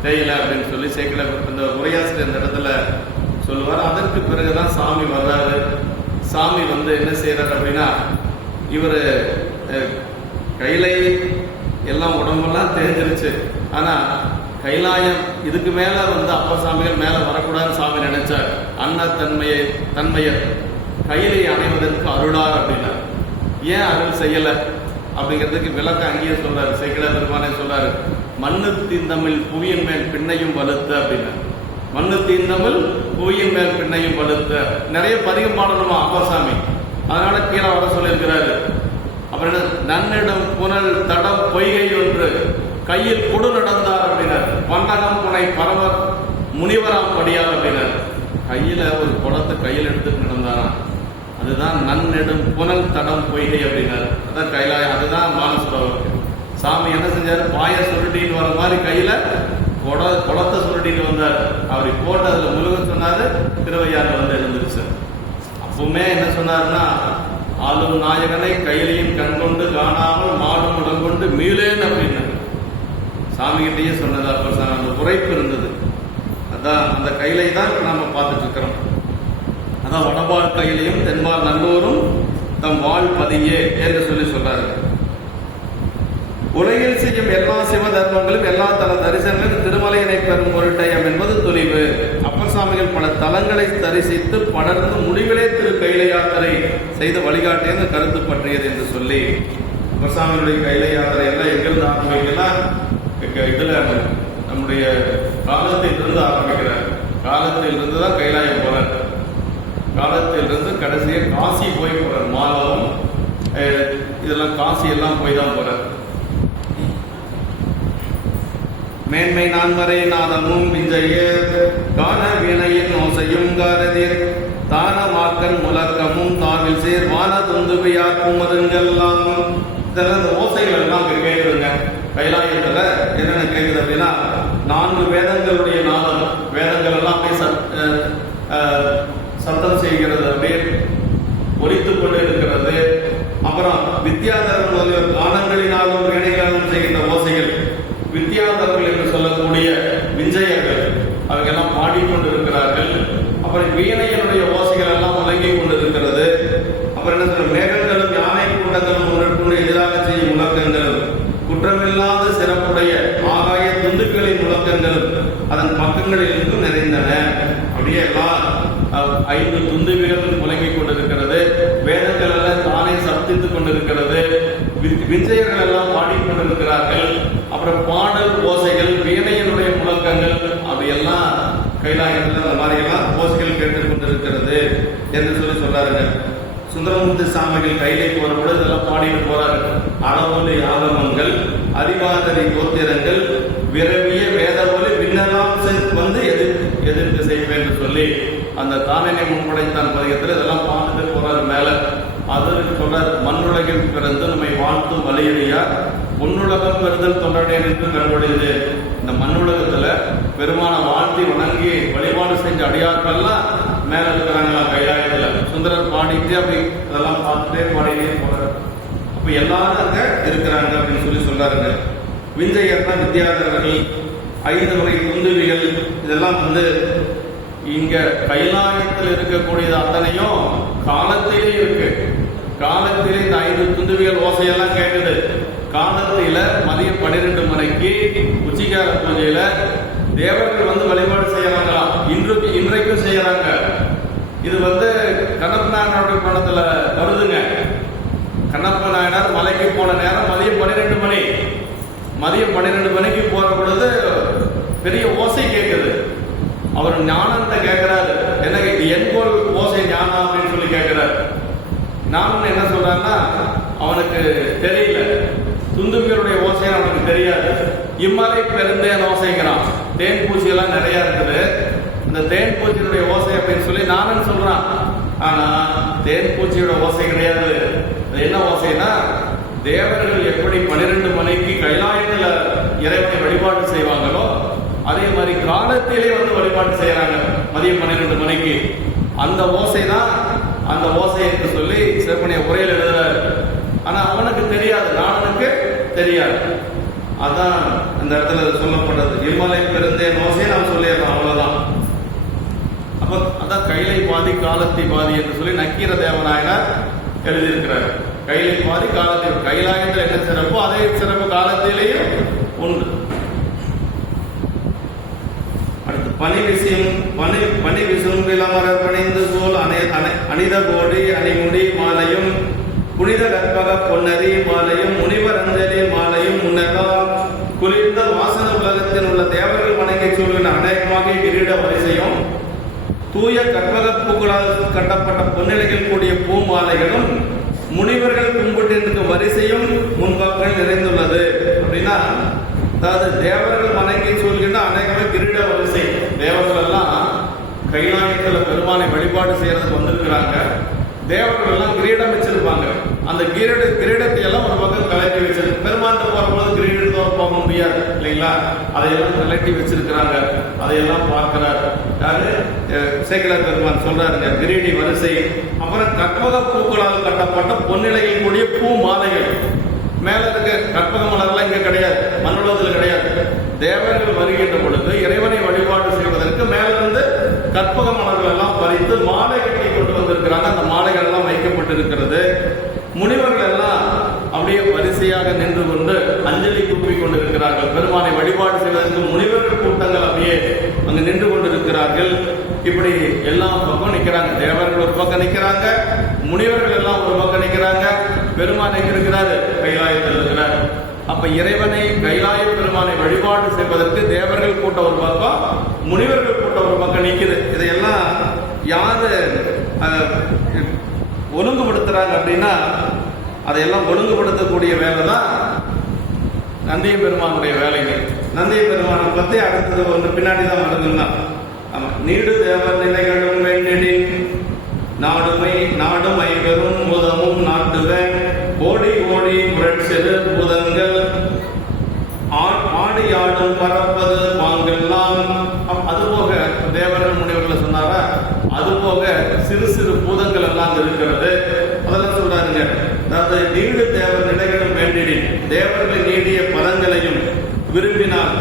தேயிலை அப்படின்னு சொல்லி சேக்கிழ இந்த உரையாசிரியர் இந்த இடத்துல சொல்லுவார். அதற்கு பிறகுதான் சாமி வர்றாரு. சாமி வந்து என்ன செய்யறாரு அப்படின்னா, இவர் கையில எல்லாம் உடம்பெல்லாம் தெரிஞ்சிருச்சு, ஆனா கைலாயம் இதுக்கு மேல வந்து அப்பர் சாமிகள் மேல வரக்கூடாதுன்னு சாமி நினைச்சார். தன்மையை கையிலை அணைவதற்கு அருளார் அப்படின்னா, ஏன் அருள் செய்யல அப்படிங்கிறதுக்கு விளக்கம் அங்கேயே சொல்றாரு. சேக்கிழ பெருமானே சொல்றாரு, மண்ணு தீந்தமிழ் புவியின் மேல் பின்னையும் வலுத்த அப்படின்னா, மண்ணு தீந்தமிழ் புவியின் மேல் பின்னையும் வலுத்த. நிறைய பதிகம் பாடணுமா அப்பர் சாமி, அதனால கீழே வர சொல்லியிருக்கிறாரு. அப்புறம் நன்னிடம் புனல் தடம் பொய்கை ஒன்று கையில் கொடு நடந்தார் அப்படின்னார். பன்னகம் புனை பரவர் முனிவராம் படியார் அப்படின்னார். கையில ஒரு குளத்தை கையில் எடுத்துட்டு நடந்தாராம். அதுதான் நன்னெடும் புனல் தடம் பொய்கை அப்படின்னாரு. அதான் கைலாயம், அதுதான் மானசரோவர். சாமி என்ன செஞ்சாரு, பாய சுருட்டின்னு வர மாதிரி கையில குளத்தை சுருட்டிட்டு வந்தார். அப்படி போட்டு அதுல முழுக சொன்னாரு. திருவையாறு வந்து இருந்துருச்சு. அப்பவுமே என்ன சொன்னாருன்னா, ஆளும் நாயகனை கையிலையும் கண்கொண்டு காணாமல் மாடும் உடங்கொண்டு மீளேன் அப்படின்னு சாமி கிட்டேயே சொன்னது. அப்ப அந்த உரைப்பு இருந்தது. அதான் அந்த கையிலை தான் நாம பார்த்துட்டு இருக்கிறோம். அதான் வடபால் கையிலையும் தென்பால் நல்லோரும் தம் வாழ் பதியே என்று சொல்லி சொல்றாரு. உலகில் செய்யும் எல்லா சிவ தர்மங்களும் எல்லா தல தரிசனங்களும் திருமலையினை பெறும் பொருட்டயம் என்பது துணிவு. அப்பர் சாமிகள் பல தலங்களை தரிசித்து படர்ந்து முடிவிலே திரு கைலை யாத்திரை செய்த வழிகாட்டிய கருத்து பற்றியது என்று சொல்லி, அப்பர் சாமிகளுடைய கைலை யாத்திரை எல்லாம் எங்கிருந்து ஆரம்பிக்கலாம், இதுல நம்முடைய காலத்திலிருந்து ஆரம்பிக்கிறார். காலத்திலிருந்து தான் கைலாயம் போறார். காலத்திலிருந்து கடைசியை காசி போய் போறார். மாலவம் இதெல்லாம் காசி எல்லாம் போய் தான் போறார். மேன்மை நான்மறை நாதமும் விஞ்சைய கான வினையின் ஓசையும் காரதிர் தானமாக்கன் முழக்கமும் தாவில் சேர் வான துந்துபியாக்கும் மருங்கெல்லாம். இதெல்லாம் இந்த ஓசைகள் எல்லாம் அங்க கேட்குதுங்க. கைலாயத்துல என்னென்ன கேட்குது அப்படின்னா, 4 வேதங்களுடைய நாதம், வேதங்கள் எல்லாம் சத்தம் செய்கிறது, அப்படியே ஒலித்துக் கொண்டு இருக்கிறது. அப்புறம் வித்யாதரன் முதலிய கானங்களினாலும் வேணைகளாலும் செய்கின்ற ஓசைகள், வித்யாதரர்கள் என்று சொல்லக்கூடிய விஞ்சையர்கள் அவங்க எல்லாம் பாடிக்கொண்டு இருக்கிறார்கள். அப்புறம் வீணையினுடைய ஓசைகள் எல்லாம் முழங்கி கொண்டிருக்கிறது. அப்புறம் என்ன சொல்ற, மேகங்களும் யானை கூட்டங்களும் முன்னெடுத்து எதிராக செய்யும் முழக்கங்களும் குற்றமில்லாத சிறப்புடைய ஆகாய துண்டுகளின் முழக்கங்களும் அதன் பக்கங்களில் இருந்தும் நிறைந்தன. அப்படியே எல்லாம் 5 துந்துவிகள் முழங்கிக் கொண்டிருக்கிறது. வேதங்கள் எல்லாம் தானே சப்தித்துக் கொண்டிருக்கிறது. விஞ்சையர்கள் எல்லாம் பாடிக்கொண்டிருக்கிறார்கள். அப்புறம் பாடல் ஓசைகள், வீணையினுடைய முழக்கங்கள், அவையெல்லாம் கைலாயத்தில் அந்த மாதிரி எல்லாம் ஓசைகள் கேட்டுக் கொண்டிருக்கிறது என்று சொல்லி சொல்றாருங்க. சுந்தரமூர்த்தி சாமிகள் கைலை போற பொழுது இதெல்லாம் பாடிட்டு போறாரு. அளவொலி ஆகமங்கள், அதிபாதரி கோத்திரங்கள், விரவிய வேதவொலி விண்ணலாம் வந்து எதிர்த்து செய்வேன் என்று சொல்லி அந்த தானனை முன்படைத்தான் பதிகத்தில் இதெல்லாம் பார்த்துட்டு போறாரு மேல. அதற்கு சொல்றாரு, மண்ணுலகில் பிறந்து நம்மை வாழ்த்தும் வலியுடையார் பொன்னுலகம் பெறுதல் தொண்டனே என்று கண்டுடையது. இந்த மண்ணுலகத்துல பெருமான வாழ்த்தி வணங்கி வழிபாடு செஞ்ச அடியார்கள்லாம் மேல இருக்கிறாங்களா கைலாயத்துல. சுந்தரர் பாடிட்டு அப்படி அதெல்லாம் பார்த்துட்டே பாடிட்டே போறாரு. அப்ப எல்லாரும் அங்க இருக்கிறாங்க அப்படின்னு சொல்லி சொல்றாருங்க. விஞ்சையர் தான் வித்யாதரர்கள், 5 வகை துந்துவிகள், இதெல்லாம் வந்து இங்க கைலாயத்தில் இருக்கக்கூடியது அத்தனையும் காலத்திலே இருக்கு. காலத்திலே இந்த 5 துந்துவிகள் ஓசையெல்லாம் கேட்குது. காலத்தில மதியம் 12 மணிக்கு உச்சிகால பூஜையில தேவர்கள் வந்து வழிபாடு செய்யறாங்களாம். இன்றைக்கும் செய்யறாங்க. இது வந்து கண்ணப்ப நாயனாருடைய படத்துல வருதுங்க. கண்ணப்ப நாயனார் மலைக்கு போன நேரம் மதியம் 12 மணி. மதியம் 12 மணிக்கு போற பொழுது பெரிய ஓசை கேட்குது. அவர் ஞானத்தை கேட்கிறாரு, என்ன என்கோல் ஓசை ஞானம் அப்படின்னு சொல்லி கேட்கிறாரு. ஞானம் என்ன சொல்றாருன்னா, அவனுக்கு தெரியல, துந்துவியருடைய ஓசை அவனுக்கு தெரியாது. இம்மலை பெருந்தேன் ஓசைங்கிறான். தேன் பூச்சி எல்லாம் நிறைய இருக்குது. இந்த தேன் பூச்சியுடைய ஓசை அப்படின்னு சொல்லி நானும் சொல்றான். ஆனா தேன் பூச்சியோட ஓசை கிடையாது. என்ன ஓசைனா, தேவர்கள் எப்படி 12 மணிக்கு கைலாயத்துல இறைவனை வழிபாடு செய்வாங்களோ அதே மாதிரி காலத்திலே வந்து வழிபாடு செய்யறாங்க மதியம் 12 மணிக்கு. அந்த ஓசை தான் அந்த ஓசை என்று சொல்லி சிறப்புடைய உரையில் எழுதுறாரு. ஆனா அவனுக்கு தெரியாது, நானுக்கு தெரியாது. அதான் இந்த இடத்துல சொல்லப்பட்டது. இம்மலை பெருந்தே பாதி காலத்தி பாதி என்று சொல்லி நக்கீர தேவநாயனார் எழுதியிருக்கிறார். கைலை பாதி காலத்தி, கைலாயத்தில் என்ன சிறப்போ அதே சிறப்பு காலத்திலேயும் உண்டு. அடுத்து பனி விசும்பிலமரர் பணிந்து சோல் அணித கோடி அணிமுடி மாலையும் புனித கற்பக பொன்னரி மாலையும் முனிவர் அஞ்சலி மாலையும் முன்னெல்லாம் குளிர்ந்த வாசன உலகத்தில் உள்ள தேவர்கள் வணங்கி சூழ்நிலை அநேகமாக கிரீட வரிசையும் தூய கற்பக பூக்களால் கட்டப்பட்ட பொன்னிலையில் கூடிய பூ மாலைகளும் முனிவர்கள் கும்பிட்டிருக்கும் வரிசையும் முன்பாக்கள் நிறைந்துள்ளது. அப்படின்னா அதாவது தேவர்கள் வணங்கி சொல்கின்ற அநேகமே கிரீட வரிசை. தேவர்கள் எல்லாம் கைலாயத்தில் பெருமானை வழிபாடு செய்யறதுக்கு வந்திருக்கிறாங்க. தேவர்கள் எல்லாம் கிரீடம் வச்சிருப்பாங்க. அந்த கிரீடத்தை எல்லாம் ஒரு பக்கம் கலட்டி வச்சிருக்கு. பெருமான் போகும்போது கிரீடத்தோட போக முடியாது இல்லைங்களா? அதையெல்லாம் கலட்டி வச்சிருக்கிறாங்க. அதையெல்லாம் பார்க்கிறார் யாரு? சேக்கிழார் பெருமான் சொல்றாருங்க, கிரீடி வரிசை. அப்புறம் கற்பக பூக்களால் கட்டப்பட்ட பொன்னிலையில் கூடிய பூ மாலைகள். மேல இருக்க கற்பக மலர்லாம் இங்க கிடையாது, மண்ணுலகத்தில் கிடையாது. தேவர்கள் வருகின்ற பொழுது இறைவனை வழிபாடு செய்வதற்கு மேலிருந்து கற்பக மலர்கள் எல்லாம் பறித்து மாலை கட்டி கொண்டு வந்திருக்கிறாங்க. அந்த மாலைகள் எல்லாம் வைக்கப்பட்டிருக்கிறது. முனிவர்கள் எல்லாம் அப்படியே வரிசையாக நின்று கொண்டு அஞ்சலி கூப்பிக் கொண்டிருக்கிறார்கள். பெருமானை வழிபாடு செய்வதற்கு முனிவர்கள் கூட்டங்கள் அப்படியே அங்கு நின்று கொண்டிருக்கிறார்கள். இப்படி எல்லா பக்கம் நிற்கிறாங்க. தேவர்கள் ஒரு பக்கம் நிற்கிறாங்க, முனிவர்கள் எல்லாம் ஒரு பக்கம் நிற்கிறாங்க. பெருமான் எங்க இருக்கிறாரு? கைலாயத்தில் இருக்கிறார். அப்ப இறைவனை கைலாய பெருமானை வழிபாடு செய்வதற்கு தேவர்கள் கூட்டம் ஒரு பக்கம், முனிவர்கள் கூட்டம் ஒரு பக்கம் நிற்குது. இதையெல்லாம் யாரு ஒழுங்குபடுத்துறாங்க அப்படின்னா, அதையெல்லாம் ஒழுங்குபடுத்தக்கூடிய வேலை தான் நந்திய பெருமானுடைய வேலைகள். நந்திய பெருமானை பத்தி அடுத்தது ஒன்று பின்னாடி தான் வருதுன்னா, நீடு தேவர் நிலைகளும் வெண்ணிடின் நாடும் ஐவரும் முதமும் நாட்டுவன் கோடி கோடி புரட்சிறு பூதங்கள் ஆடி ஆடும் பரப்பது பாங்கெல்லாம். அதுபோக தேவர்கள் முனிவர்கள் சொன்னாரா, அதுபோக சிறு சிறு பூதங்கள் எல்லாம் இருக்கிறது. அதெல்லாம் சொல்றாருங்க. அதாவது நீடு தேவர் நிலைகளும் வேண்டிடின், தேவர்கள் நீடிய பலன்களையும் விரும்பினால்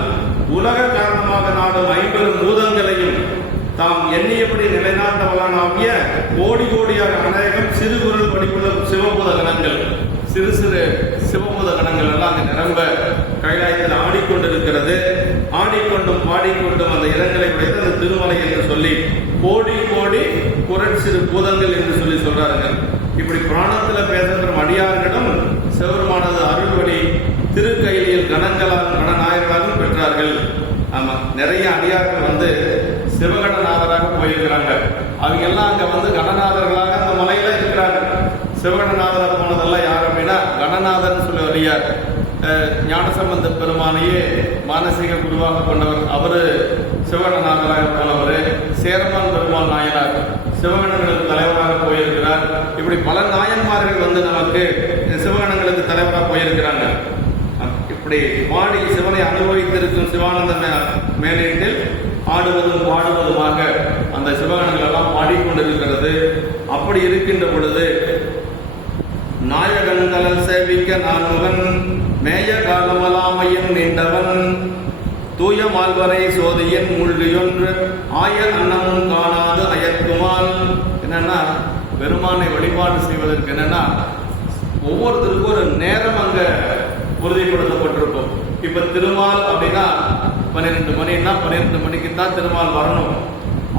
உலக காரணமாக நாடும் ஐம்பெரும் பூதங்களையும் தாம் எண்ணியபடி நிலைநாட்டவனாகிய கோடி கோடியாக அநேகம் சிறு குரல் படிப்புள்ள சிவபூத கணங்கள், சிறு சிறு சிவபூத கணங்கள் எல்லாம் அங்கு நிரம்ப கைலாயத்தில் ஆடிக்கொண்டிருக்கிறது. ஆடிக்கொண்டும் பாடிக்கொண்டும் அந்த இடங்களை உடைத்து அந்த திருமலை என்று சொல்லி கோடி கோடி புரட்சிறு பூதங்கள் என்று சொல்லி சொல்றாருங்க. இப்படி புராணத்துல பேசப்படும் அடியார்களும் சிவருமானது அருள்வழி திருக்கையிலில் கணநாயகராகவும் பெற்றார்கள். ஆமா, நிறைய அடியார்கள் வந்து சிவகணநாதராக போயிருக்கிறாங்க. அவங்க எல்லாம் அங்க வந்து கணநாதர்களாக அந்த மலையில இருக்கிறாங்க. சிவகணநாதர் போனதெல்லாம் யார் அப்படின்னா, கணநாதர் சொல்லி அறியார் ஞானசம்பந்த பெருமானையே மானசீக குருவாக கொண்டவர். அவரு சிவகணநாதராக போனவர். சேரமான் பெருமாள் நாயனார் சிவகணங்களுக்கு தலைவராக போயிருக்கிறார். இப்படி பல நாயன்மார்கள் வந்து நமக்கு சிவகணங்களுக்கு தலைவராக போயிருக்கிறாங்க. இப்படி பாடி சிவனை அனுபவித்திருக்கும் சிவானந்த மேலீட்டில் ஆடுவதும் பாடுவதுமாக அந்த சிவகணங்கள் எல்லாம் பாடிக்கொண்டிருக்கிறது. அப்படி இருக்கின்ற பொழுது நாயகன்களல் சேவிக்க நான்முகன் மேய காலமலாமையின் நீண்டவன் தூய மால்வரை சோதியின் மூழ்கியொன்று ஆயன் அன்னமும் காணாது அயற்குமால். என்னன்னா, பெருமானை வழிபாடு செய்வதற்கு என்னன்னா, ஒவ்வொருத்தருக்கும் ஒரு நேரம் அங்க உறுதிப்படுத்தப்பட்டிருக்கும். இப்ப திருமால் அப்படின்னா 12 மணின்னா 12 மணிக்கு தான் திருமால் வரணும்.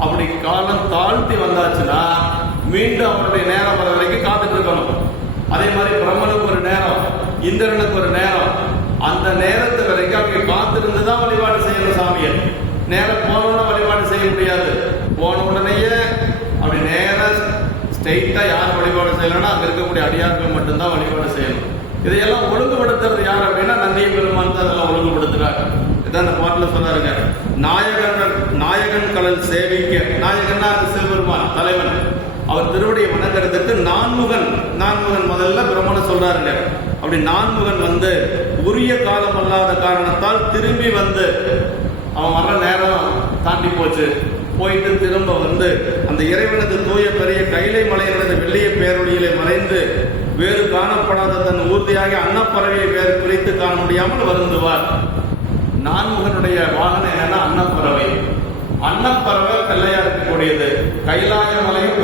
அப்படி காலம் தாழ்த்தி வந்தாச்சுன்னா மீண்டும் அவருடைய நேரம் வர வரைக்கும் காத்துட்டு இருக்கணும். அதே மாதிரி பிரம்மனுக்கு ஒரு நேரம், இந்திரனுக்கு ஒரு நேரம். அந்த நேரத்து வரைக்கும் அவங்க காத்திருந்துதான் வழிபாடு செய்யணும். சாமியை நேரம் போனோம்னா வழிபாடு செய்ய முடியாது. போன உடனேயே அப்படி நேரம் ஸ்ட்ரெயிட்டா யார் வழிபாடு செய்யணும்னா அங்க இருக்கக்கூடிய அடியார்கள் மட்டும்தான் வழிபாடு செய்யணும். இதையெல்லாம் ஒழுங்குபடுத்துறது யார் அப்படின்னா, நந்திய பெருமான் தான் அதெல்லாம் ஒழுங்குபடுத்துறாங்க. இதான் அந்த பாட்டுல சொன்னாருங்க, நாயகன் கடல் சேவிக்க. நாயகன்னா அது சிவபெருமான் தலைவன். அவர் திருவடியை வணங்குறதுக்கு நான்முகன் முதல்ல பிரம்மனை சொல்றாருங்க. அப்படி நான்முகன் வந்து உரிய காலம் அல்லாத காரணத்தால் திரும்பி வந்து அவன் வர்ற நேரம் தாண்டி போயிட்டு திரும்ப வந்து அந்த இறைவனது தூய பெரிய கைலை மலையினது வெள்ளிய பேரொழியிலே மறைந்து வேறு காணப்படாத தன் ஊர்தியாக அன்னப்பறவையை வேறு குறித்து காண முடியாமல் வருந்துவார். நான்முகனுடைய வாகனம் என்னன்னா அன்னப்பறவை. அன்னப்பறவை வெள்ளையா இருக்கக்கூடியது. கைலாய மலையும்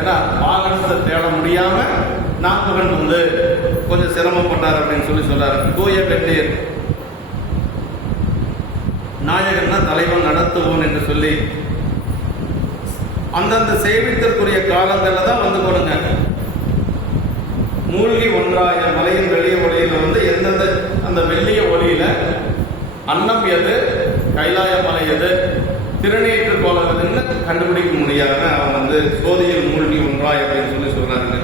ஏன்னா வாகனத்தை தேட முடியாம நாகமகன் வந்து கொஞ்சம் சிரமப்பட்டார் அப்படின்னு சொல்றாரு. தூய வெந்நீர் நாயகன்னா தலைவன் நடத்துவோன் என்று சொல்லி அந்தந்த சேவித்திற்குரிய காலங்கள்ல தான் வந்து கொடுங்க. மூழ்கி ஒன்றாய மலையின் வெள்ளிய ஒளியில வந்து எந்தெந்த அந்த வெள்ளிய ஒளியில அன்னம் எது, கைலாய மலை எது, திருநீற்று கோலம் எதுன்னு கண்டுபிடிக்க முடியாம அவன் வந்து சோதியில் மூழ்கி ஒன்றாய் அப்படின்னு சொல்றாங்க.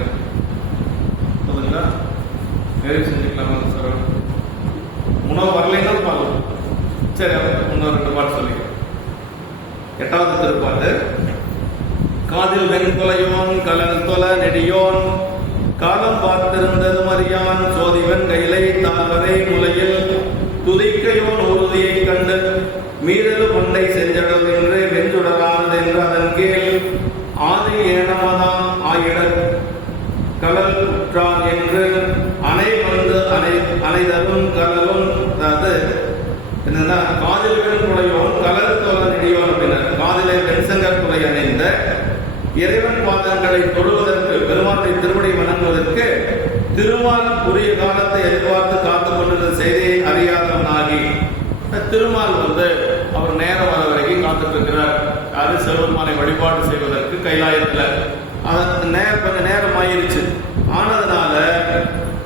புரியுதுங்களா? வேறு செஞ்சுக்கலாமா சார்? உணவு வரலைன்னா பார்க்கலாம். சரி, இன்னொரு 2 பாட்டு சொல்லிக்கிறேன். 8வது திருப்பாட்டு. காதில் வெண்கொலையோன் கலல் தொல நெடியோன் காலம் பார்த்திருந்தது மரியான் சோதிவன் கைலை தாழ்வரை முலையில் துதிக்கையோன் உறுதியை கண்டு மீதலு கொண்டை செஞ்சடல் என்று வெஞ்சுடரானது என்று அதன் கீழ் ஆதி ஏனமதாம் ஆயிட கலல் உற்றான் என்று அணை வந்து அணைதலும் கலலும். அதாவது என்னன்னா காதில் வெண்குடையோன் கலல் தொல நெடியோன் அப்படின்னா காதிலே வெண்சங்கர் துறை அணைந்த இறைவன் பாதங்களை தொழுவதற்கு பெருமானுடைய திருவடி வணங்குவதற்கு திருமால் உரிய காலத்தை எதிர்பார்த்து காத்துக் கொண்டிருந்த செய்தியை அறியாதவனாகி திருமால் வந்து அவர் நேரம் வர வரைக்கும் காத்துட்டு இருக்கிறார். அது சிவபெருமானை வழிபாடு செய்வதற்கு கைலாயத்துல அது கொஞ்சம் நேரம் ஆயிருச்சு. ஆனதுனால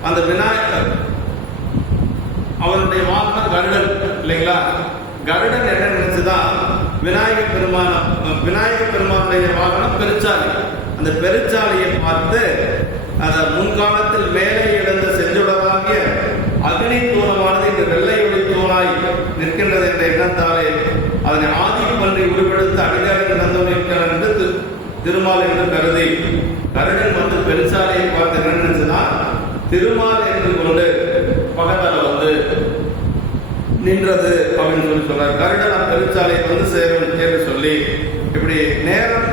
அந்த விநாயகர் அவருடைய வாகனம் கருடன் இல்லைங்களா? கருடன் என்ன நினைச்சுதான் விநாயக பெருமானுடைய வாகனம் பெருச்சாலி. அந்த பெருச்சாலியை பார்த்து அந்த முன்காலத்தில் மேலே எழுந்த செஞ்சுடராகிய அக்னி தூணமானது இந்த வெள்ளை ஒளி தூணாய் நிற்கின்றது என்ற எண்ணத்தாலே அதனை ஆதி பன்றி உருவெடுத்து அடிகாரி நடந்தவர்கள் என்று திருமால் என்று கருதி கருடன் வந்து பெருச்சாலியை பார்த்து என்ன நினைச்சுன்னா திருமால் என்று கொண்டு பக்கத்தால வந்து நின்றது அப்படின்னு சொல்றார். கருடன் பெருச்சாலை வந்து சேரும் என்று சொல்லி இப்படி நேரம்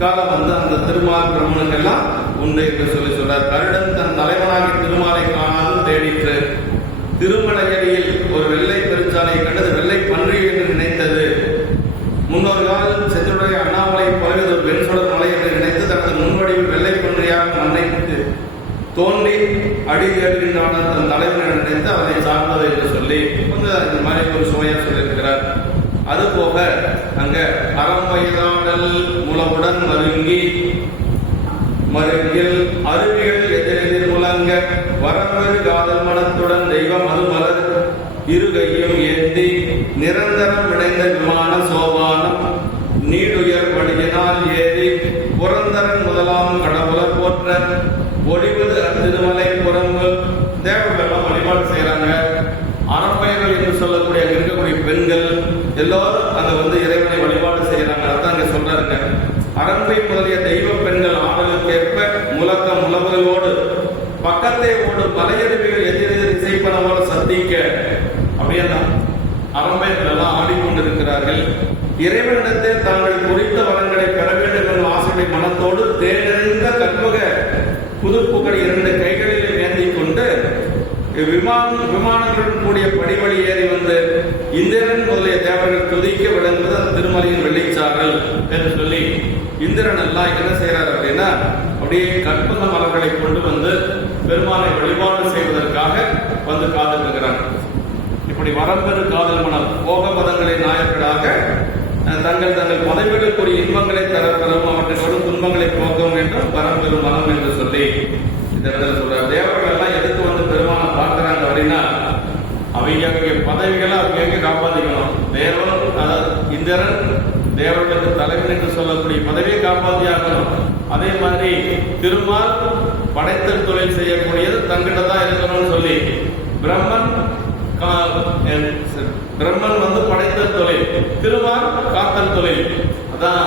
காலம் வந்து அந்த திருமால் பிரம்மனுக்கு எல்லாம் உண்டு என்று சொல்றார். கருடன் தன் தலைவனாகி திருமாலை காணாது தேடிற்று. திருமலையடியில் ஒரு வெள்ளை பெருச்சாலை கண்டது வெள்ளை பன்றி என்று நினைத்தது. முன்னொரு காலம் சென்றுடைய அண்ணாமலை பகுதியில் ஒரு வெண்சுடர் மலை என்று நினைத்து தனது முன்வடிவில் வெள்ளை பன்றியாக மண்ணைக்கு தோன்றி அடி ஏறுகின்றான தன் தலைவனை நினைத்து அவரை சார்ந்தது என்று சொல்லி கொஞ்சம் இந்த மாதிரி ஒரு சுவையா சொல்லியிருக்கிறார். அது போக அங்க அறம் வயதாடல் முளவுடன் மருங்கில் அருவிகள் எதிரெதிர் முழங்க வரம்பெரு காதல் மனத்துடன் தெய்வம் அது மலர் இருகையும் ஏந்தி நிரந்தரம் இணைந்த விமான சோபானம் நீடுயர் படியினால் ஏறி புரந்தரன் முதலாம் கடவுளர் போற்ற ஒடிவது திருமலை புறம்பு தேவர்கள்லாம் வழிபாடு செய்யறாங்க. அறப்பயர்கள் என்று சொல்லக்கூடிய அங்க இருக்கக்கூடிய பெண்கள் எல்லாரும் அங்க வந்து இறைவனை வழிபாடு செய்யறாங்க. அதான் அங்க சொல்றாருங்க. அரம்பை முதலிய தெய்வ பெண்கள் ஆடலுக்கேற்ப முழக்க முழவுகளோடு பக்கத்தை ஓடு மலையருவிகள் எதிரெதிர் இசைப்பனவோடு சந்திக்க அப்படியே அரம்பைகள் எல்லாம் ஆடிக்கொண்டிருக்கிறார்கள். இறைவனிடத்தே தாங்கள் குறித்த வளங்களை பெற வேண்டும் என்ற ஆசை மனத்தோடு தேர்ந்த கற்பக புதுப்புகள் 2 கைகளில் ஏந்தி கொண்டு விமானங்களுடன் கூடிய படிவழி ஏறி வந்து இந்திரன் முதலிய தேவர்கள் துதிக்க விளங்குவது அந்த திருமலையின் வெள்ளிச்சாரல் என்று சொல்லி இந்திரன் எல்லாம் என்ன செய்யறாரு அப்படின்னா அப்படியே கற்பக மலர்களை கொண்டு வந்து பெருமானை வழிபாடு செய்வதற்காக வந்து காத்திருக்கிறாங்க. இப்படி வரம்பெரு காதல் மனம் போக பதங்களை நாயர்களாக தங்கள் பதவிகளுக்குரிய இன்பங்களை தரப்பெறவும் அவற்றை துன்பங்களை போக்கவும் என்றும் வரம்பெரு மனம் என்று சொல்லி இந்த இடத்துல சொல்றார். தேவர்கள் எல்லாம் எதுக்கு வந்து பெருமானை பார்க்கிறாங்க அப்படின்னா அவங்க பதவிகளை அவங்க காப்பாற்றிக்கணும். தேவன் அதாவது இந்திரன் தேவர்களுக்கு தலைவன் என்று சொல்லக்கூடிய பதவியை காப்பாற்றியாகணும். அதே மாதிரி திருமால் படைத்தல் தொழில் செய்யக்கூடியது தங்கிட்ட தான் இருக்கணும்னு சொல்லி பிரம்மன் வந்து படைத்தல் தொழில், திருமால் காத்தல் தொழில். அதான்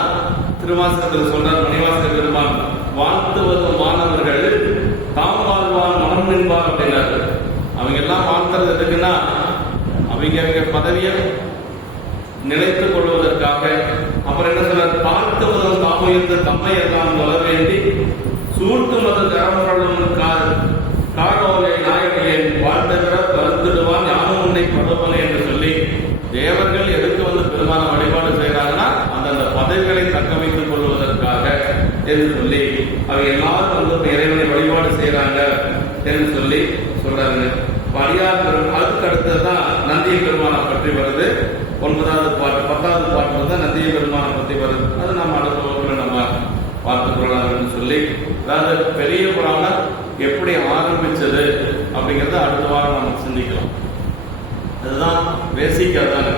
திருவாசகத்தில் சொல்றார் மணிவாசக பெருமான் வாழ்த்துவது மாணவர்கள் தாம் வாழ்வான் மனம் நின்பார் அப்படின்னாரு. அவங்க எல்லாம் வாழ்த்துறது எதுக்குன்னா அவங்க பதவியை நிலைத்துக் கொள்வதற்காக. அப்புறம் என்ன சொல்றார், பார்த்துவதும் தாமுயர்ந்து தம்மை எல்லாம் வளர வேண்டி சூழ்த்துமது தரமுறையும் காரோலை நாயகையின் வாழ்த்துகிற கருத்துடுவான் யானும் உன்னை படுவனை என்று சொல்லி தேவர்கள் எதுக்கு வந்து பெருமான வழிபாடு செய்யறாங்கன்னா அந்தந்த பதவிகளை தக்க வைத்துக் கொள்வதற்காக என்று சொல்லி அவங்க எல்லாரும் வந்து இறைவனை வழிபாடு செய்யறாங்க என்று சொல்லி சொல்றாங்க. அடியார் அதுக்கு அடுத்ததுதான் நந்திய பெருமானை பற்றி வருது. 9வது பாட்டு 10வது பாட்டு வந்து நந்திய பெருமானை பற்றி வருது. அது நம்ம அடுத்த வகுப்புல நம்ம பார்த்துக் கொள்ளலாம் சொல்லி, அதாவது பெரிய புராணம் எப்படி ஆரம்பிச்சது அப்படிங்கறத அடுத்த வாரம் நம்ம சிந்திக்கலாம். அதுதான் பேசிக். அதுதாங்க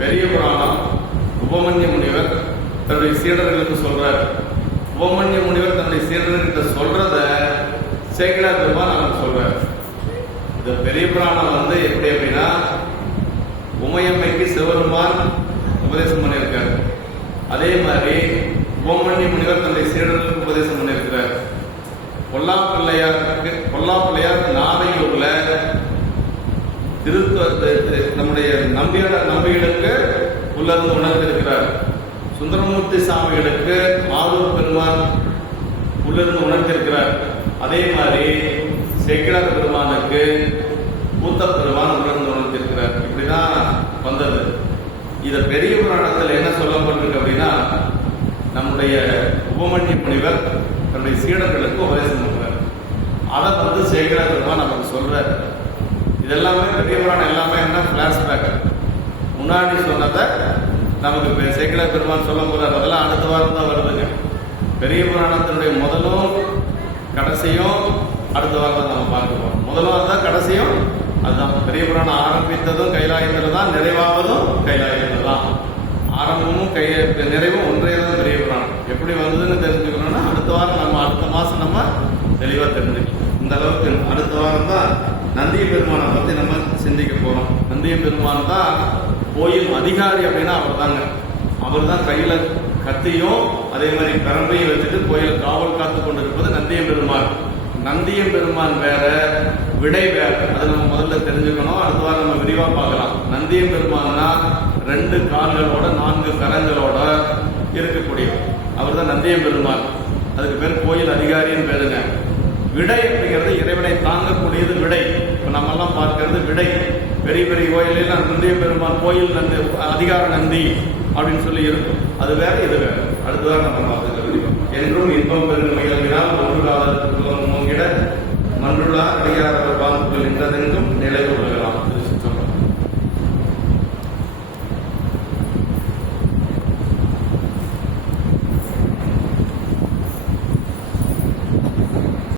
பெரிய புராணம். உபமன்ய முனிவர் தன்னுடைய சீடர்களுக்கு சொல்றார். உபமன்ய முனிவர் தன்னுடைய சீடர்கிட்ட சொல்றத சேக்கிழார் பெருமான் நமக்கு சொல்றார். இந்த பெரிய புராணம் வந்து எப்படி அப்படின்னா, உமையம்மைக்கு சிவபெருமான் உபதேசம் பண்ணியிருக்கார். அதே மாதிரி உபமன்ய முனிவர் தன்னுடைய சீடர்களுக்கு உபதேசம் பண்ணியிருக்கிறார். பொல்லாப்பிள்ளையார் நாதையூர்ல நம்முடைய நம்பிகளுக்கு உள்ளிருந்து உணர்ந்திருக்கிறார். சுந்தரமூர்த்தி சாமிகளுக்கு ஆரூர் பெருமான் உள்ளிருந்து உணர்ந்திருக்கிறார். அதே மாதிரி சேக்கிழார் பெருமானுக்கு கூத்த பெருமான் உள்ளிருந்து உணர்ந்திருக்கிறார். இப்படிதான் வந்தது. இத பெரிய புராணத்தில் என்ன சொல்லப்பட்டிருக்கு அப்படின்னா, நம்முடைய உபமன்ய முனிவர் தன்னுடைய சீடர்களுக்கு உபதேசம் பண்றார். அதை வந்து சேக்கிழார் பெருமான் நமக்கு சொல்றார். இதெல்லாமே பெரிய புராணம் எல்லாமே என்ன பிளாஷ்பேக், முன்னாடி சொன்னதை நமக்கு சேக்கிழார் பெருமான் சொல்ல போறார். அதெல்லாம் அடுத்த வாரம் தான் வருதுங்க. பெரிய புராணத்தினுடைய முதலும் கடைசியும் அடுத்த வாரம் தான் நம்ம பார்க்க போறோம். முதலும் தான் கடைசியும் அதுதான். பெரிய புராணம் ஆரம்பித்ததும் கைலாயத்தில் தான், நிறைவாவதும் கைலாயத்தில் தான். ஆரம்பமும் நிறைவும் ஒன்றே தான் பெரிய புராணம். எப்படி வந்ததுன்னு தெரிஞ்சுக்கணும்னா அடுத்த வாரம் நம்ம அடுத்த மாசம் நம்ம தெளிவா தெரிஞ்சுக்கலாம். இந்த அளவுக்கு அடுத்த வாரம் தான் நந்திய பெருமானை பத்தி நம்ம சிந்திக்க போறோம். நந்திய பெருமான் தான் கோயில் அதிகாரி அப்படின்னா அவர் தாங்க. அவர் தான் கையில கத்தியும் அதே மாதிரி பெரம்பையும் வச்சுட்டு கோயில காவல் காத்து கொண்டிருப்பது நந்திய பெருமான். நந்திய பெருமான் வேற, விடை வேற. அதை நம்ம முதல்ல தெரிஞ்சுக்கணும். அடுத்த வாரம் நம்ம விரிவா பார்க்கலாம். நந்திய பெருமான்னா 2 கால்களோட 4 கரங்களோட இருக்கக்கூடிய அவர் தான் நந்திய பெருமான். அதுக்கு பேர் கோயில் அதிகாரின்னு பேருங்க. விடை அப்படிங்கிறது இறைவனை தாங்கக்கூடியது விடை. இப்ப நம்ம எல்லாம் பார்க்கிறது விடை. பெரிய பெரிய கோயிலில் நந்திய பெருமான் கோயில் நந்தி அதிகார நந்தி அப்படின்னு சொல்லி இருக்கும். அது வேற, இது வேற. அடுத்ததான் நம்ம பார்த்துக்கலாம். என்றும் இன்பம் பெருமை